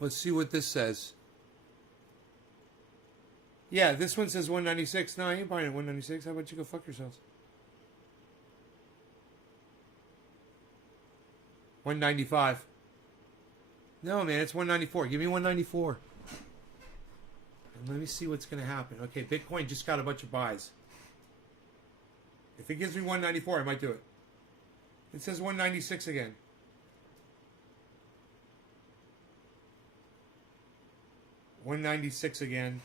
Let's see what this says. Yeah, this one says 196. No, I ain't buying it 196. How about you go fuck yourselves? 195. No, man, it's 194. Give me 194. And let me see what's going to happen. Okay, Bitcoin just got a bunch of buys. If it gives me 194, I might do it. It says 196 again. $196 again.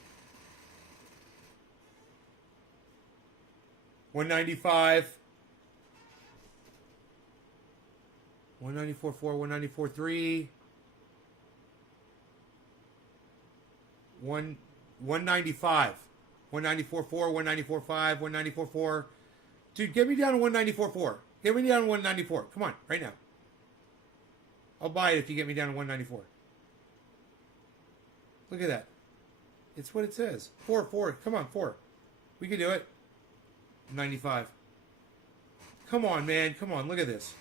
195. 194.4, 194.3. 195. 194.4, 194.5, 194.4. Dude, get me down to 194.4. Get me down to 194. Come on, right now. I'll buy it if you get me down to 194. Look at that. It's what it says. 4. Come on, 4. We can do it. 95. Come on, man. Come on. Look at this.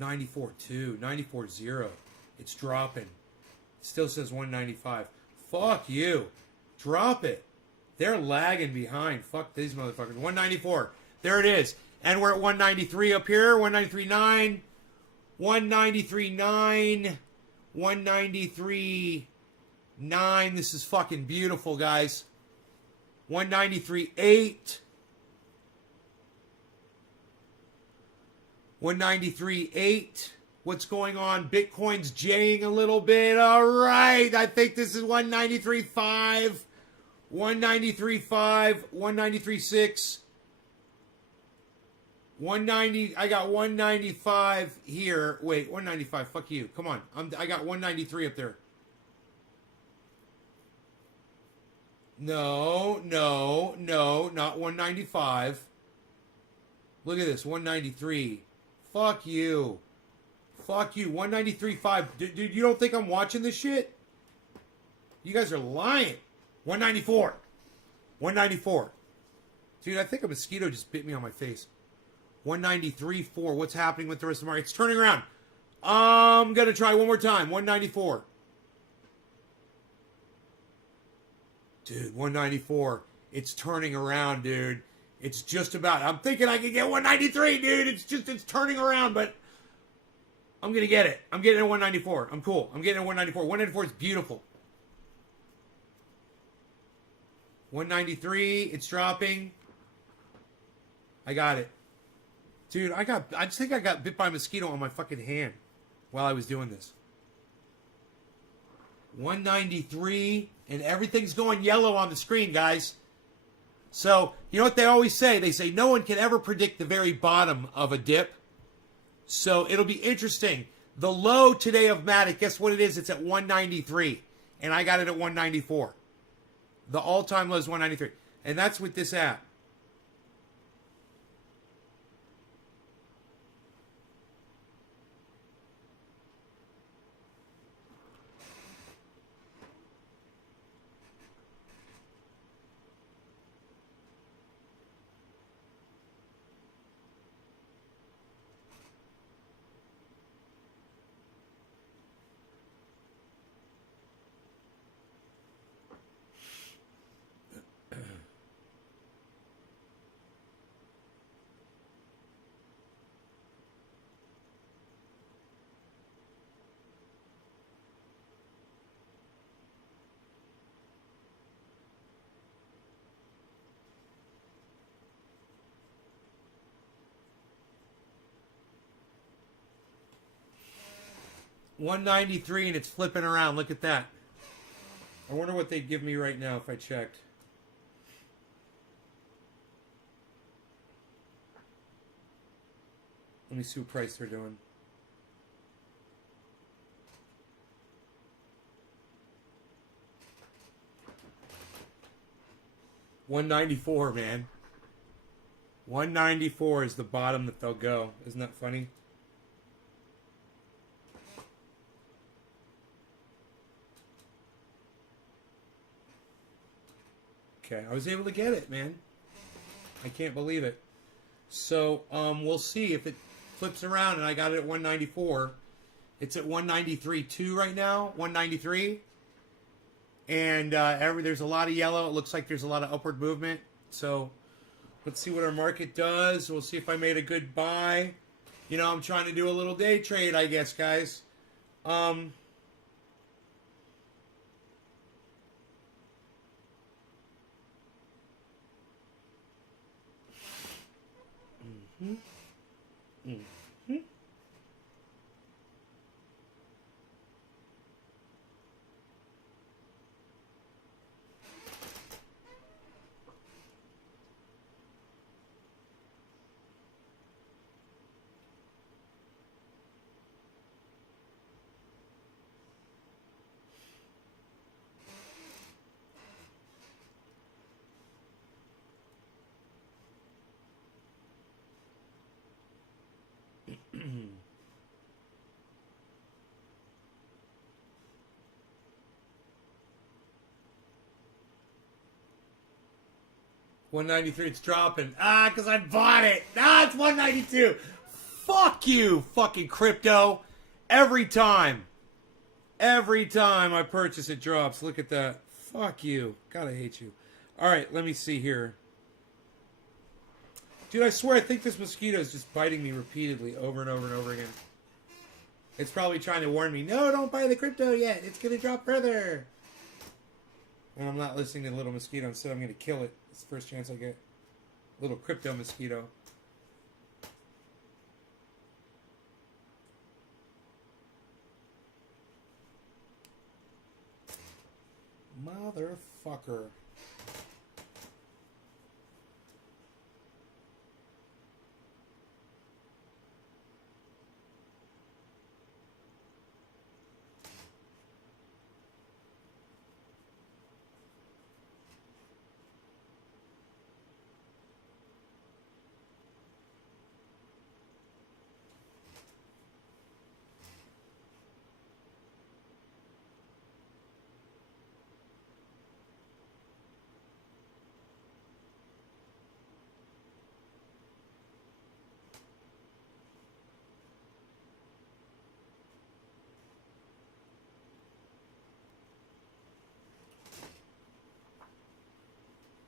94.2. 94.0. It's dropping. It still says 195. Fuck you. Drop it. They're lagging behind. Fuck these motherfuckers. 194. There it is. And we're at 193 up here. 193.9. 193.9. 193.9. This is fucking beautiful, guys. 193.8. 193.8. What's going on? Bitcoin's jaying a little bit. All right. I think this is 193.5. 193.5. 193.6. 190. I got 195 here. Wait, 195. Fuck you. Come on. I got 193 up there. No, not 195. Look at this, 193. Fuck you. Fuck you, 193.5. Dude, you don't think I'm watching this shit? You guys are lying. 194. 194. Dude, I think a mosquito just bit me on my face. 193.4. What's happening with the rest of the market? It's turning around. I'm going to try one more time. 194. Dude, 194. It's turning around, dude. It's just about. I'm thinking I can get 193, dude. It's turning around, but I'm going to get it. I'm getting it at 194. I'm cool. I'm getting it at 194. 194 is beautiful. 193. It's dropping. I got it. Dude, I just think I got bit by a mosquito on my fucking hand while I was doing this. 193, and everything's going yellow on the screen, guys. So, you know what they always say? They say no one can ever predict the very bottom of a dip. So, it'll be interesting. The low today of Matic, guess what it is? It's at 193, and I got it at 194. The all-time low is 193, and that's with this app. $193 and it's flipping around. Look at that. I wonder what they'd give me right now if I checked. Let me see what price they're doing. $194, man. 194 is the bottom that they'll go. Isn't that funny? Okay, I was able to get it, man. I can't believe it. So, we'll see if it flips around, and I got it at 194. It's at 193.2 right now, 193. And there's a lot of yellow. It looks like there's a lot of upward movement. So, let's see what our market does. We'll see if I made a good buy. You know, I'm trying to do a little day trade, I guess, guys. Mm-hmm. 193, it's dropping. Because I bought it. It's 192. Fuck you, fucking crypto. Every time I purchase, it drops. Look at that. Fuck you. God, I hate you. All right, let me see here. Dude, I swear, I think this mosquito is just biting me repeatedly over and over and over again. It's probably trying to warn me, no, don't buy the crypto yet. It's going to drop further. And I'm not listening to the little mosquito. Instead, I'm going to kill it. It's the first chance I get. Little crypto mosquito. Motherfucker.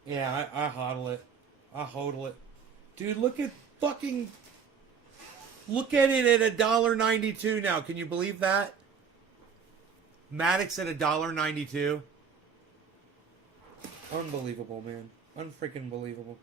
Yeah, I hodl it. I hodl it. Dude, look at fucking... Look at it at $1.92 now. Can you believe that? Maddox at $1.92. Unbelievable, man. Unfreaking believable.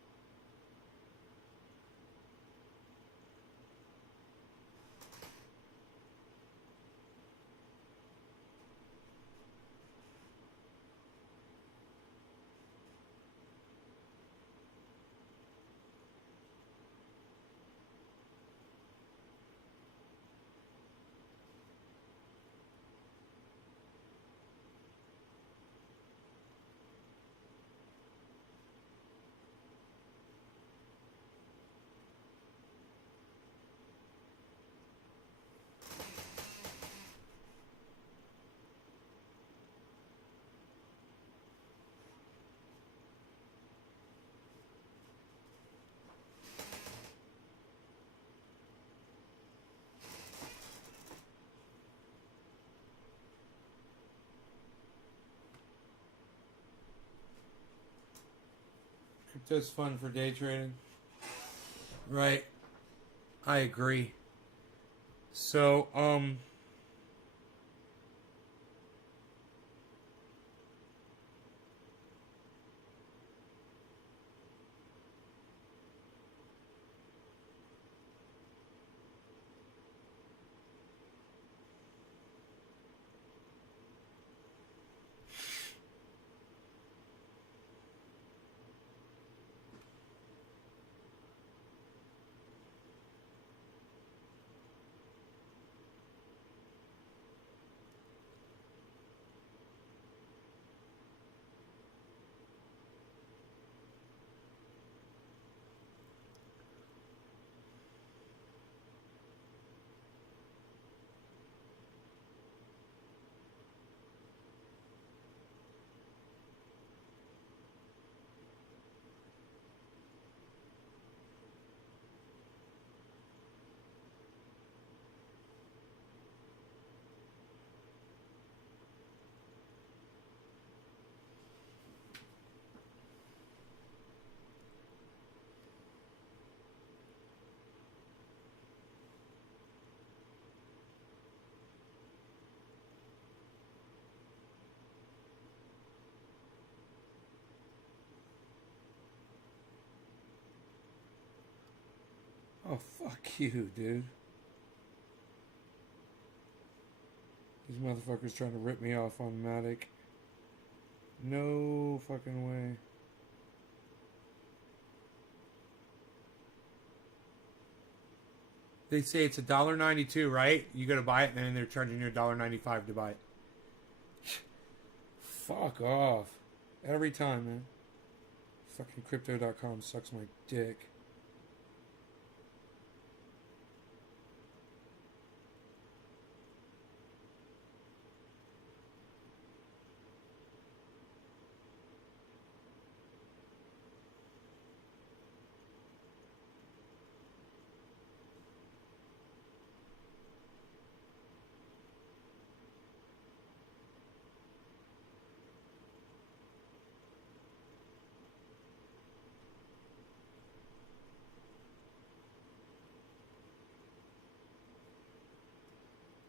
Just fun for day trading. Right. I agree. So, oh, fuck you, dude. These motherfuckers trying to rip me off on Matic. No fucking way. They say it's $1.92, right? You gotta buy it, and then they're charging you $1.95 to buy it. Fuck off. Every time, man. Fucking crypto.com sucks my dick.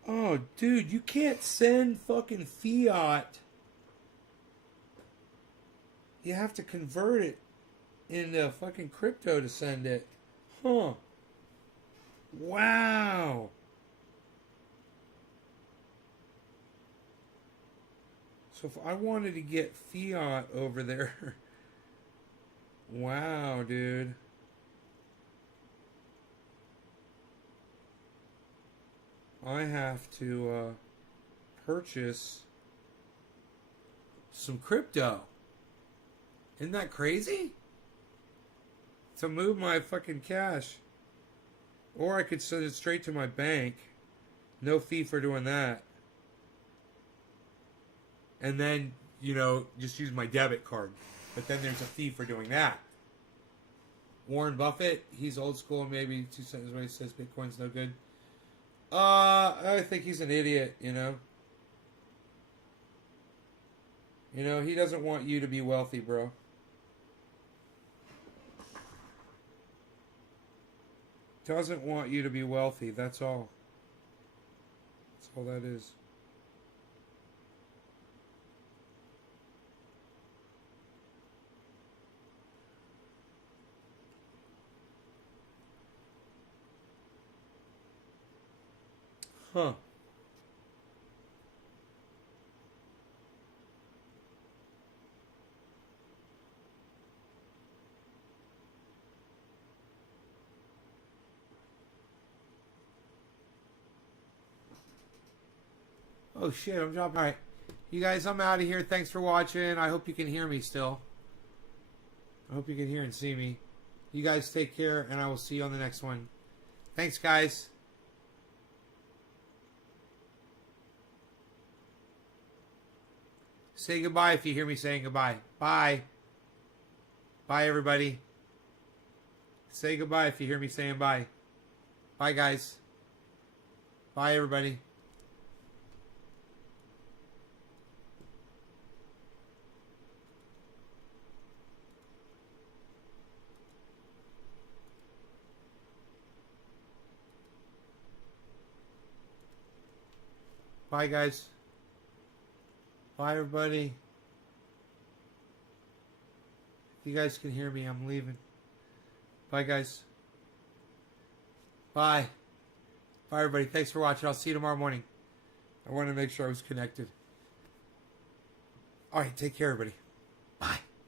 Oh, dude, you can't send fucking fiat. You have to convert it into fucking crypto to send it. Huh. Wow. So if I wanted to get fiat over there. Wow, dude. I have to purchase some crypto. Isn't that crazy? To move my fucking cash. Or I could send it straight to my bank. No fee for doing that. And then, just use my debit card. But then there's a fee for doing that. Warren Buffett, he's old school, maybe 2 cents away, says Bitcoin's no good. I think he's an idiot, He doesn't want you to be wealthy, bro. Doesn't want you to be wealthy, that's all. That's all that is. Huh. Oh shit, I'm dropping. Alright. You guys, I'm out of here. Thanks for watching. I hope you can hear me still. I hope you can hear and see me. You guys take care, and I will see you on the next one. Thanks, guys. Say goodbye if you hear me saying goodbye. Bye. Bye, everybody. Say goodbye if you hear me saying bye. Bye, guys. Bye, everybody. Bye, guys. Bye, everybody. If you guys can hear me, I'm leaving. Bye, guys. Bye. Bye, everybody. Thanks for watching. I'll see you tomorrow morning. I wanted to make sure I was connected. All right, take care, everybody.